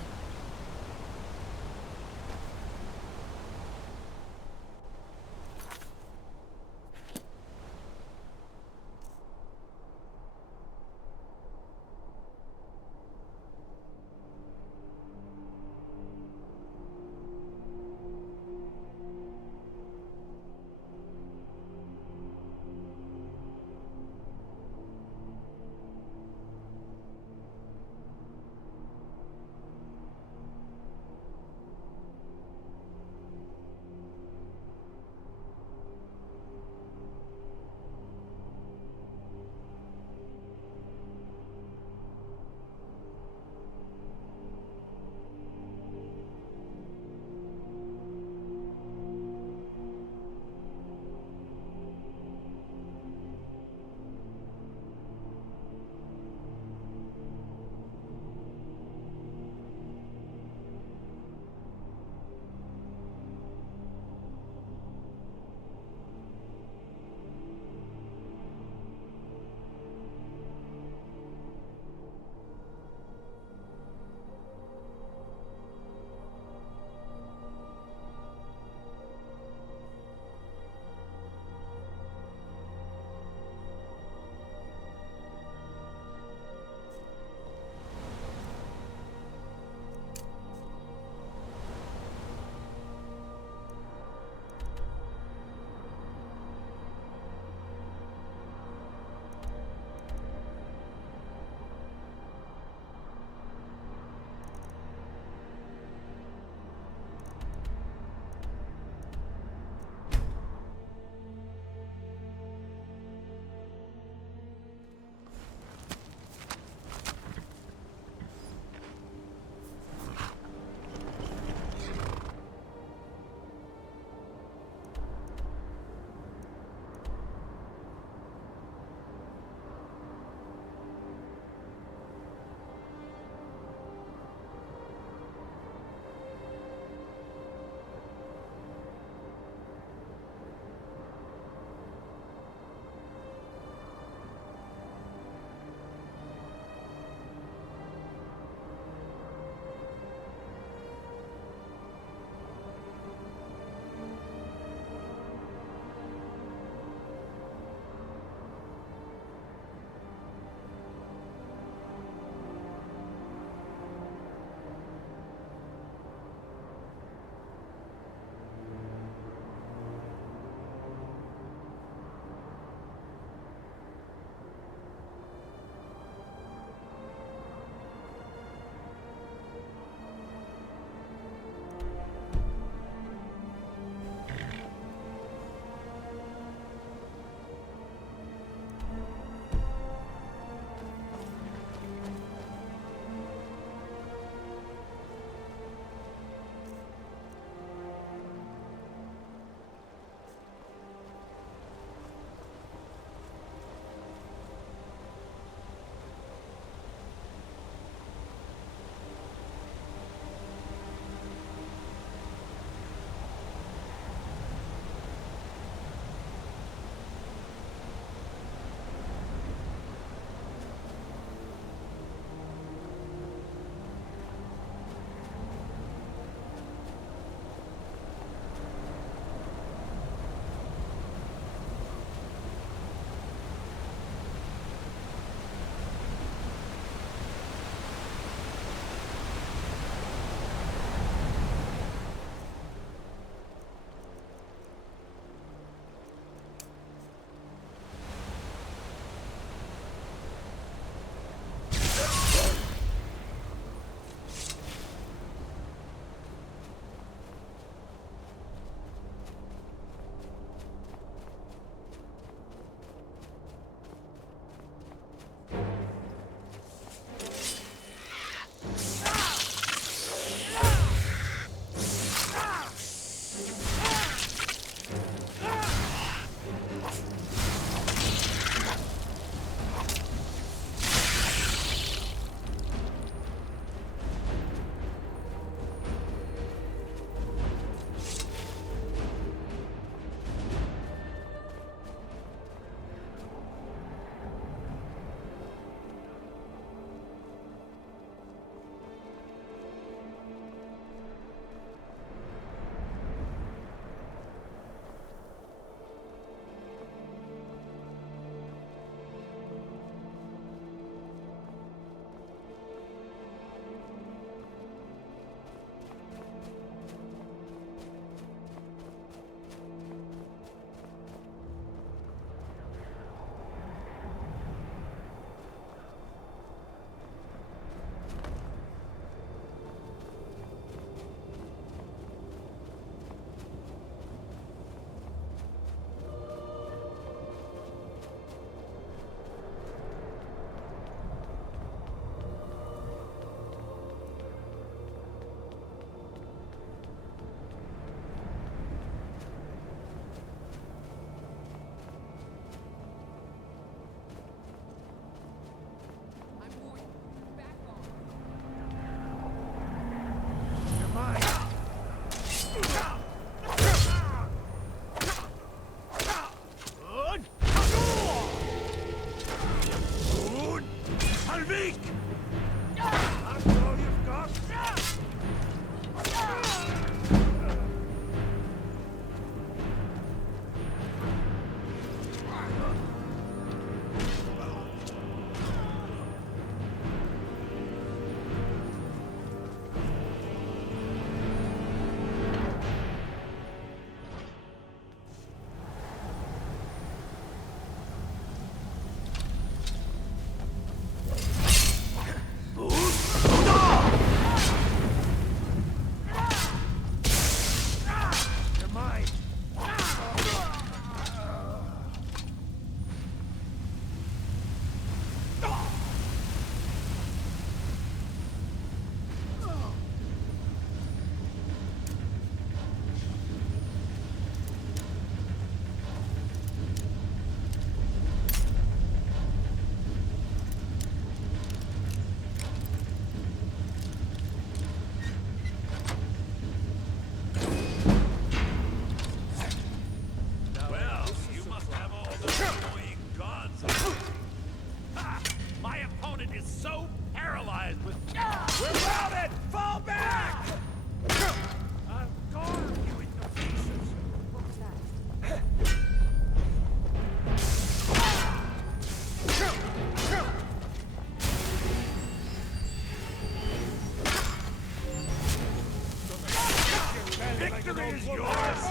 Victory is yours!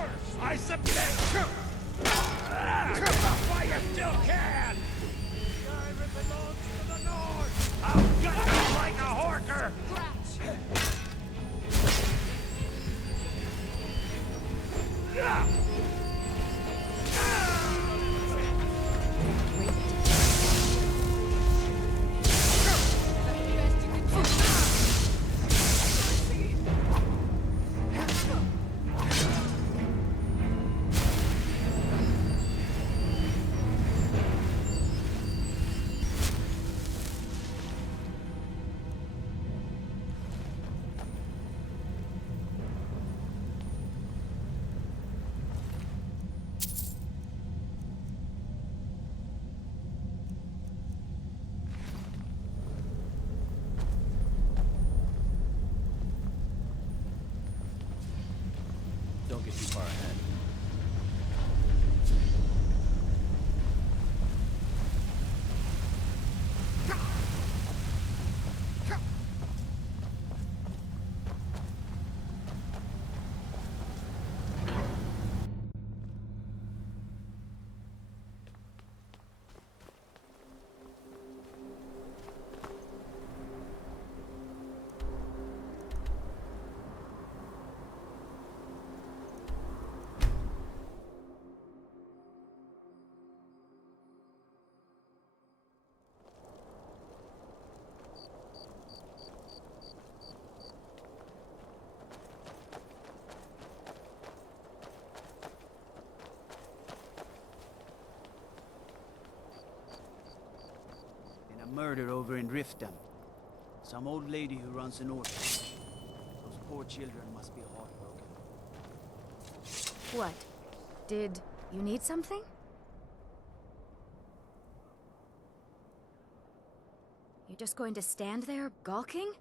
I submit! While you still can! Skyrim belongs to the North! I'll gut you like a horker! Don't get too far ahead. Been a murder over in Riften. Some old lady who runs an orphanage. Those poor children must be heartbroken. What? Did you need something? You're just going to stand there, gawking?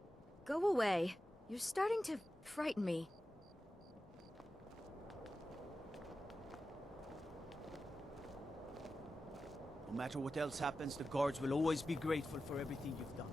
Go away. You're starting to frighten me. No matter what else happens, the guards will always be grateful for everything you've done.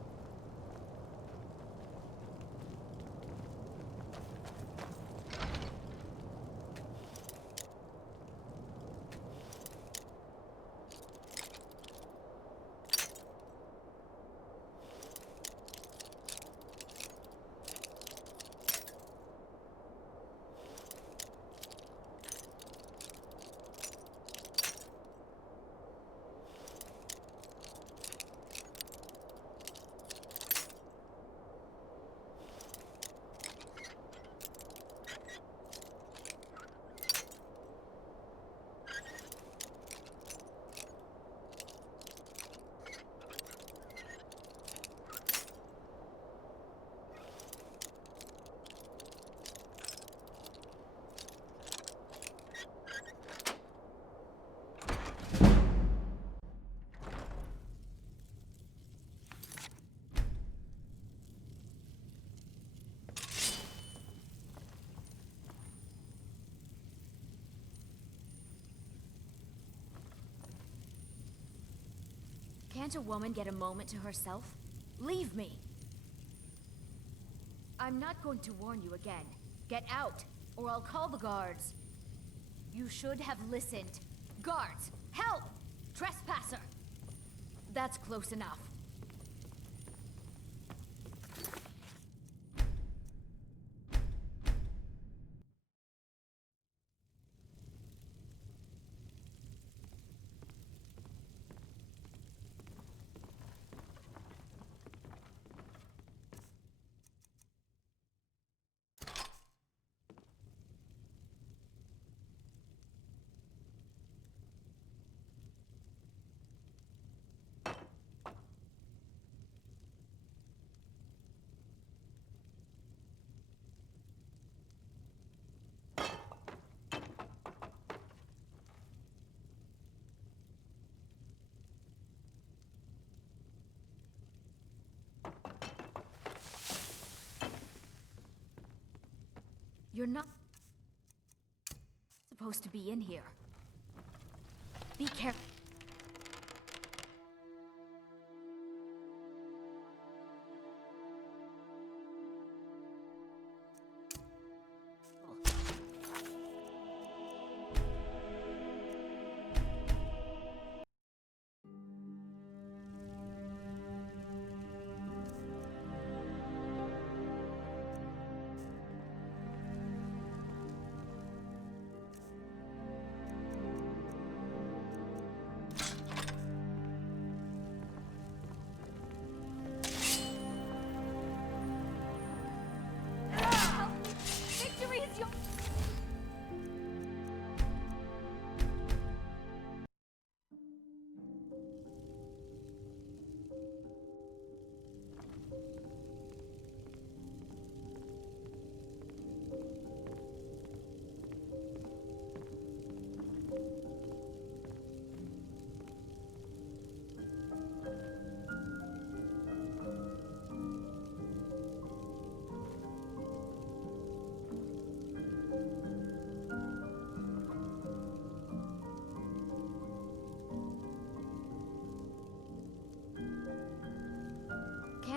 Can't a woman get a moment to herself? Leave me! I'm not going to warn you again. Get out, or I'll call the guards. You should have listened. Guards! Help! Trespasser! That's close enough. You're not supposed to be in here. Be careful.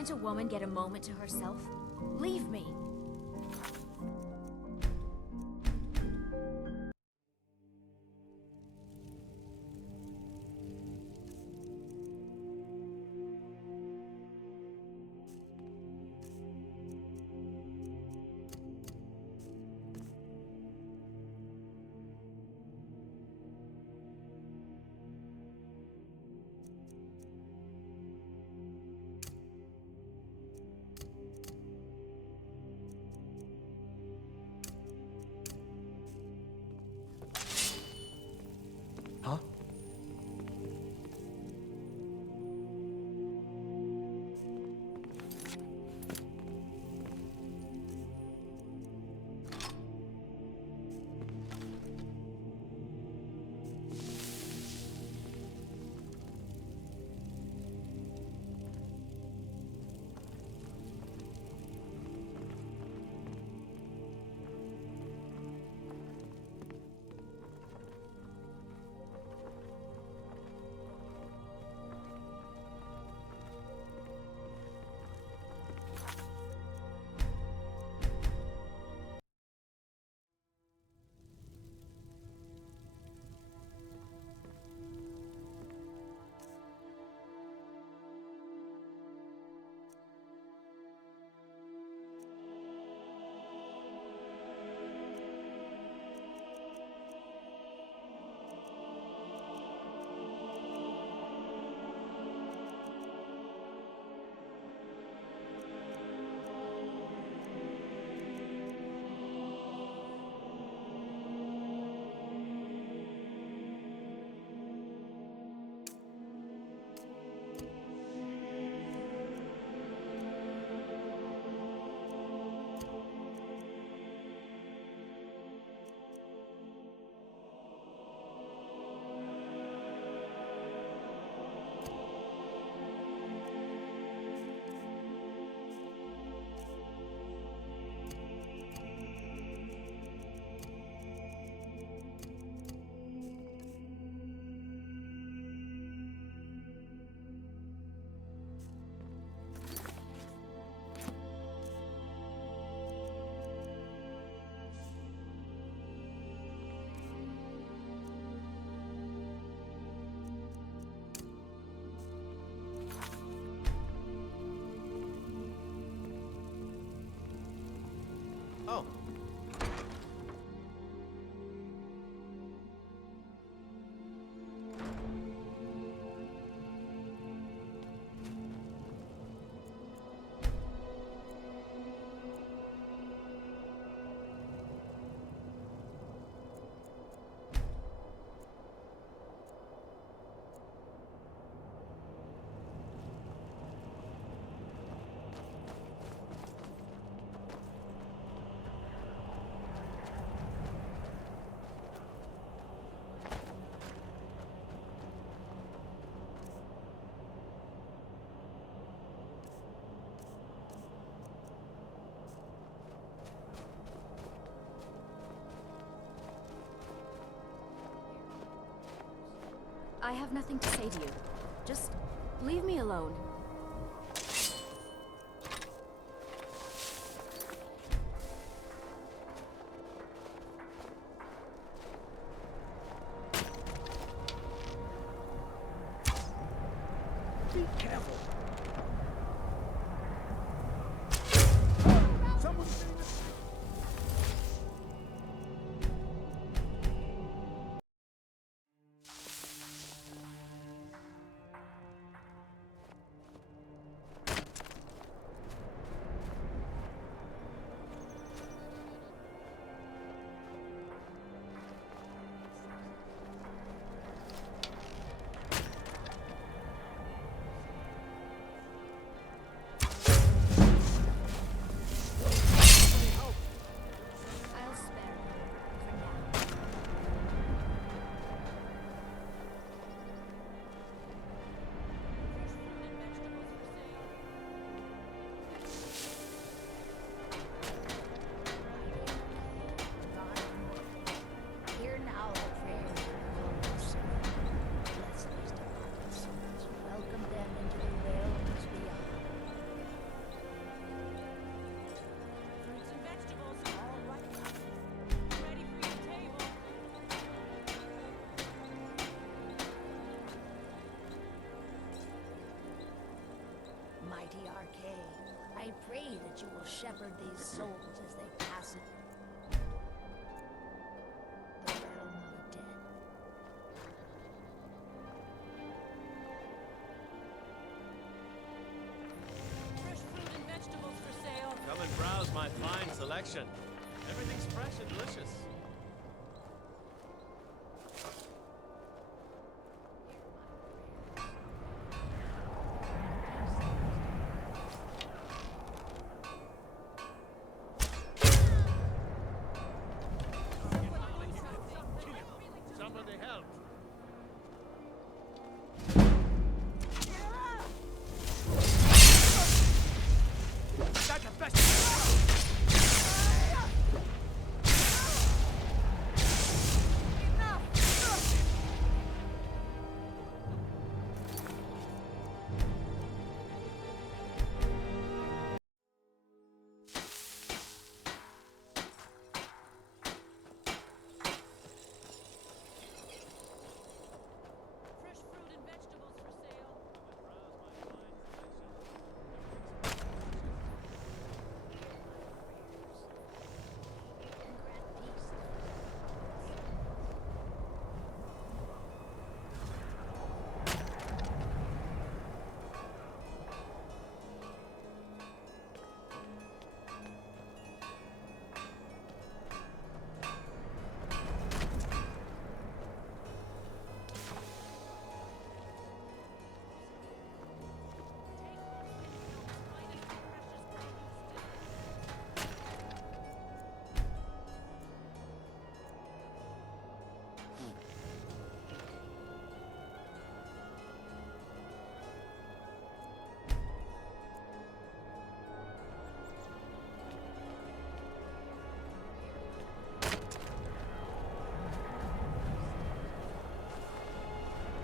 Can't a woman get a moment to herself? Leave me. Huh? Oh. I have nothing to say to you. Just leave me alone. Be careful. Someone's getting this. I pray that you will shepherd these souls as they pass it. The realm of death. Fresh fruit and vegetables for sale. Come and browse my fine selection. Everything's fresh and delicious. Somebody help! That's the best. Fresh fruit and vegetables for sale.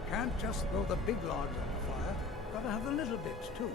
Can't just throw the big logs on the fire. Gotta have the little bits, too.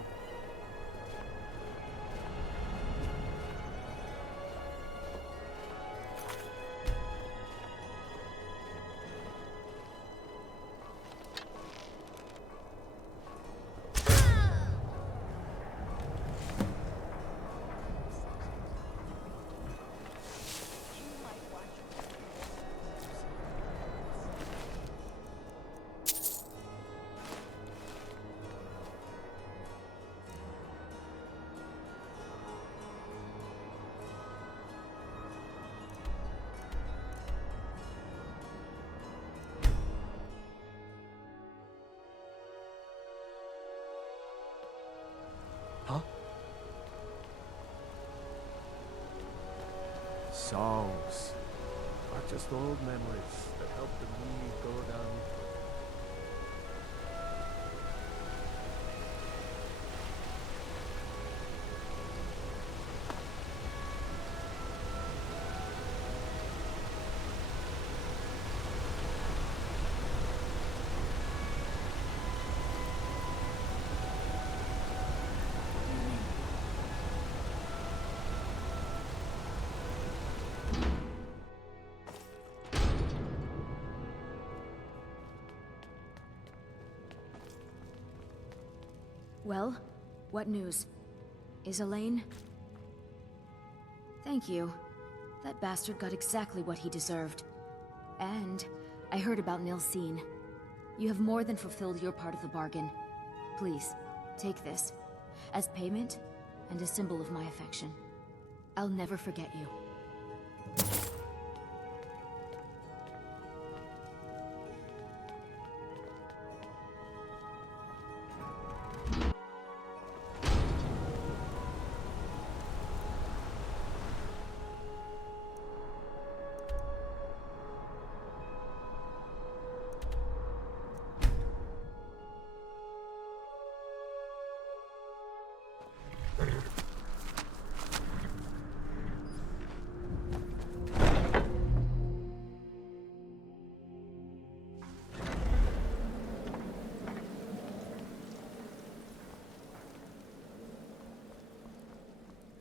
Songs. Not just old memories that help the mood go down. Well, what news? Is Elaine? Thank you. That bastard got exactly what he deserved. And I heard about Nilsine. You have more than fulfilled your part of the bargain. Please, take this. As payment, and a symbol of my affection. I'll never forget you.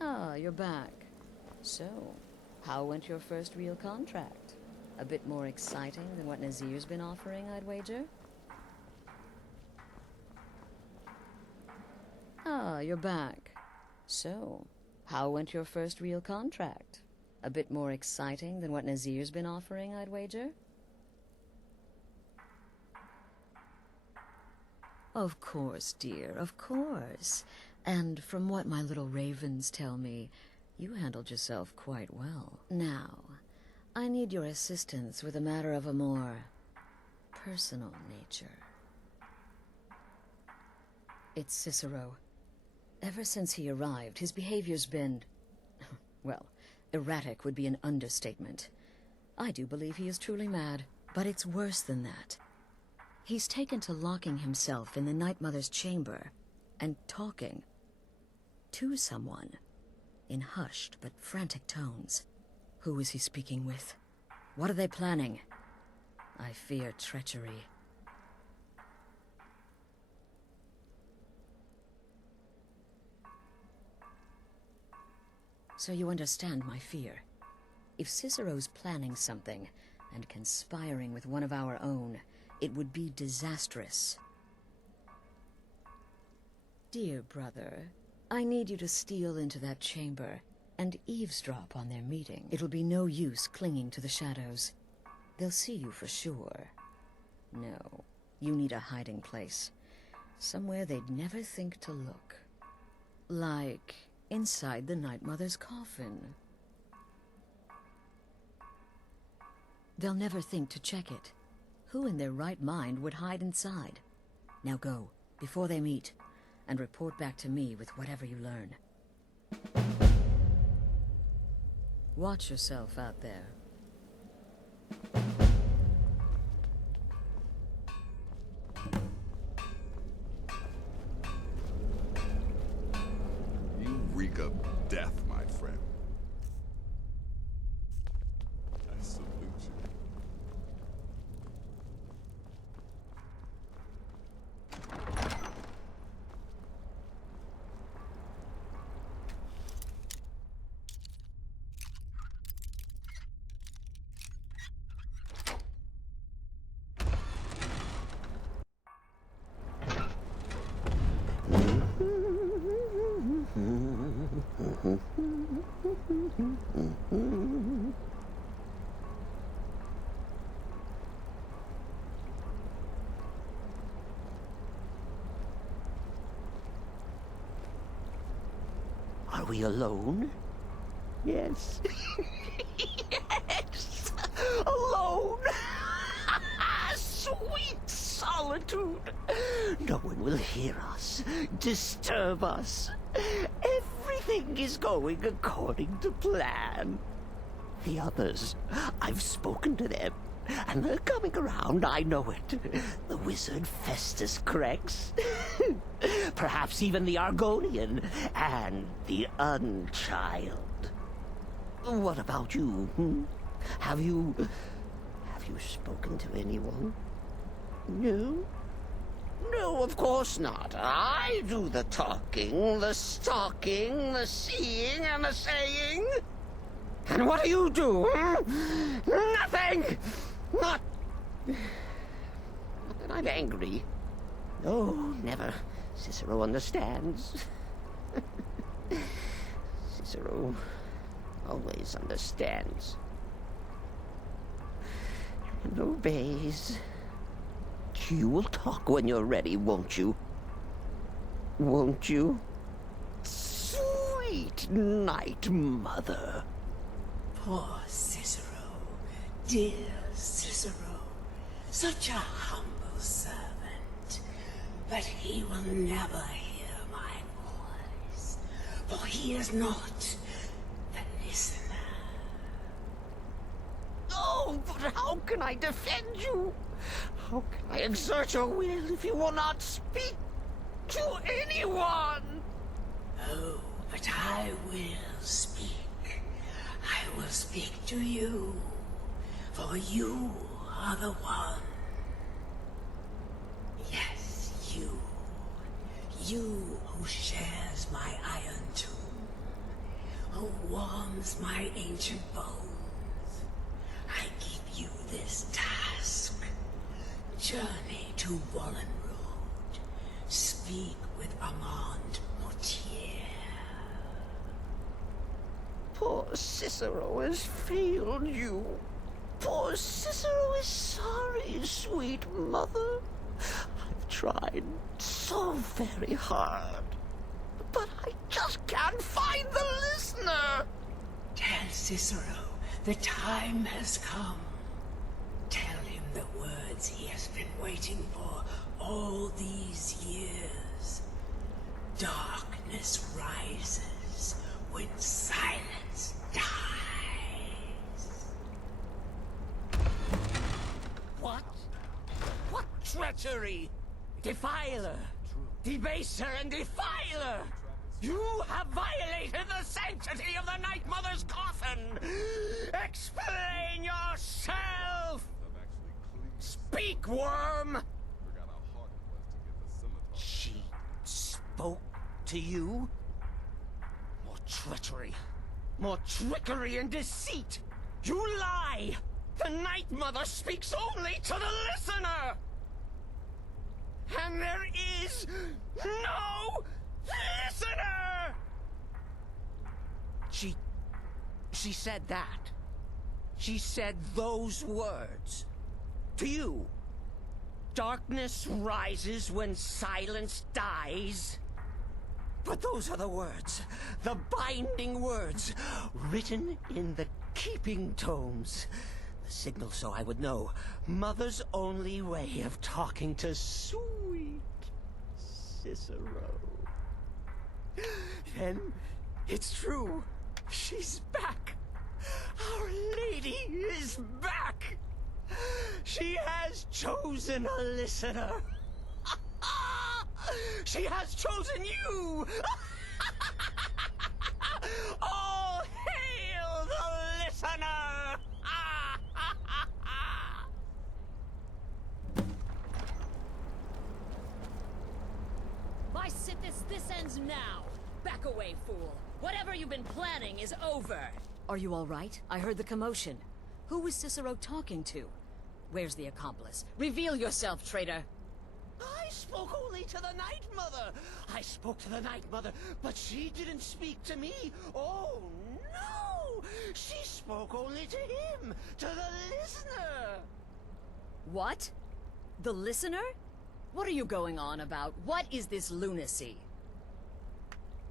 Ah, you're back. So, how went your first real contract? A bit more exciting than what Nazir's been offering, I'd wager? Ah, you're back. So, how went your first real contract? A bit more exciting than what Nazir's been offering, I'd wager? Of course, dear, of course. And from what my little ravens tell me, you handled yourself quite well. Now, I need your assistance with a matter of a more personal nature. It's Cicero. Ever since he arrived, his behavior's been... well, erratic would be an understatement. I do believe he is truly mad, but it's worse than that. He's taken to locking himself in the Night Mother's chamber and talking to someone in hushed but frantic tones. Who is he speaking with? What are they planning? I fear treachery. So you understand my fear. If Cicero's planning something and conspiring with one of our own, it would be disastrous. Dear brother, I need you to steal into that chamber and eavesdrop on their meeting. It'll be no use clinging to the shadows. They'll see you for sure. No, you need a hiding place. Somewhere they'd never think to look. Like inside the Night Mother's coffin. They'll never think to check it. Who in their right mind would hide inside? Now go, before they meet, and report back to me with whatever you learn. Watch yourself out there. You reek of death, my friend. I salute you. Are we alone? Yes. Yes! Alone! Sweet solitude! No one will hear us, disturb us. Everything is going according to plan. The others, I've spoken to them, and they're coming around, I know it. The wizard Festus Crex. Perhaps even the Argonian, and the Unchild. What about you, hmm? Have you spoken to anyone? No? No, of course not. I do the talking, the stalking, the seeing, and the saying. And what do you do, hmm? Nothing! Not that I'm angry. No, never. Cicero understands. Cicero always understands. And obeys. You will talk when you're ready, won't you? Won't you? Sweet Night Mother. Poor Cicero. Dear Cicero. Such a humble servant. But he will never hear my voice. For he is not the listener. Oh, but how can I defend you? How can I exert your will if you will not speak to anyone? Oh, but I will speak. I will speak to you. For you are the one. Yes, you. You who shares my iron tomb. Who warms my ancient bones. I give you this task. Journey to Wallen Road. Speak with Armand Mortier. Cicero has failed you. Poor Cicero is sorry, sweet mother. I've tried so very hard, but I just can't find the listener. Tell Cicero the time has come. Tell him the words he has been waiting for all these years. Darkness rises when silence dies. What? What treachery? Defiler! Debaser and defiler! You have violated the sanctity of the Night Mother's coffin! Explain yourself! Speak, worm! She spoke to you? More treachery. More trickery and deceit! You lie! The Night Mother speaks only to the listener! And there is no listener! She said that. She said those words. To you. Darkness rises when silence dies. But those are the words, the binding words, written in the keeping tomes. The signal so I would know. Mother's only way of talking to sweet Cicero. Then it's true. She's back. Our Lady is back. She has chosen a listener. She has chosen you. All hail the listener. By Sithis, this ends now. Back away, fool. Whatever you've been planning is over. Are you all right? I heard the commotion. Who was Cicero talking to? Where's the accomplice? Reveal yourself, traitor! I spoke only to the Night Mother. I spoke to the Night Mother, but she didn't speak to me. Oh, no! She spoke only to him, to the listener. What? The listener? What are you going on about? What is this lunacy?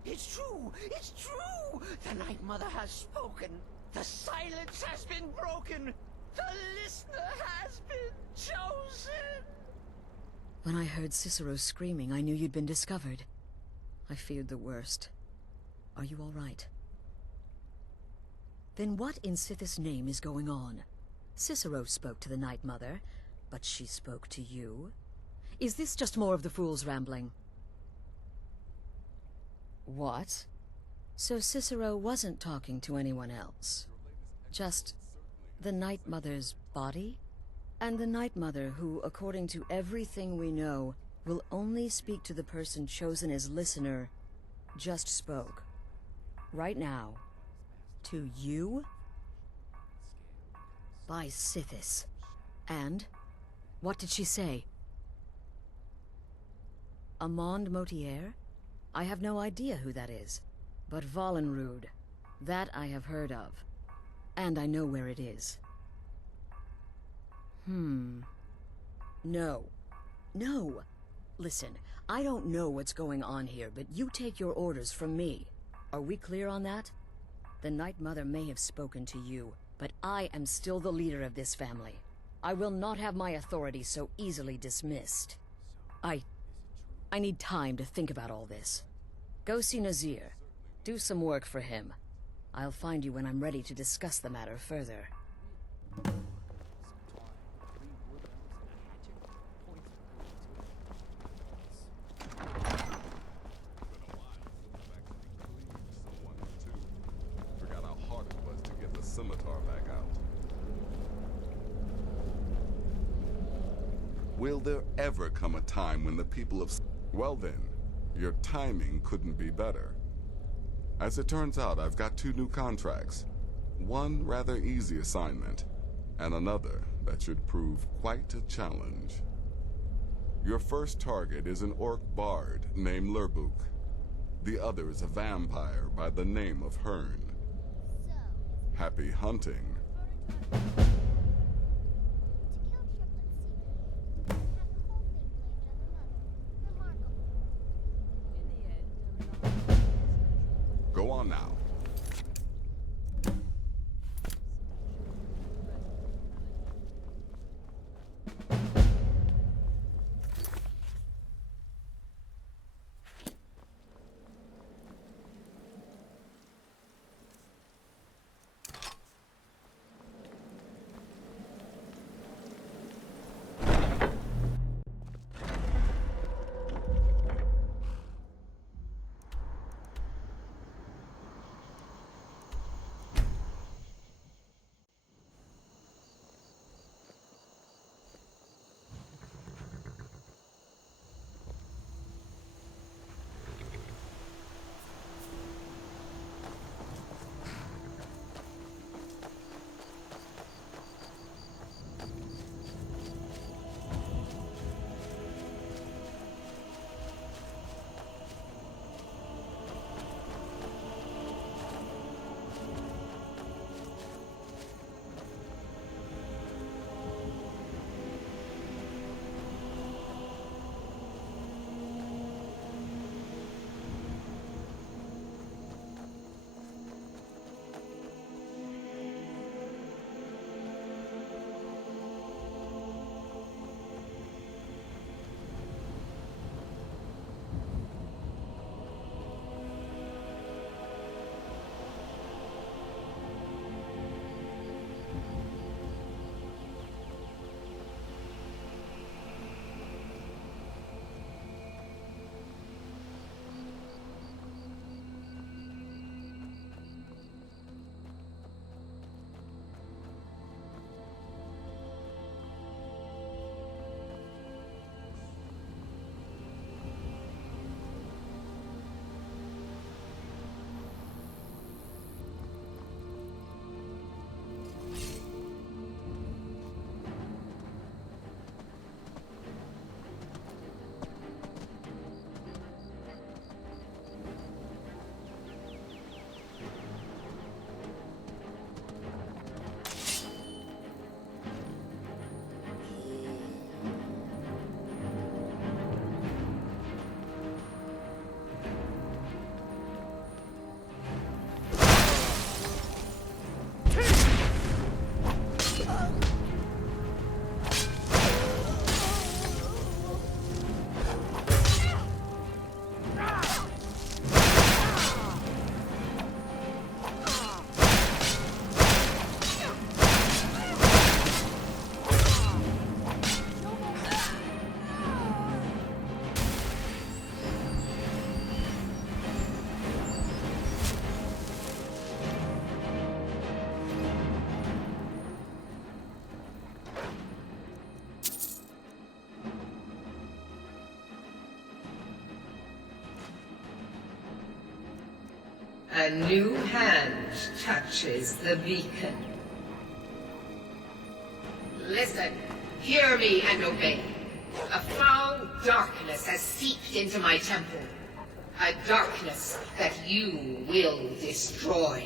It's true! It's true! The Night Mother has spoken. The silence has been broken. The listener has been chosen. When I heard Cicero screaming, I knew you'd been discovered. I feared the worst. Are you all right? Then what in Sithis' name is going on? Cicero spoke to the Night Mother, but she spoke to you? Is this just more of the fool's rambling? What? So Cicero wasn't talking to anyone else? Just the Night Mother's body? And the Night Mother who, according to everything we know, will only speak to the person chosen as listener, just spoke. Right now. To you? By Sithis. And? What did she say? Amand Motier? I have no idea who that is. But Valenrud, that I have heard of. And I know where it is. No. No! Listen, I don't know what's going on here, but you take your orders from me. Are we clear on that? The Night Mother may have spoken to you, but I am still the leader of this family. I will not have my authority so easily dismissed. I need time to think about all this. Go see Nazir. Do some work for him. I'll find you when I'm ready to discuss the matter further. Forgot how hard it was to get the scimitar back out. Will there ever come a time when the people of... Well then, your timing couldn't be better. As it turns out, I've got 2 new contracts. One rather easy assignment, and another that should prove quite a challenge. Your first target is an orc bard named Lurbuk. The other is a vampire by the name of Hearn. Happy hunting. Go on now. A new hand touches the beacon. Listen, hear me and obey. A foul darkness has seeped into my temple. A darkness that you will destroy.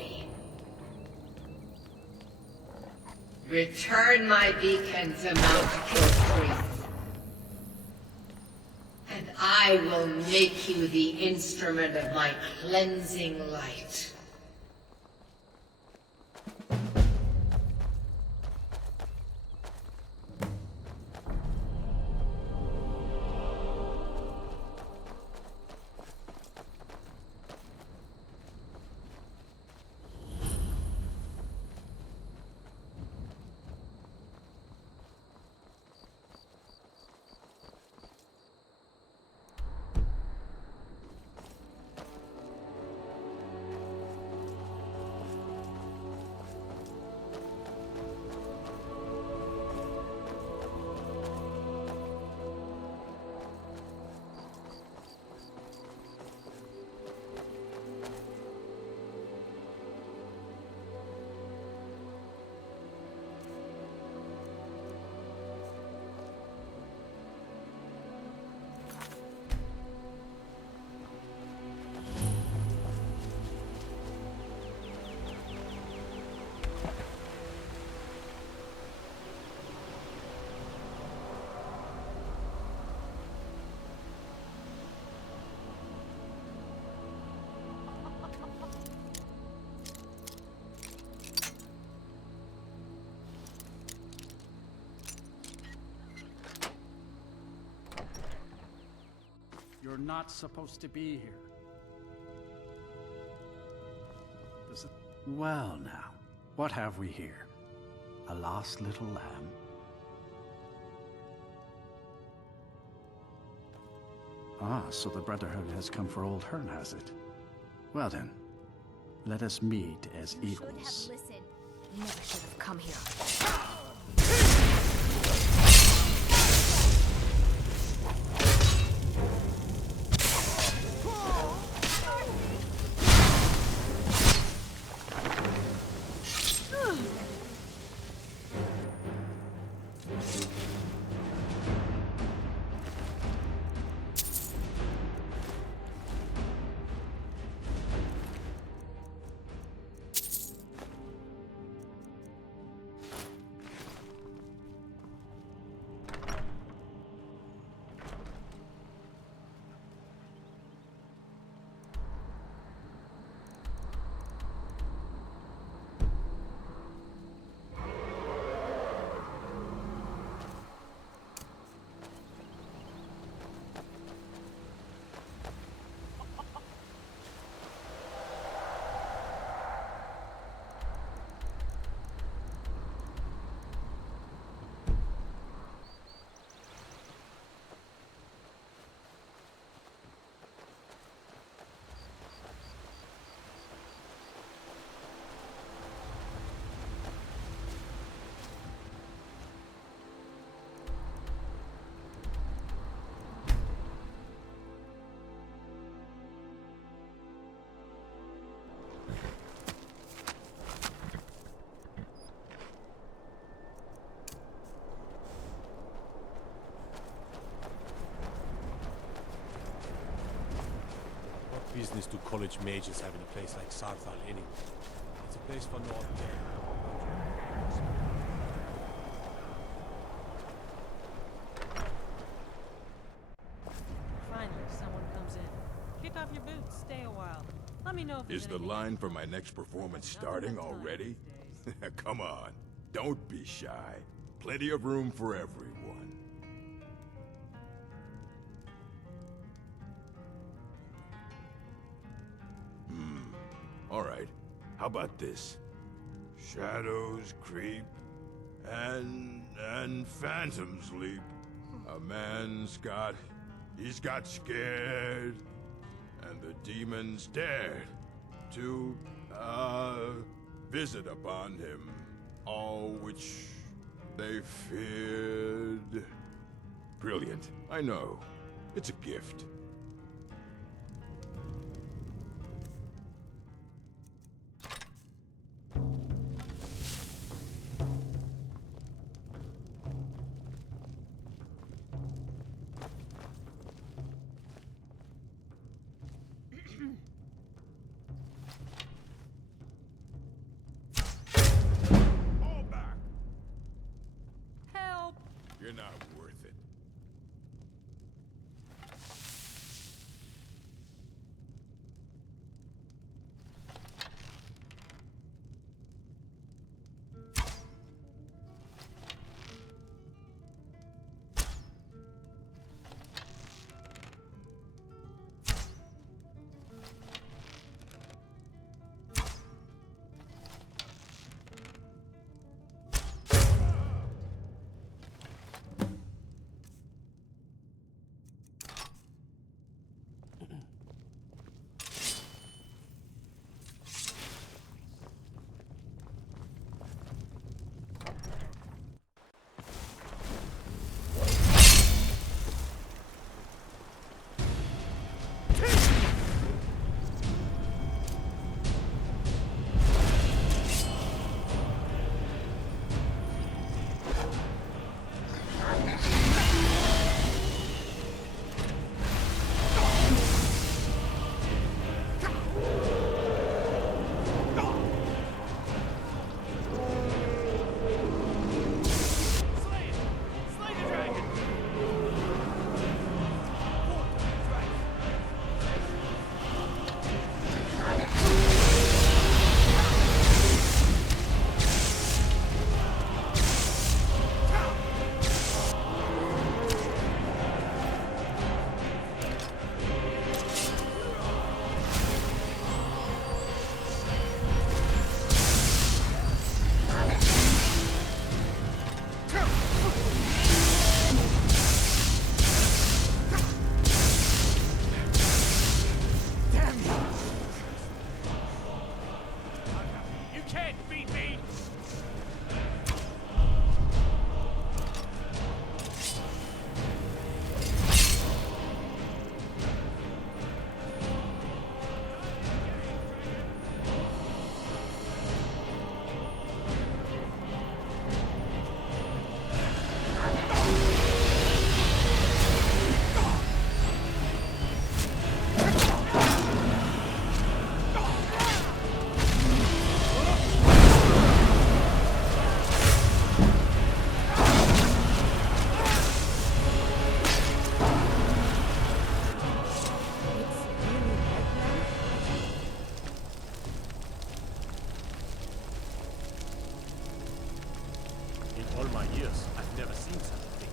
Return my beacon to Mount Kilstrith, and I will make you the instrument of my cleansing light. You're not supposed to be here. This is... Well now, what have we here? A lost little lamb? Ah, so the Brotherhood has come for old Hearn, has it? Well then, let us meet as You equals. should have listened. Never should have come here. What business do college mages have in a place like Sarthal anyway? It's a place for no Finally, someone comes in. Kick off your boots, stay a while. Let me know if there's Is the anything line for my next performance starting already? Come on, don't be shy. Plenty of room for everyone. All right, how about this? Shadows creep, and phantoms leap. A man's he's got scared, and the demons dared to, visit upon him all which they feared. Brilliant, I know. It's a gift. Help! You're not worth it. all my years, I've never seen such a thing.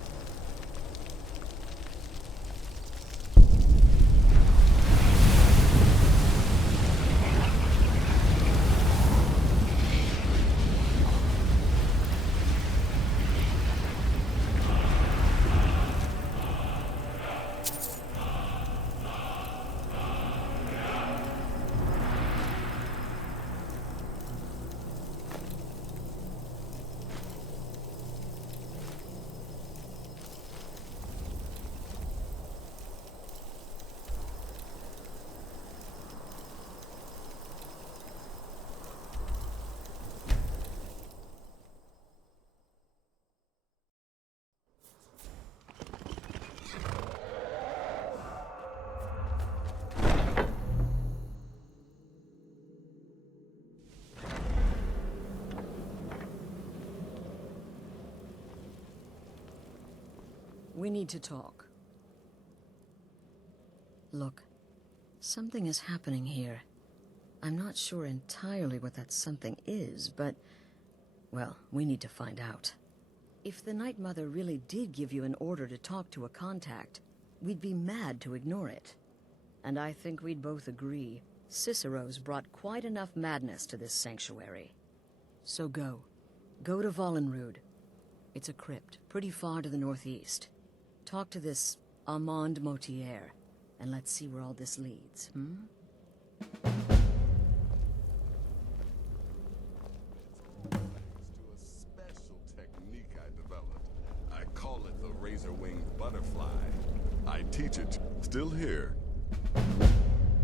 We need to talk. Look, something is happening here. I'm not sure entirely what that something is, but... well, we need to find out. If the Night Mother really did give you an order to talk to a contact, we'd be mad to ignore it. And I think we'd both agree, Cicero's brought quite enough madness to this sanctuary. So go. Go to Vollenrud. It's a crypt, pretty far to the northeast. Talk to this Armand Motier, and let's see where all this leads, hmm? To a special technique I developed. I call it the razor-winged butterfly. I teach it. Still here.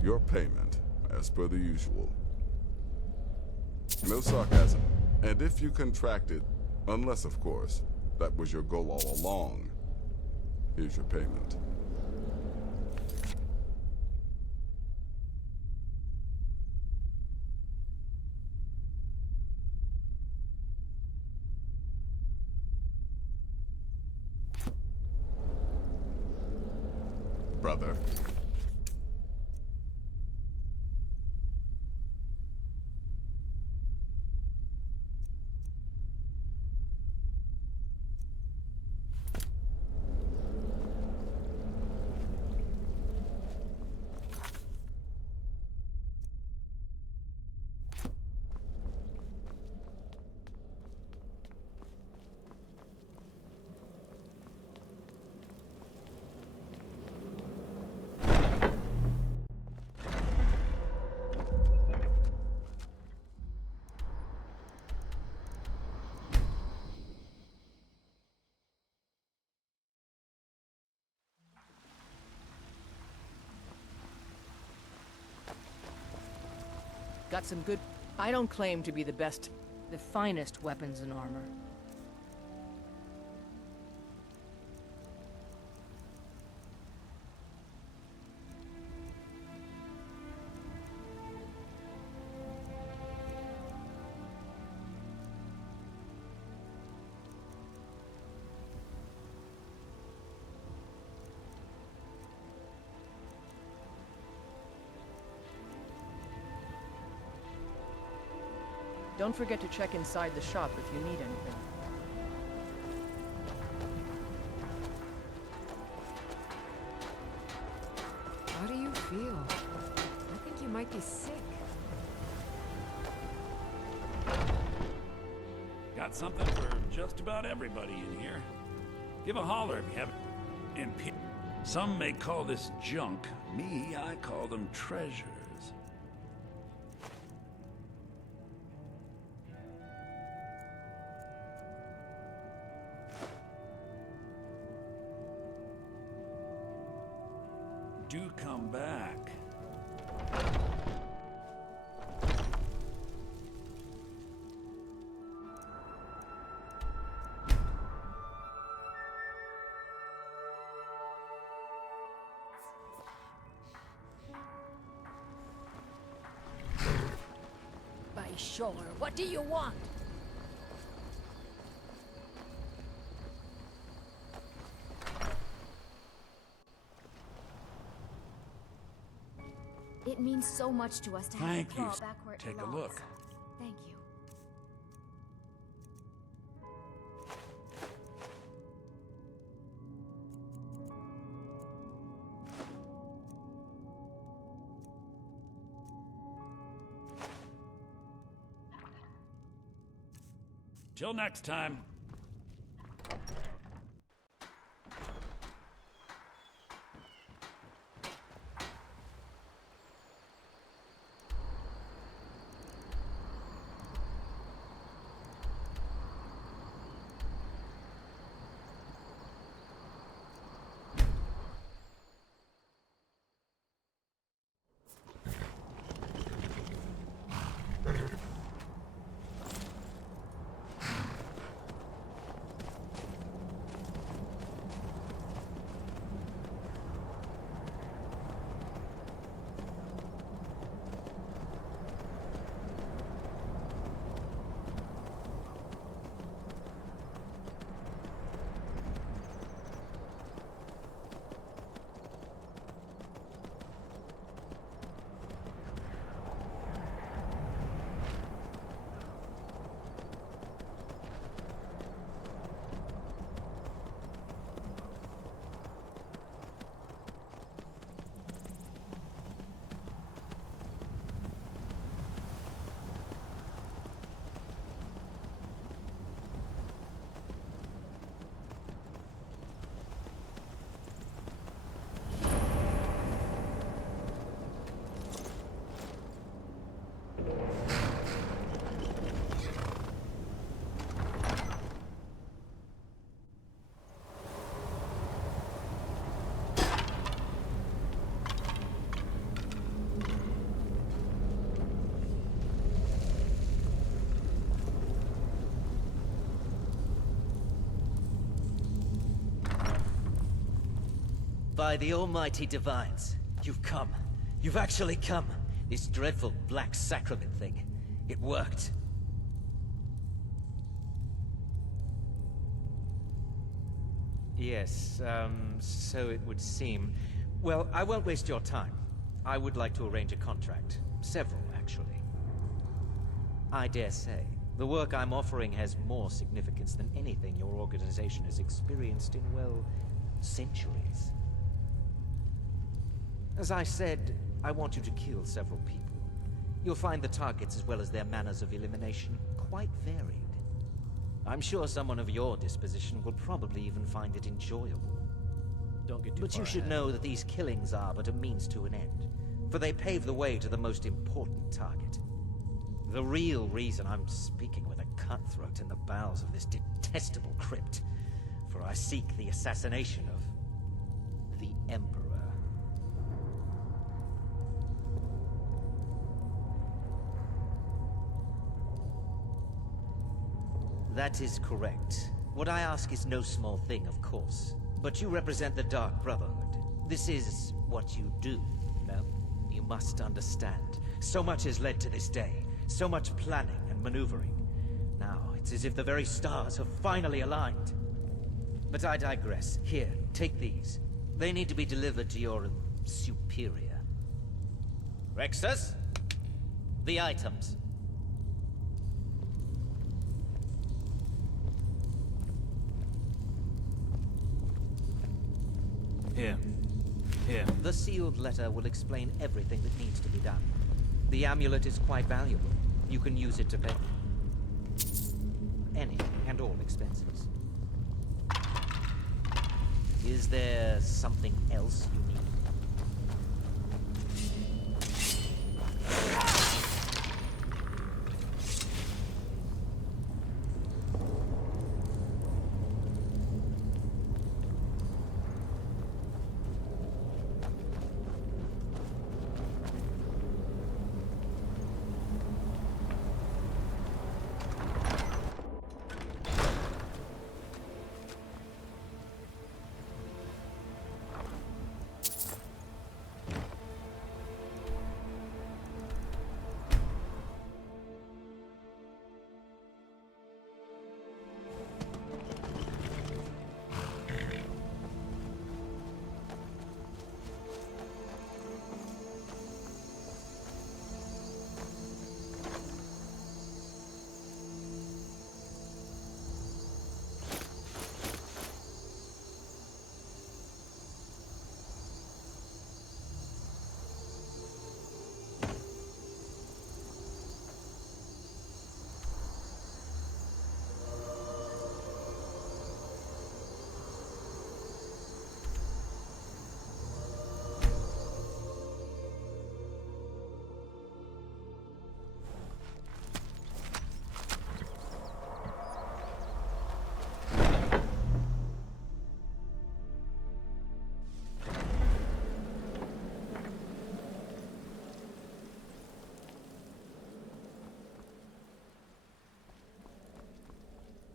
Your payment, as per the usual. No sarcasm. And if you contracted, unless, of course, that was your goal all along, here's your payment. Brother. Got some good... I don't claim to be the best, the finest weapons and armor. Don't forget to check inside the shop if you need anything. How do you feel? I think you might be sick. Got something for just about everybody in here. Give a holler if you have it. Some may call this junk. Me, I call them treasures. Do come back. By sure, what do you want? It means so much to us to have Thank it you. fall back where it Take a belongs. look. Thank you. Till next time. By the almighty divines, you've come. You've actually come. This dreadful black sacrament thing. It worked. Yes, so it would seem. Well, I won't waste your time. I would like to arrange a contract. Several, actually. I dare say, the work I'm offering has more significance than anything your organization has experienced in, well, centuries. As I said, I want you to kill several people. You'll find the targets as well as their manners of elimination quite varied. I'm sure someone of your disposition will probably even find it enjoyable. Don't get too But far you should ahead. know that these killings are but a means to an end, for they pave the way to the most important target. The real reason I'm speaking with a cutthroat in the bowels of this detestable crypt, for I seek the assassination of the Emperor. That is correct. What I ask is no small thing, of course. But you represent the Dark Brotherhood. This is what you do, no? You must understand. So much has led to this day. So much planning and maneuvering. Now, it's as if the very stars have finally aligned. But I digress. Here, take these. They need to be delivered to your superior. Rexus? The items. Here. The sealed letter will explain everything that needs to be done. The amulet is quite valuable. You can use it to pay any and all expenses. Is there something else you need?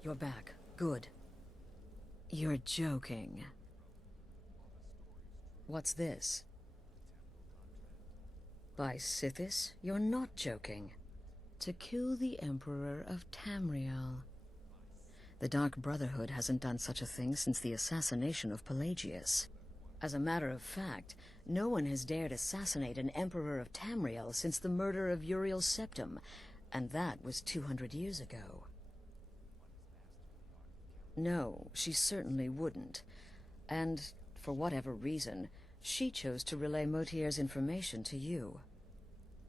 You're back. Good. You're joking. What's this? By Sithis, you're not joking. To kill the Emperor of Tamriel. The Dark Brotherhood hasn't done such a thing since the assassination of Pelagius. As a matter of fact, no one has dared assassinate an Emperor of Tamriel since the murder of Uriel Septim, and that was 200 years ago. No, she certainly wouldn't. And, for whatever reason, she chose to relay Motier's information to you.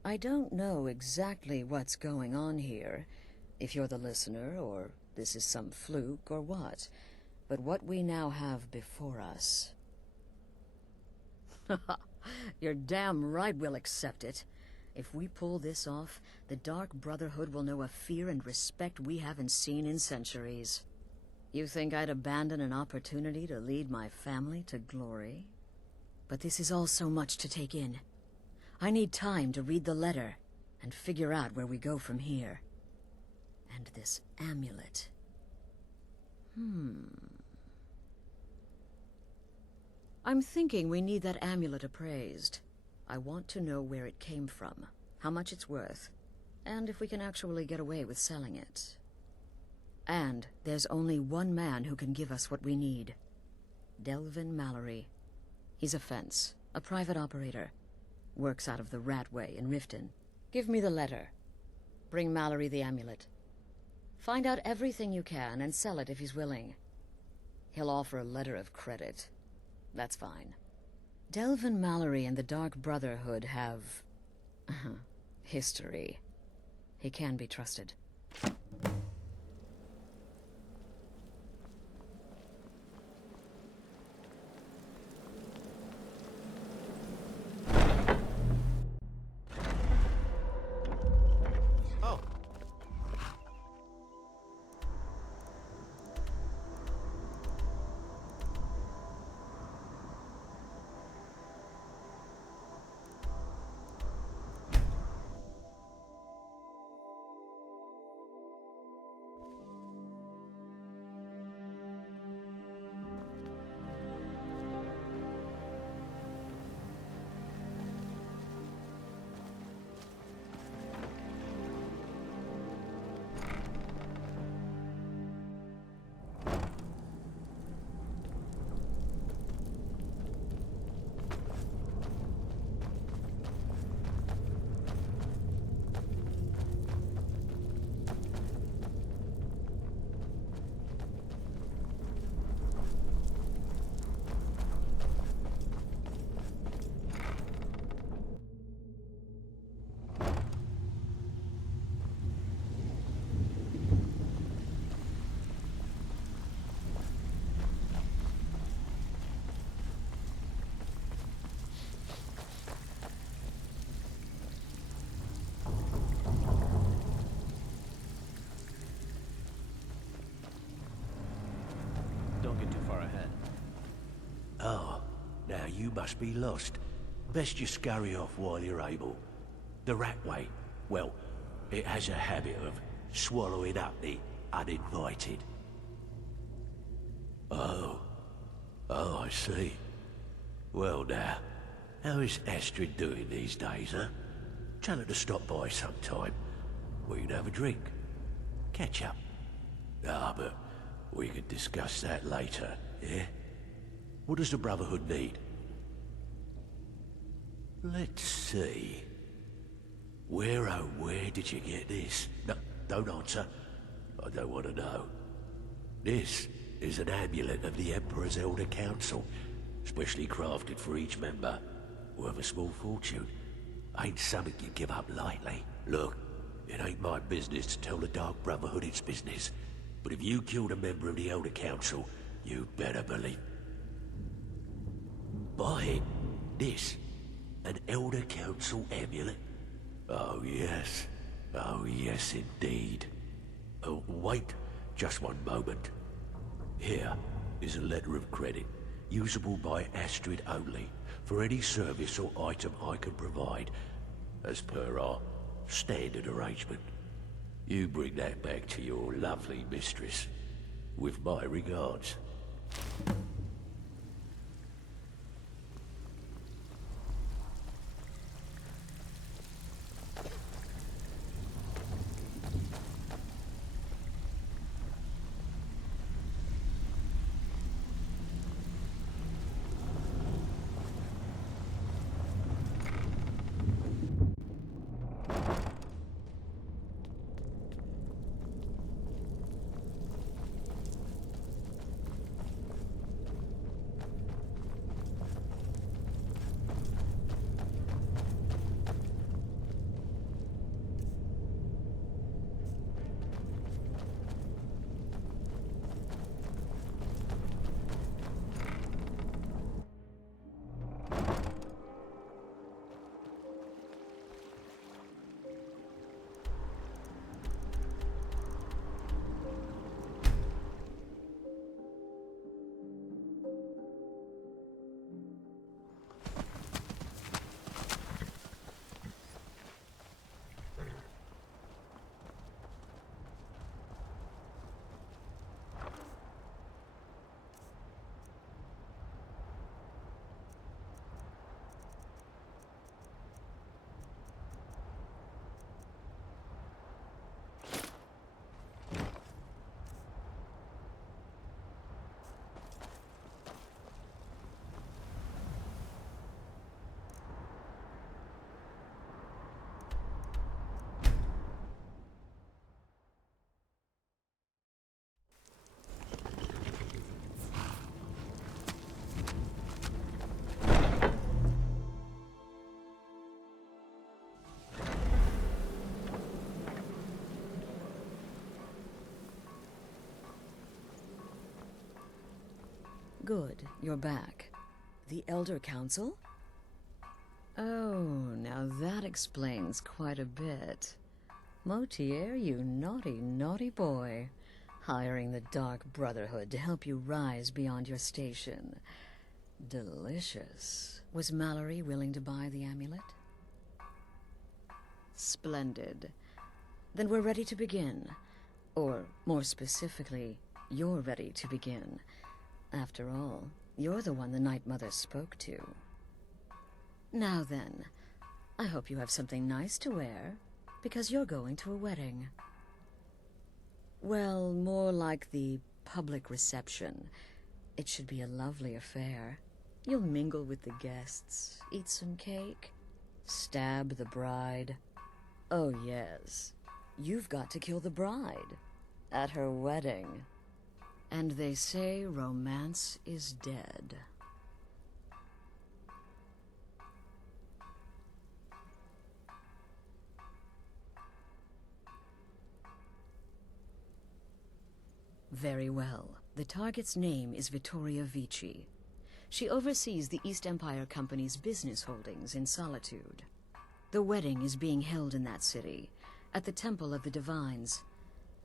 I don't know exactly what's going on here, if you're the listener, or this is some fluke, or what. But what we now have before us... You're damn right we'll accept it. If we pull this off, the Dark Brotherhood will know a fear and respect we haven't seen in centuries. You think I'd abandon an opportunity to lead my family to glory? But this is all so much to take in. I need time to read the letter and figure out where we go from here. And this amulet. I'm thinking we need that amulet appraised. I want to know where it came from, how much it's worth, and if we can actually get away with selling it. And there's only one man who can give us what we need. Delvin Mallory. He's a fence, a private operator. Works out of the Ratway in Riften. Give me the letter. Bring Mallory the amulet. Find out everything you can and sell it if he's willing. He'll offer a letter of credit. That's fine. Delvin Mallory and the Dark Brotherhood have... history. He can be trusted. Don't get too far ahead. Oh, now you must be lost. Best you scurry off while you're able. The Ratway, well, it has a habit of swallowing up the uninvited. Oh, I see. Well now, how is Astrid doing these days, huh? Tell her to stop by sometime. We can have a drink. Catch up. But we could discuss that later, yeah? What does the Brotherhood need? Let's see. Where, oh, where did you get this? No, don't answer. I don't want to know. This is an amulet of the Emperor's Elder Council, specially crafted for each member. Worth a small fortune. Ain't something you give up lightly. Look, it ain't my business to tell the Dark Brotherhood its business. But if you killed a member of the Elder Council, you'd better believe... Buy it. This. An Elder Council amulet. Oh yes. Oh yes indeed. Oh, wait. Just one moment. Here is a letter of credit. Usable by Astrid only. For any service or item I can provide. As per our standard arrangement. You bring that back to your lovely mistress. With my regards. Good, you're back. The Elder Council? Oh, now that explains quite a bit. Motier, you naughty, naughty boy. Hiring the Dark Brotherhood to help you rise beyond your station. Delicious. Was Mallory willing to buy the amulet? Splendid. Then we're ready to begin. Or, more specifically, you're ready to begin. After all, you're the one the Night Mother spoke to. Now then, I hope you have something nice to wear, because you're going to a wedding. Well, more like the public reception. It should be a lovely affair. You'll mingle with the guests, eat some cake, stab the bride. Oh yes, you've got to kill the bride at her wedding. And they say romance is dead. Very well. The target's name is Vittoria Vici. She oversees the East Empire Company's business holdings in Solitude. The wedding is being held in that city, at the Temple of the Divines.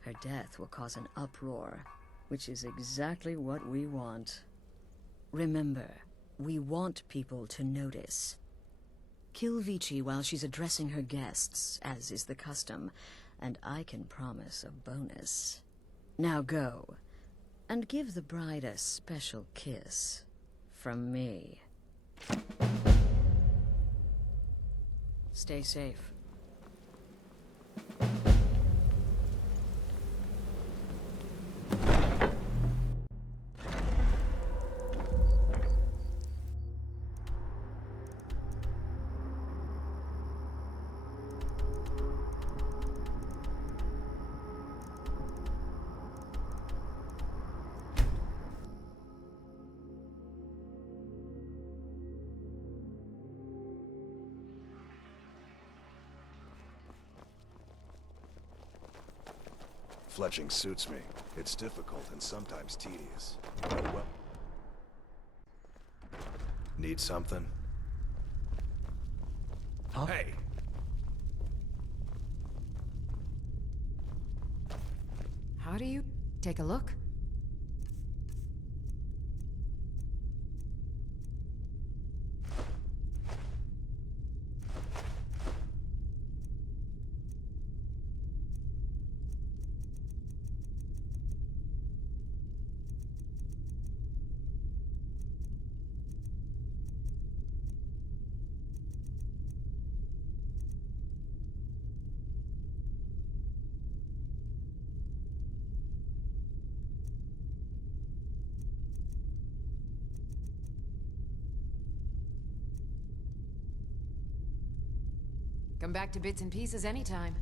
Her death will cause an uproar, which is exactly what we want. Remember, we want people to notice. Kill Vici while she's addressing her guests, as is the custom, and I can promise a bonus. Now go, and give the bride a special kiss from me. Stay safe. Fletching suits me. It's difficult and sometimes tedious. Well, need something? Huh? Hey! How do you... take a look? Come back to bits and pieces anytime.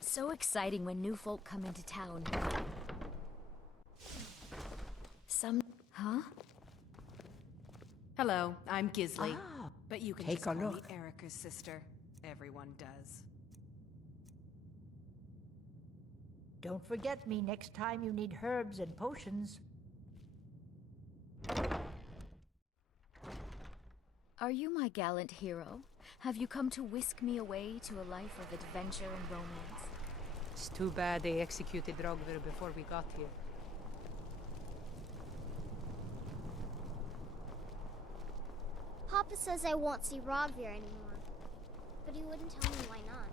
So exciting when new folk come into town. Huh? Hello, I'm Gisley. Ah, But you can take just a call look. me Erica's sister. Everyone does. Don't forget me next time you need herbs and potions. Are you my gallant hero? Have you come to whisk me away to a life of adventure and romance? It's too bad they executed Rogver before we got here. Papa says I won't see Rogvir anymore, but he wouldn't tell me why not.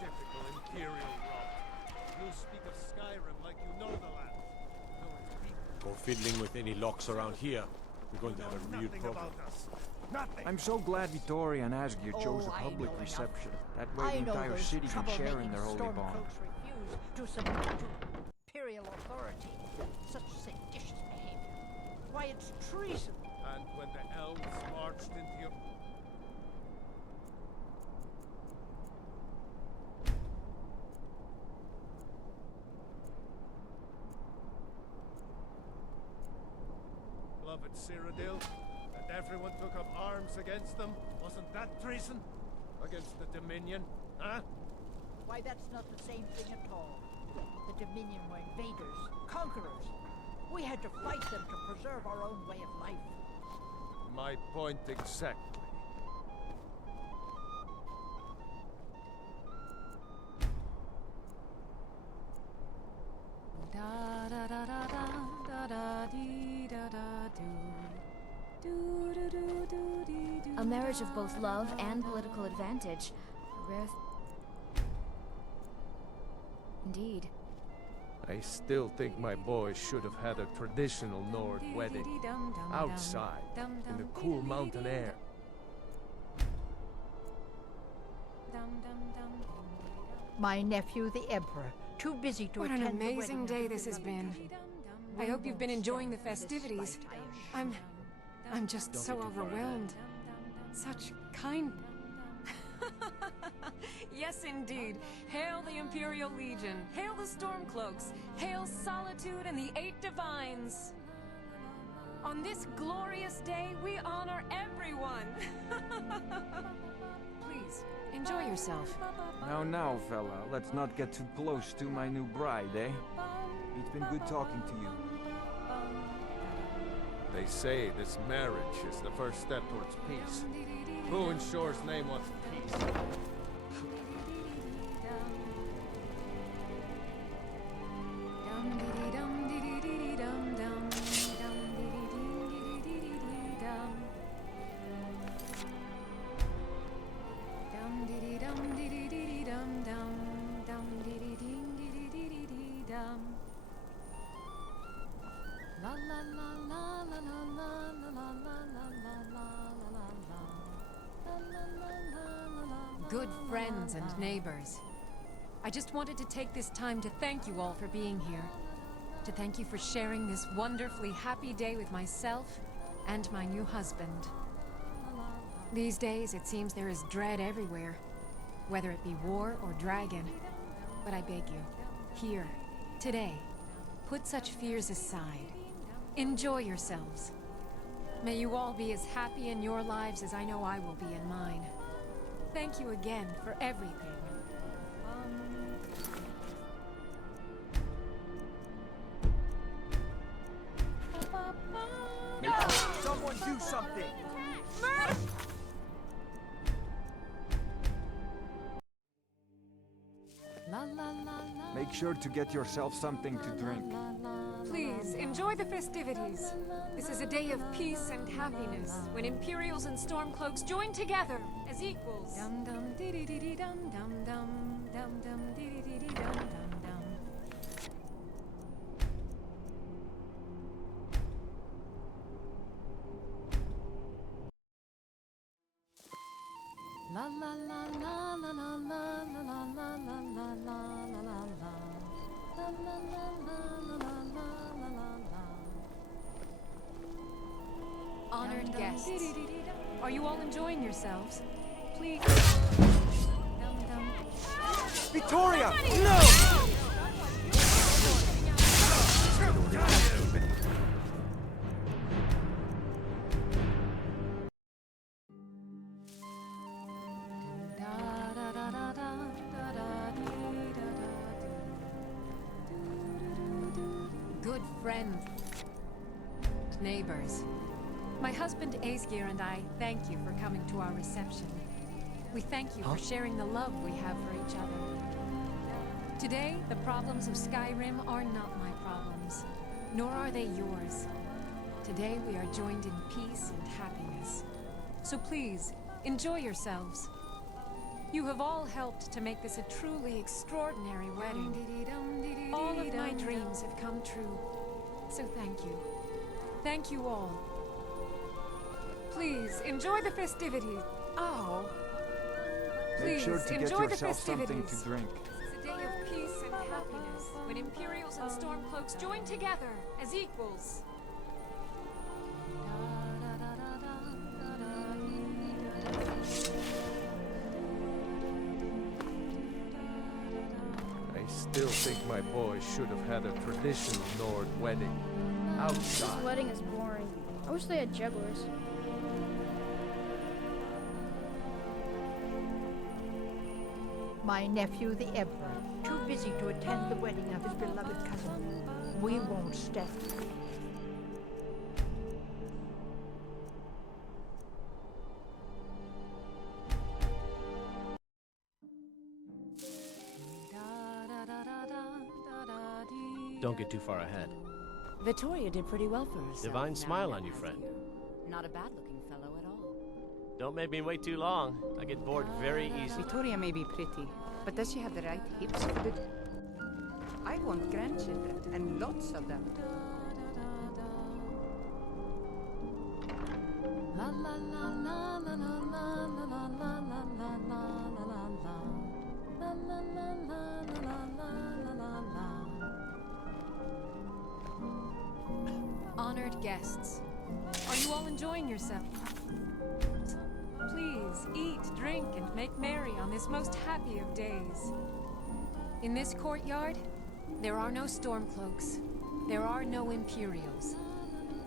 Typical Imperial rot. You speak of Skyrim like you know the land. Know its people. Go fiddling with any locks around here. We're going to have a real Nothing problem. about us. Nothing. I'm so glad Vittoria and Asgir chose a I public know enough. reception. That way the I know entire those city can share in troublemaking their holy bond. Stormcloaks refuse to submit to Imperial authority. Such seditious behavior. Why, it's treason. And when the elves marched into your... Beloved Cyrodiil, and everyone took up arms against them. Wasn't that treason? Against the Dominion, huh? Why, that's not the same thing at all. The Dominion were invaders, conquerors. We had to fight them to preserve our own way of life. My point exactly. Da da da da da da da dee da da do. Do do do do dee do. A marriage of both love and political advantage. A rare Indeed. I still think my boy should have had a traditional Nord wedding. Outside, in the cool mountain air. My nephew, the Emperor, too busy to What attend an the amazing wedding day of this his has been. We I hope you've been won't enjoying the stand for this festivities. fight, I assure I'm just so overwhelmed. Such kind... Yes, indeed. Hail the Imperial Legion. Hail the Stormcloaks. Hail Solitude and the Eight Divines. On this glorious day, we honor everyone. Please, enjoy yourself. Now, fella, let's not get too close to my new bride, eh? It's been good talking to you. They say this marriage is the first step towards peace. Who in Shore's name wants peace? Good friends and neighbors. I just wanted to take this time to thank you all for being here. To thank you for sharing this wonderfully happy day with myself and my new husband. These days, it seems there is dread everywhere, whether it be war or dragon. But I beg you, here, today, put such fears aside. Enjoy yourselves. May you all be as happy in your lives as I know I will be in mine. Thank you again for everything. Someone do something! Make sure to get yourself something to drink. Please, enjoy the festivities. This is a day of peace and happiness, when Imperials and Stormcloaks join together as equals. Dum dum dee dee dee dee dum dum dum dum dum dee dee dee dee dum dum dum. La la la la la la la la la la la la la la. Honored guests, are you all enjoying yourselves? Please. Victoria! No! Good friends, neighbors. My husband Aesgir and I thank you for coming to our reception. We thank you for sharing the love we have for each other. Today, the problems of Skyrim are not my problems, nor are they yours. Today, we are joined in peace and happiness. So please, enjoy yourselves. You have all helped to make this a truly extraordinary wedding. All of my dreams have come true. So thank you. Thank you all. Please, enjoy the festivities. Oh. Make Please, sure to get enjoy the yourself something festivities. to drink. It's a day of peace and happiness, when Imperials and Stormcloaks join together as equals. I still think my boy should have had a traditional Nord wedding. This Outside. wedding is boring. I wish they had jugglers. My nephew, the Emperor, too busy to attend the wedding of his beloved cousin. We won't stand. Don't get too far ahead. Vittoria did pretty well for herself. Divine now smile that on you, I'm friend. here. Not a bad-looking fellow at all. Don't make me wait too long. I get bored very easily. Victoria may be pretty, but does she have the right hips for the... I want grandchildren, and lots of them. La la la la la la la la la la la la la la la. La la la la la la la la la. Honored guests, are you all enjoying yourselves? Please eat, drink, and make merry on this most happy of days. In this courtyard, there are no Stormcloaks. There are no Imperials.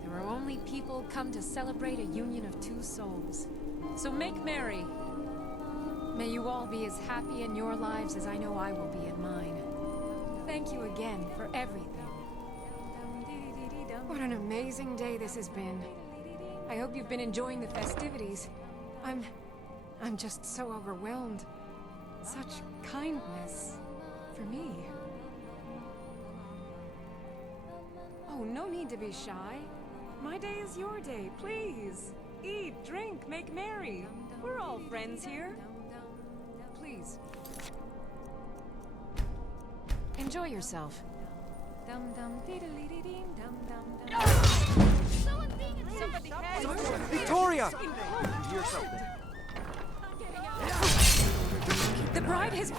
There are only people come to celebrate a union of two souls. So make merry. May you all be as happy in your lives as I know I will be in mine. Thank you again for everything. What an amazing day this has been. I hope you've been enjoying the festivities. I'm just so overwhelmed. Such kindness for me. Oh, no need to be shy. My day is your day, please. Eat, drink, make merry. We're all friends here. Please. Enjoy yourself. Dum dum diddly ding dum dum dum. Somebody has Victoria! You hear something? The bride has.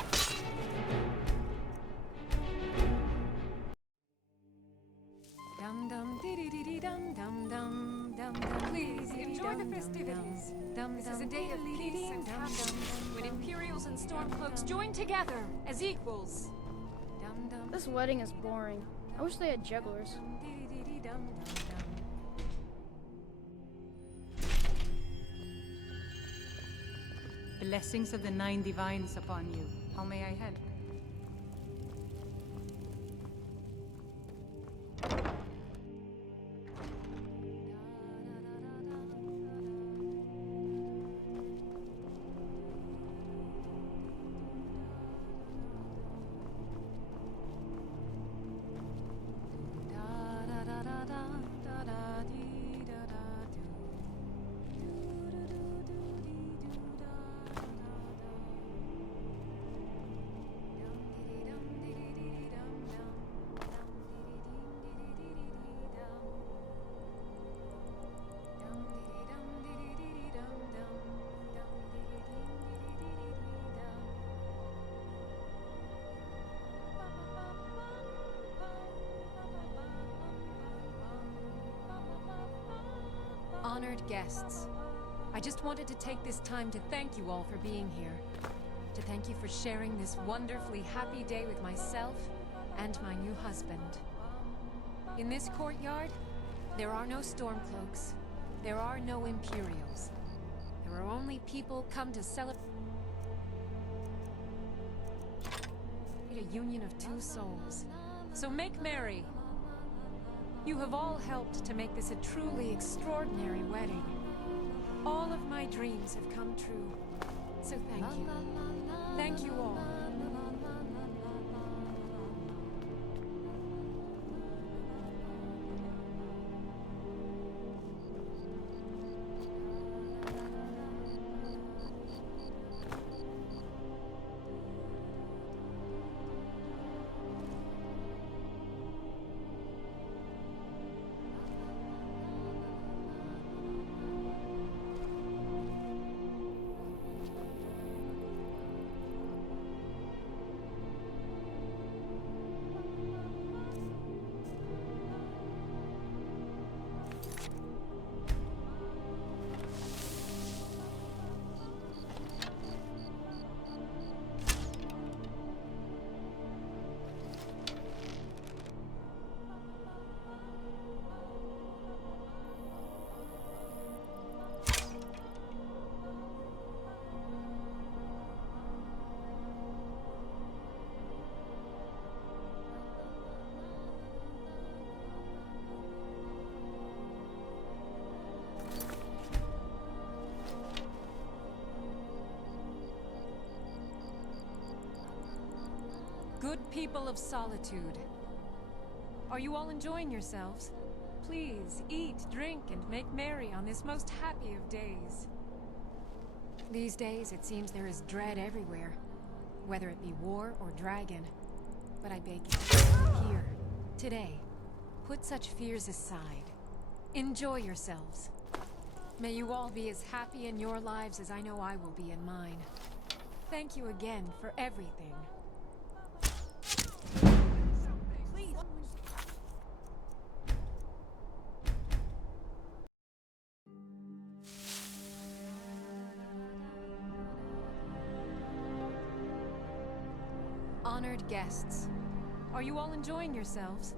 Dum dum diddy diddy dum dum dum dum dum. Please enjoy the festivities. This is a day of peace and happiness, when Imperials and Stormcloaks join together as equals. Dum dum. This wedding is boring. I wish they had jugglers. Blessings of the 9 divines upon you. How may I help? Honored guests, I just wanted to take this time to thank you all for being here. To thank you for sharing this wonderfully happy day with myself and my new husband. In this courtyard, there are no Stormcloaks. There are no Imperials. There are only people come to celebrate a union of two souls. So make merry. You have all helped to make this a truly extraordinary wedding. All of my dreams have come true. So thank you. Thank you all. Good people of Solitude, are you all enjoying yourselves? Please, eat, drink, and make merry on this most happy of days. These days, it seems there is dread everywhere, whether it be war or dragon. But I beg you, here, today, put such fears aside. Enjoy yourselves. May you all be as happy in your lives as I know I will be in mine. Thank you again for everything. Honored guests, are you all enjoying yourselves?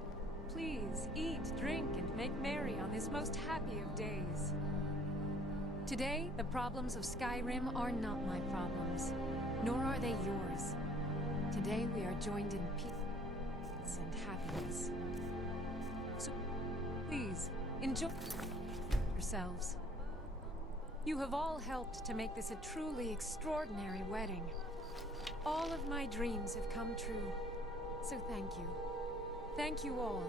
Please, eat, drink, and make merry on this most happy of days. Today, the problems of Skyrim are not my problems, nor are they yours. Today, we are joined in peace and happiness. So, please, enjoy yourselves. You have all helped to make this a truly extraordinary wedding. All of my dreams have come true, so thank you. Thank you all.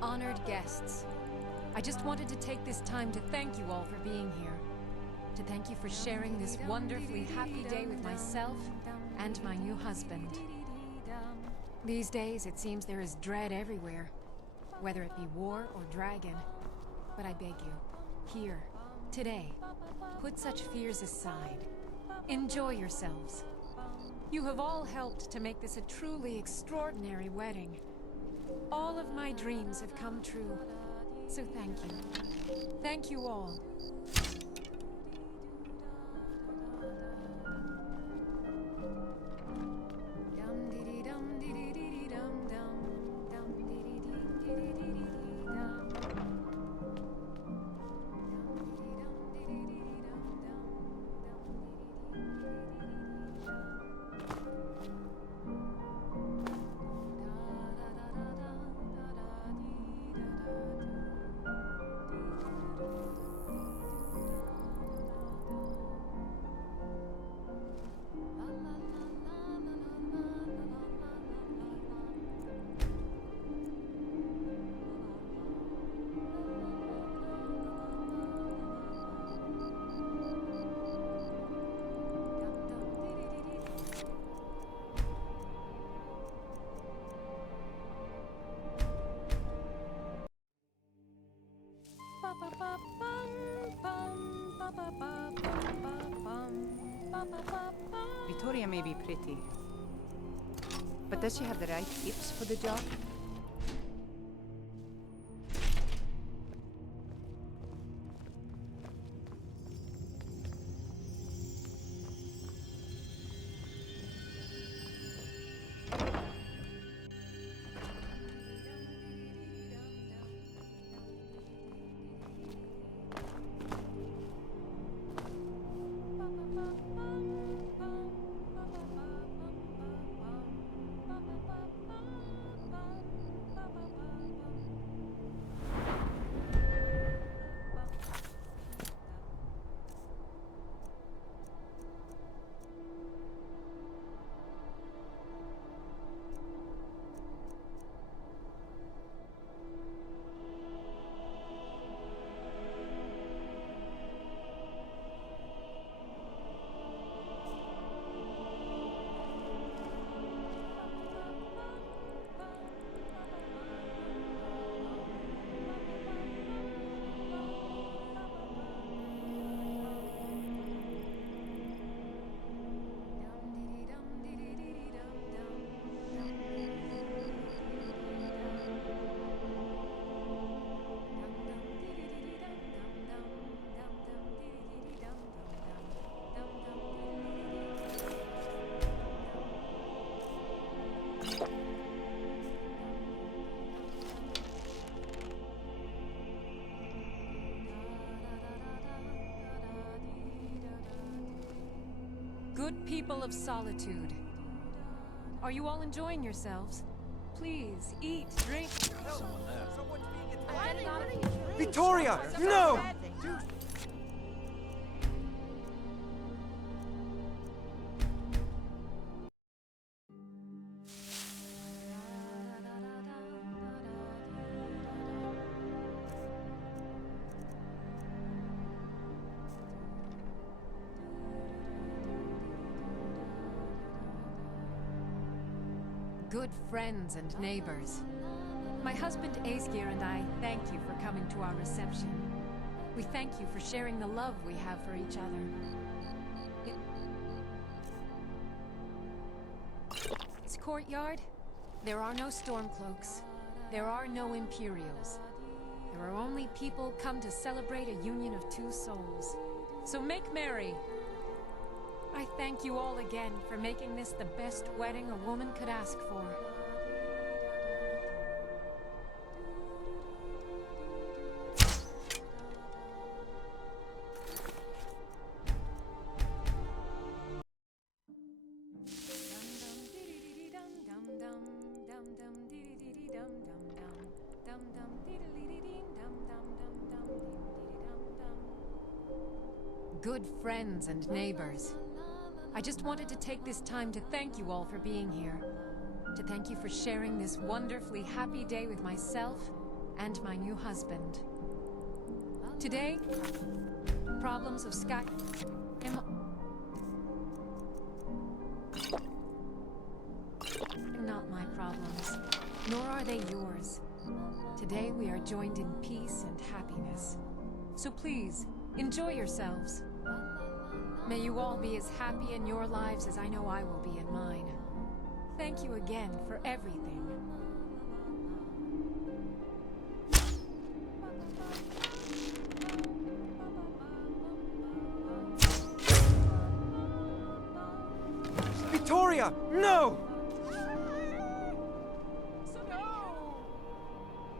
Honored guests, I just wanted to take this time to thank you all for being here. To thank you for sharing this wonderfully happy day with myself and my new husband. These days, it seems there is dread everywhere, whether it be war or dragon. But I beg you, here, today, put such fears aside. Enjoy yourselves. You have all helped to make this a truly extraordinary wedding. All of my dreams have come true, so thank you. Thank you all. Victoria may be pretty, but does she have the right hips for the job? Good people of Solitude. Are you all enjoying yourselves? Please, eat, drink. Someone there. Victoria, no! Good friends and neighbors. My husband Aesgir and I thank you for coming to our reception. We thank you for sharing the love we have for each other. This courtyard, there are no Stormcloaks. There are no Imperials. There are only people come to celebrate a union of two souls. So make merry! I thank you all again for making this the best wedding a woman could ask for. Good friends and neighbors. I just wanted to take this time to thank you all for being here. To thank you for sharing this wonderfully happy day with myself and my new husband. Today, problems of Skyrim. Not my problems, nor are they yours. Today we are joined in peace and happiness. So please, enjoy yourselves. May you all be as happy in your lives as I know I will be in mine. Thank you again for everything. Victoria, no!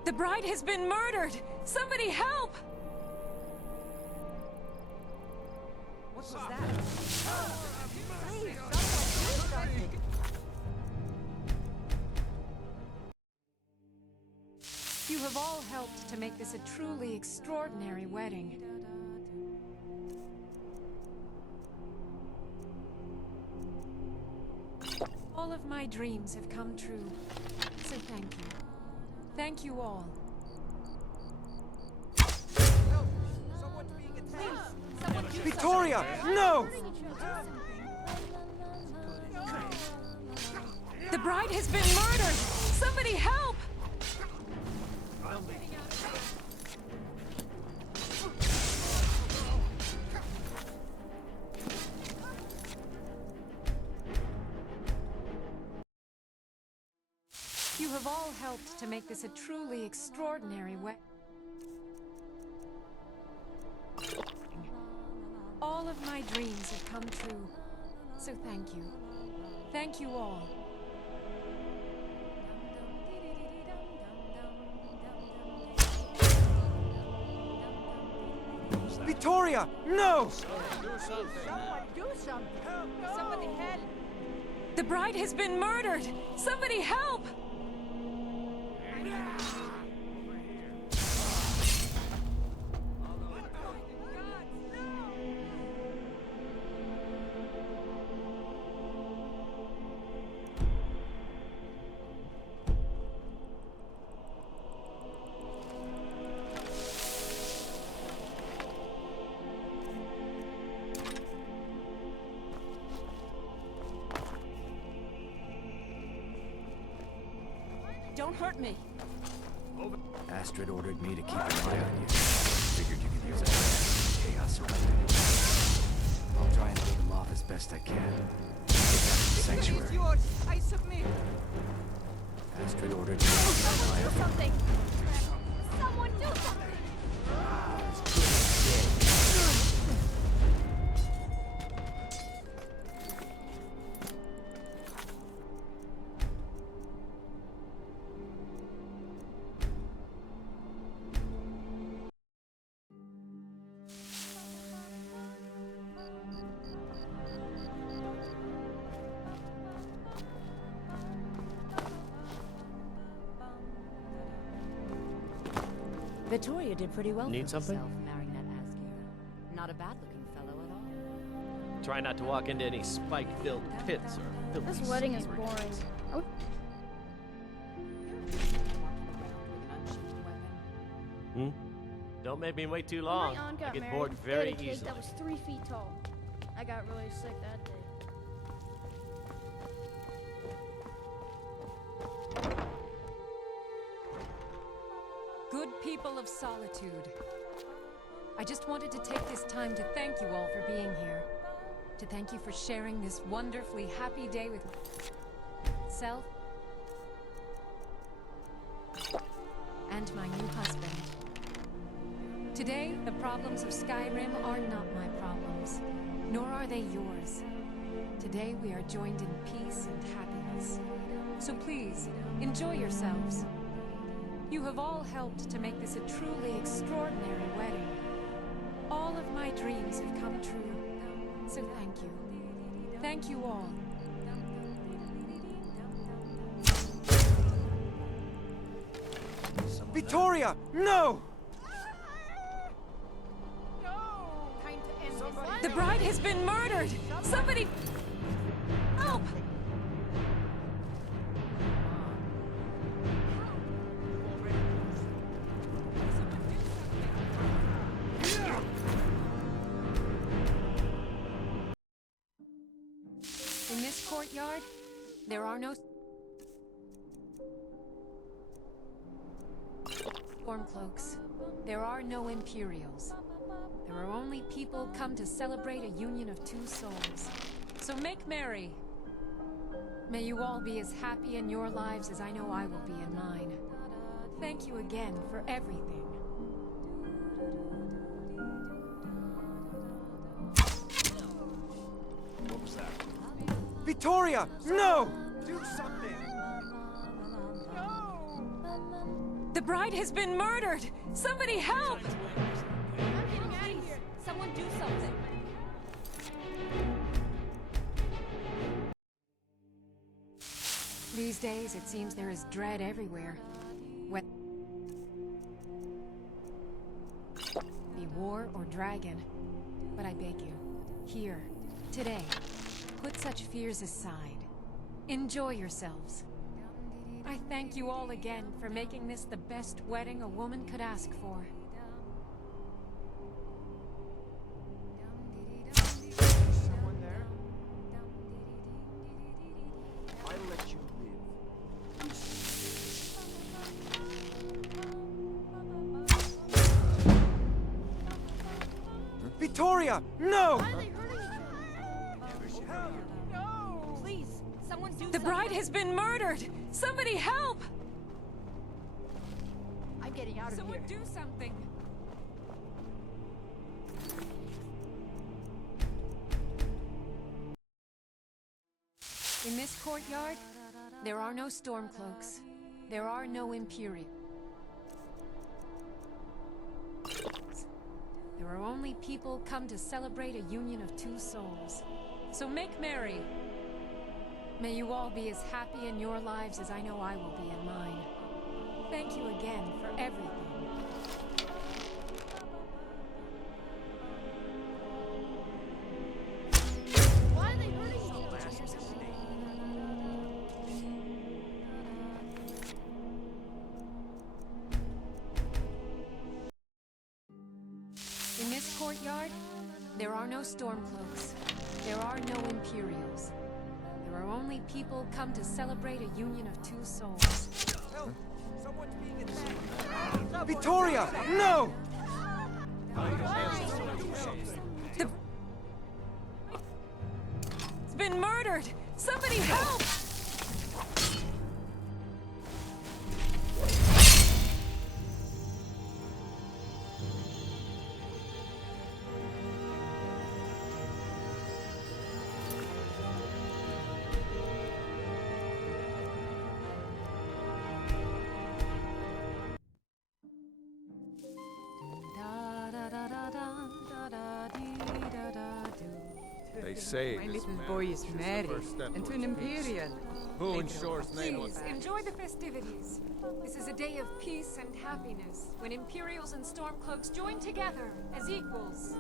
The bride has been murdered! Somebody help! What was that? You have all helped to make this a truly extraordinary wedding. All of my dreams have come true, so thank you. Thank you all. Victoria, no! The bride has been murdered! Somebody help! You have all helped to make this a truly extraordinary wedding. All of my dreams have come true. So thank you. Thank you all. Victoria, no! Someone do something! Somebody help! The bride has been murdered! Somebody help! Don't hurt me. Astrid ordered me to keep an eye on you. Figured you could use that chaos around you. I'll try and hold them off as best I can. Get back to the sanctuary. It's yours. I submit. Astrid ordered me to keep an eye on you. Something! Someone do something! Victoria did pretty well Need for something? herself marrying that Asgear. Not a bad-looking fellow at all. Try not to walk into any spike-filled pits or filthy This wedding is sea boring. urchins. I would- Hmm? Don't make me wait too When long. my aunt I got get married, bored they had very a cake easily. that was 3 feet tall. I got really sick that day. Good people of Solitude. I just wanted to take this time to thank you all for being here. To thank you for sharing this wonderfully happy day with myself and my new husband. Today, the problems of Skyrim are not my problems, nor are they yours. Today, we are joined in peace and happiness. So please, enjoy yourselves. You have all helped to make this a truly extraordinary wedding. All of my dreams have come true. So thank you. Thank you all. Victoria, no! Time to end this. The bride has been murdered! Somebody... Help! In this courtyard, there are no storm cloaks. There are no Imperials. There are only people come to celebrate a union of two souls. So make merry. May you all be as happy in your lives as I know I will be in mine. Thank you again for everything. What was that? Victoria, no! Do something! The bride has been murdered! Somebody help! I'm getting out of here. Someone do something. These days, it seems there is dread everywhere. Be war or dragon. But I beg you, here, today, put such fears aside. Enjoy yourselves. I thank you all again for making this the best wedding a woman could ask for. Someone there? I'll let you live. Victoria, no! No! Please, someone The bride has been murdered! Somebody help! I'm getting out of Someone here. do something! In this courtyard, there are no Stormcloaks. There are no Imperials. There are only people come to celebrate a union of two souls. So make merry. May you all be as happy in your lives as I know I will be in mine. Thank you again for everything. Why are they hurting so much? In this courtyard, there are no Stormcloaks. There are no Imperials. There are only people come to celebrate a union of two souls. Help! Someone's being attacked! Victoria! No! It's been murdered! Somebody help! They say My this little man boy is just the married, first step and to an towards peace. Imperial. Who ensures name was Please, enjoy the festivities. This is a day of peace and happiness, when Imperials and Stormcloaks join together as equals.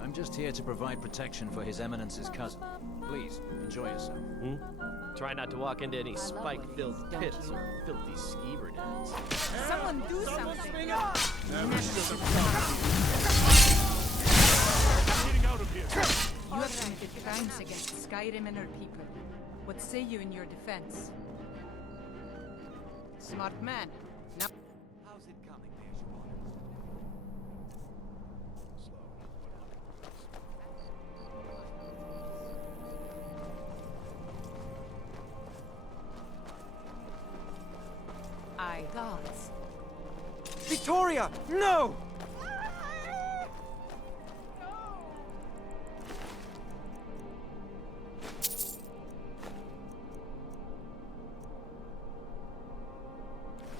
I'm just here to provide protection for His Eminence's cousin. Please, enjoy yourself. Try not to walk into any spike-filled pits or filthy skeever dens. Someone do something! Getting out of here! You have committed crimes against Skyrim and her people. What say you in your defense? Smart man. Now... How's it coming, there's your honor? Aye, gods. Victoria! No!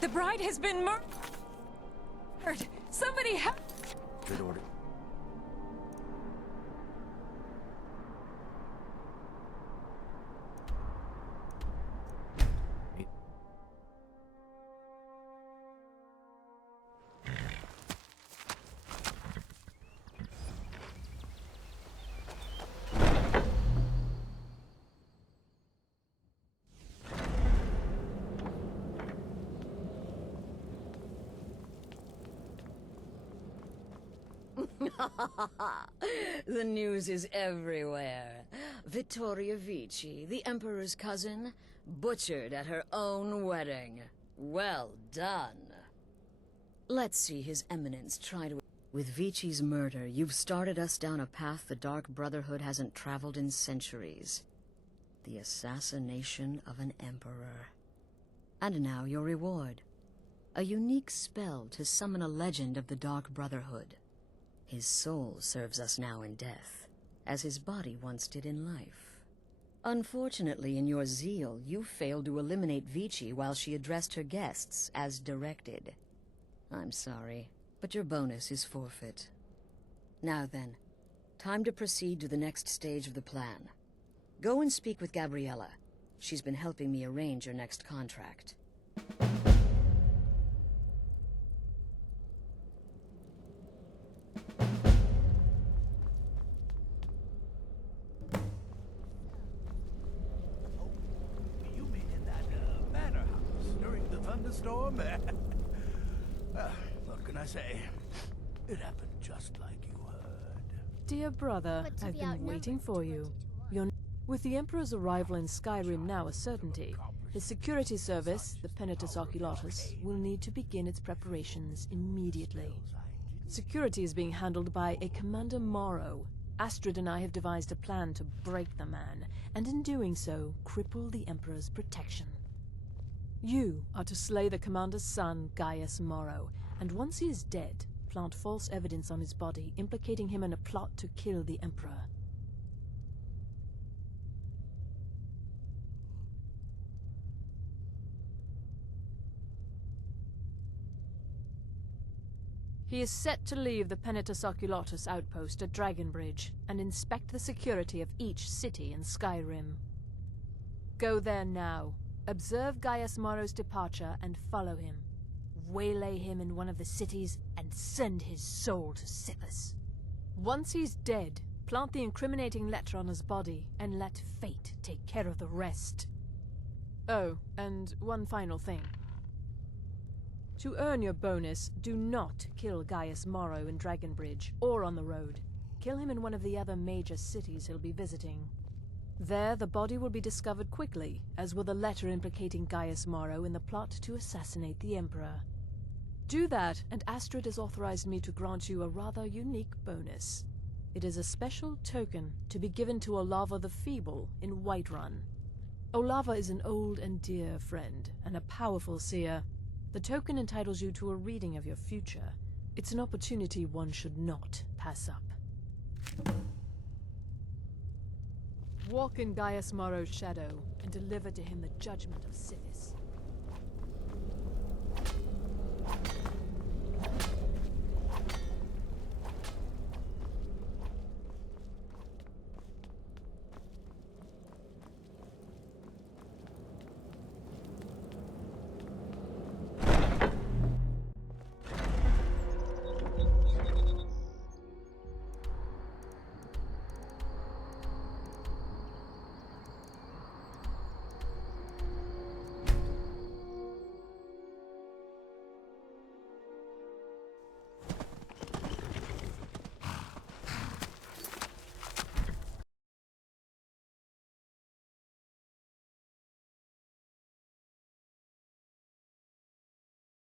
The bride has been murdered! Somebody help! Good order. The news is everywhere. Vittoria Vici, the Emperor's cousin, butchered at her own wedding. Well done. Let's see His Eminence try to... With Vici's murder, you've started us down a path the Dark Brotherhood hasn't traveled in centuries. The assassination of an Emperor. And now your reward. A unique spell to summon a legend of the Dark Brotherhood. His soul serves us now in death, as his body once did in life. Unfortunately, in your zeal, you failed to eliminate Vici while she addressed her guests, as directed. I'm sorry, but your bonus is forfeit. Now then, time to proceed to the next stage of the plan. Go and speak with Gabriella. She's been helping me arrange your next contract. You mean in that manor house during the thunderstorm? What can I say? It happened just like you heard. Dear brother, But to I've be been outnumbered waiting for you. 20 to 1. With the Emperor's arrival in Skyrim now a certainty, his security service, the Penitus Oculatus, will need to begin its preparations immediately. Security is being handled by a Commander Morrow. Astrid and I have devised a plan to break the man, and in doing so, cripple the Emperor's protection. You are to slay the Commander's son, Gaius Morrow, and once he is dead, plant false evidence on his body, implicating him in a plot to kill the Emperor. He is set to leave the Penitus Oculatus outpost at Dragonbridge and inspect the security of each city in Skyrim. Go there now, observe Gaius Morrow's departure and follow him. Waylay him in one of the cities and send his soul to Sithis. Once he's dead, plant the incriminating letter on his body and let fate take care of the rest. Oh, and one final thing. To earn your bonus, do not kill Gaius Morrow in Dragonbridge or on the road. Kill him in one of the other major cities he'll be visiting. There, the body will be discovered quickly, as will the letter implicating Gaius Morrow in the plot to assassinate the Emperor. Do that, and Astrid has authorized me to grant you a rather unique bonus. It is a special token to be given to Olava the Feeble in Whiterun. Olava is an old and dear friend, and a powerful seer. The token entitles you to a reading of your future. It's an opportunity one should not pass up. Walk in Gaius Morrow's shadow and deliver to him the judgment of Sithis.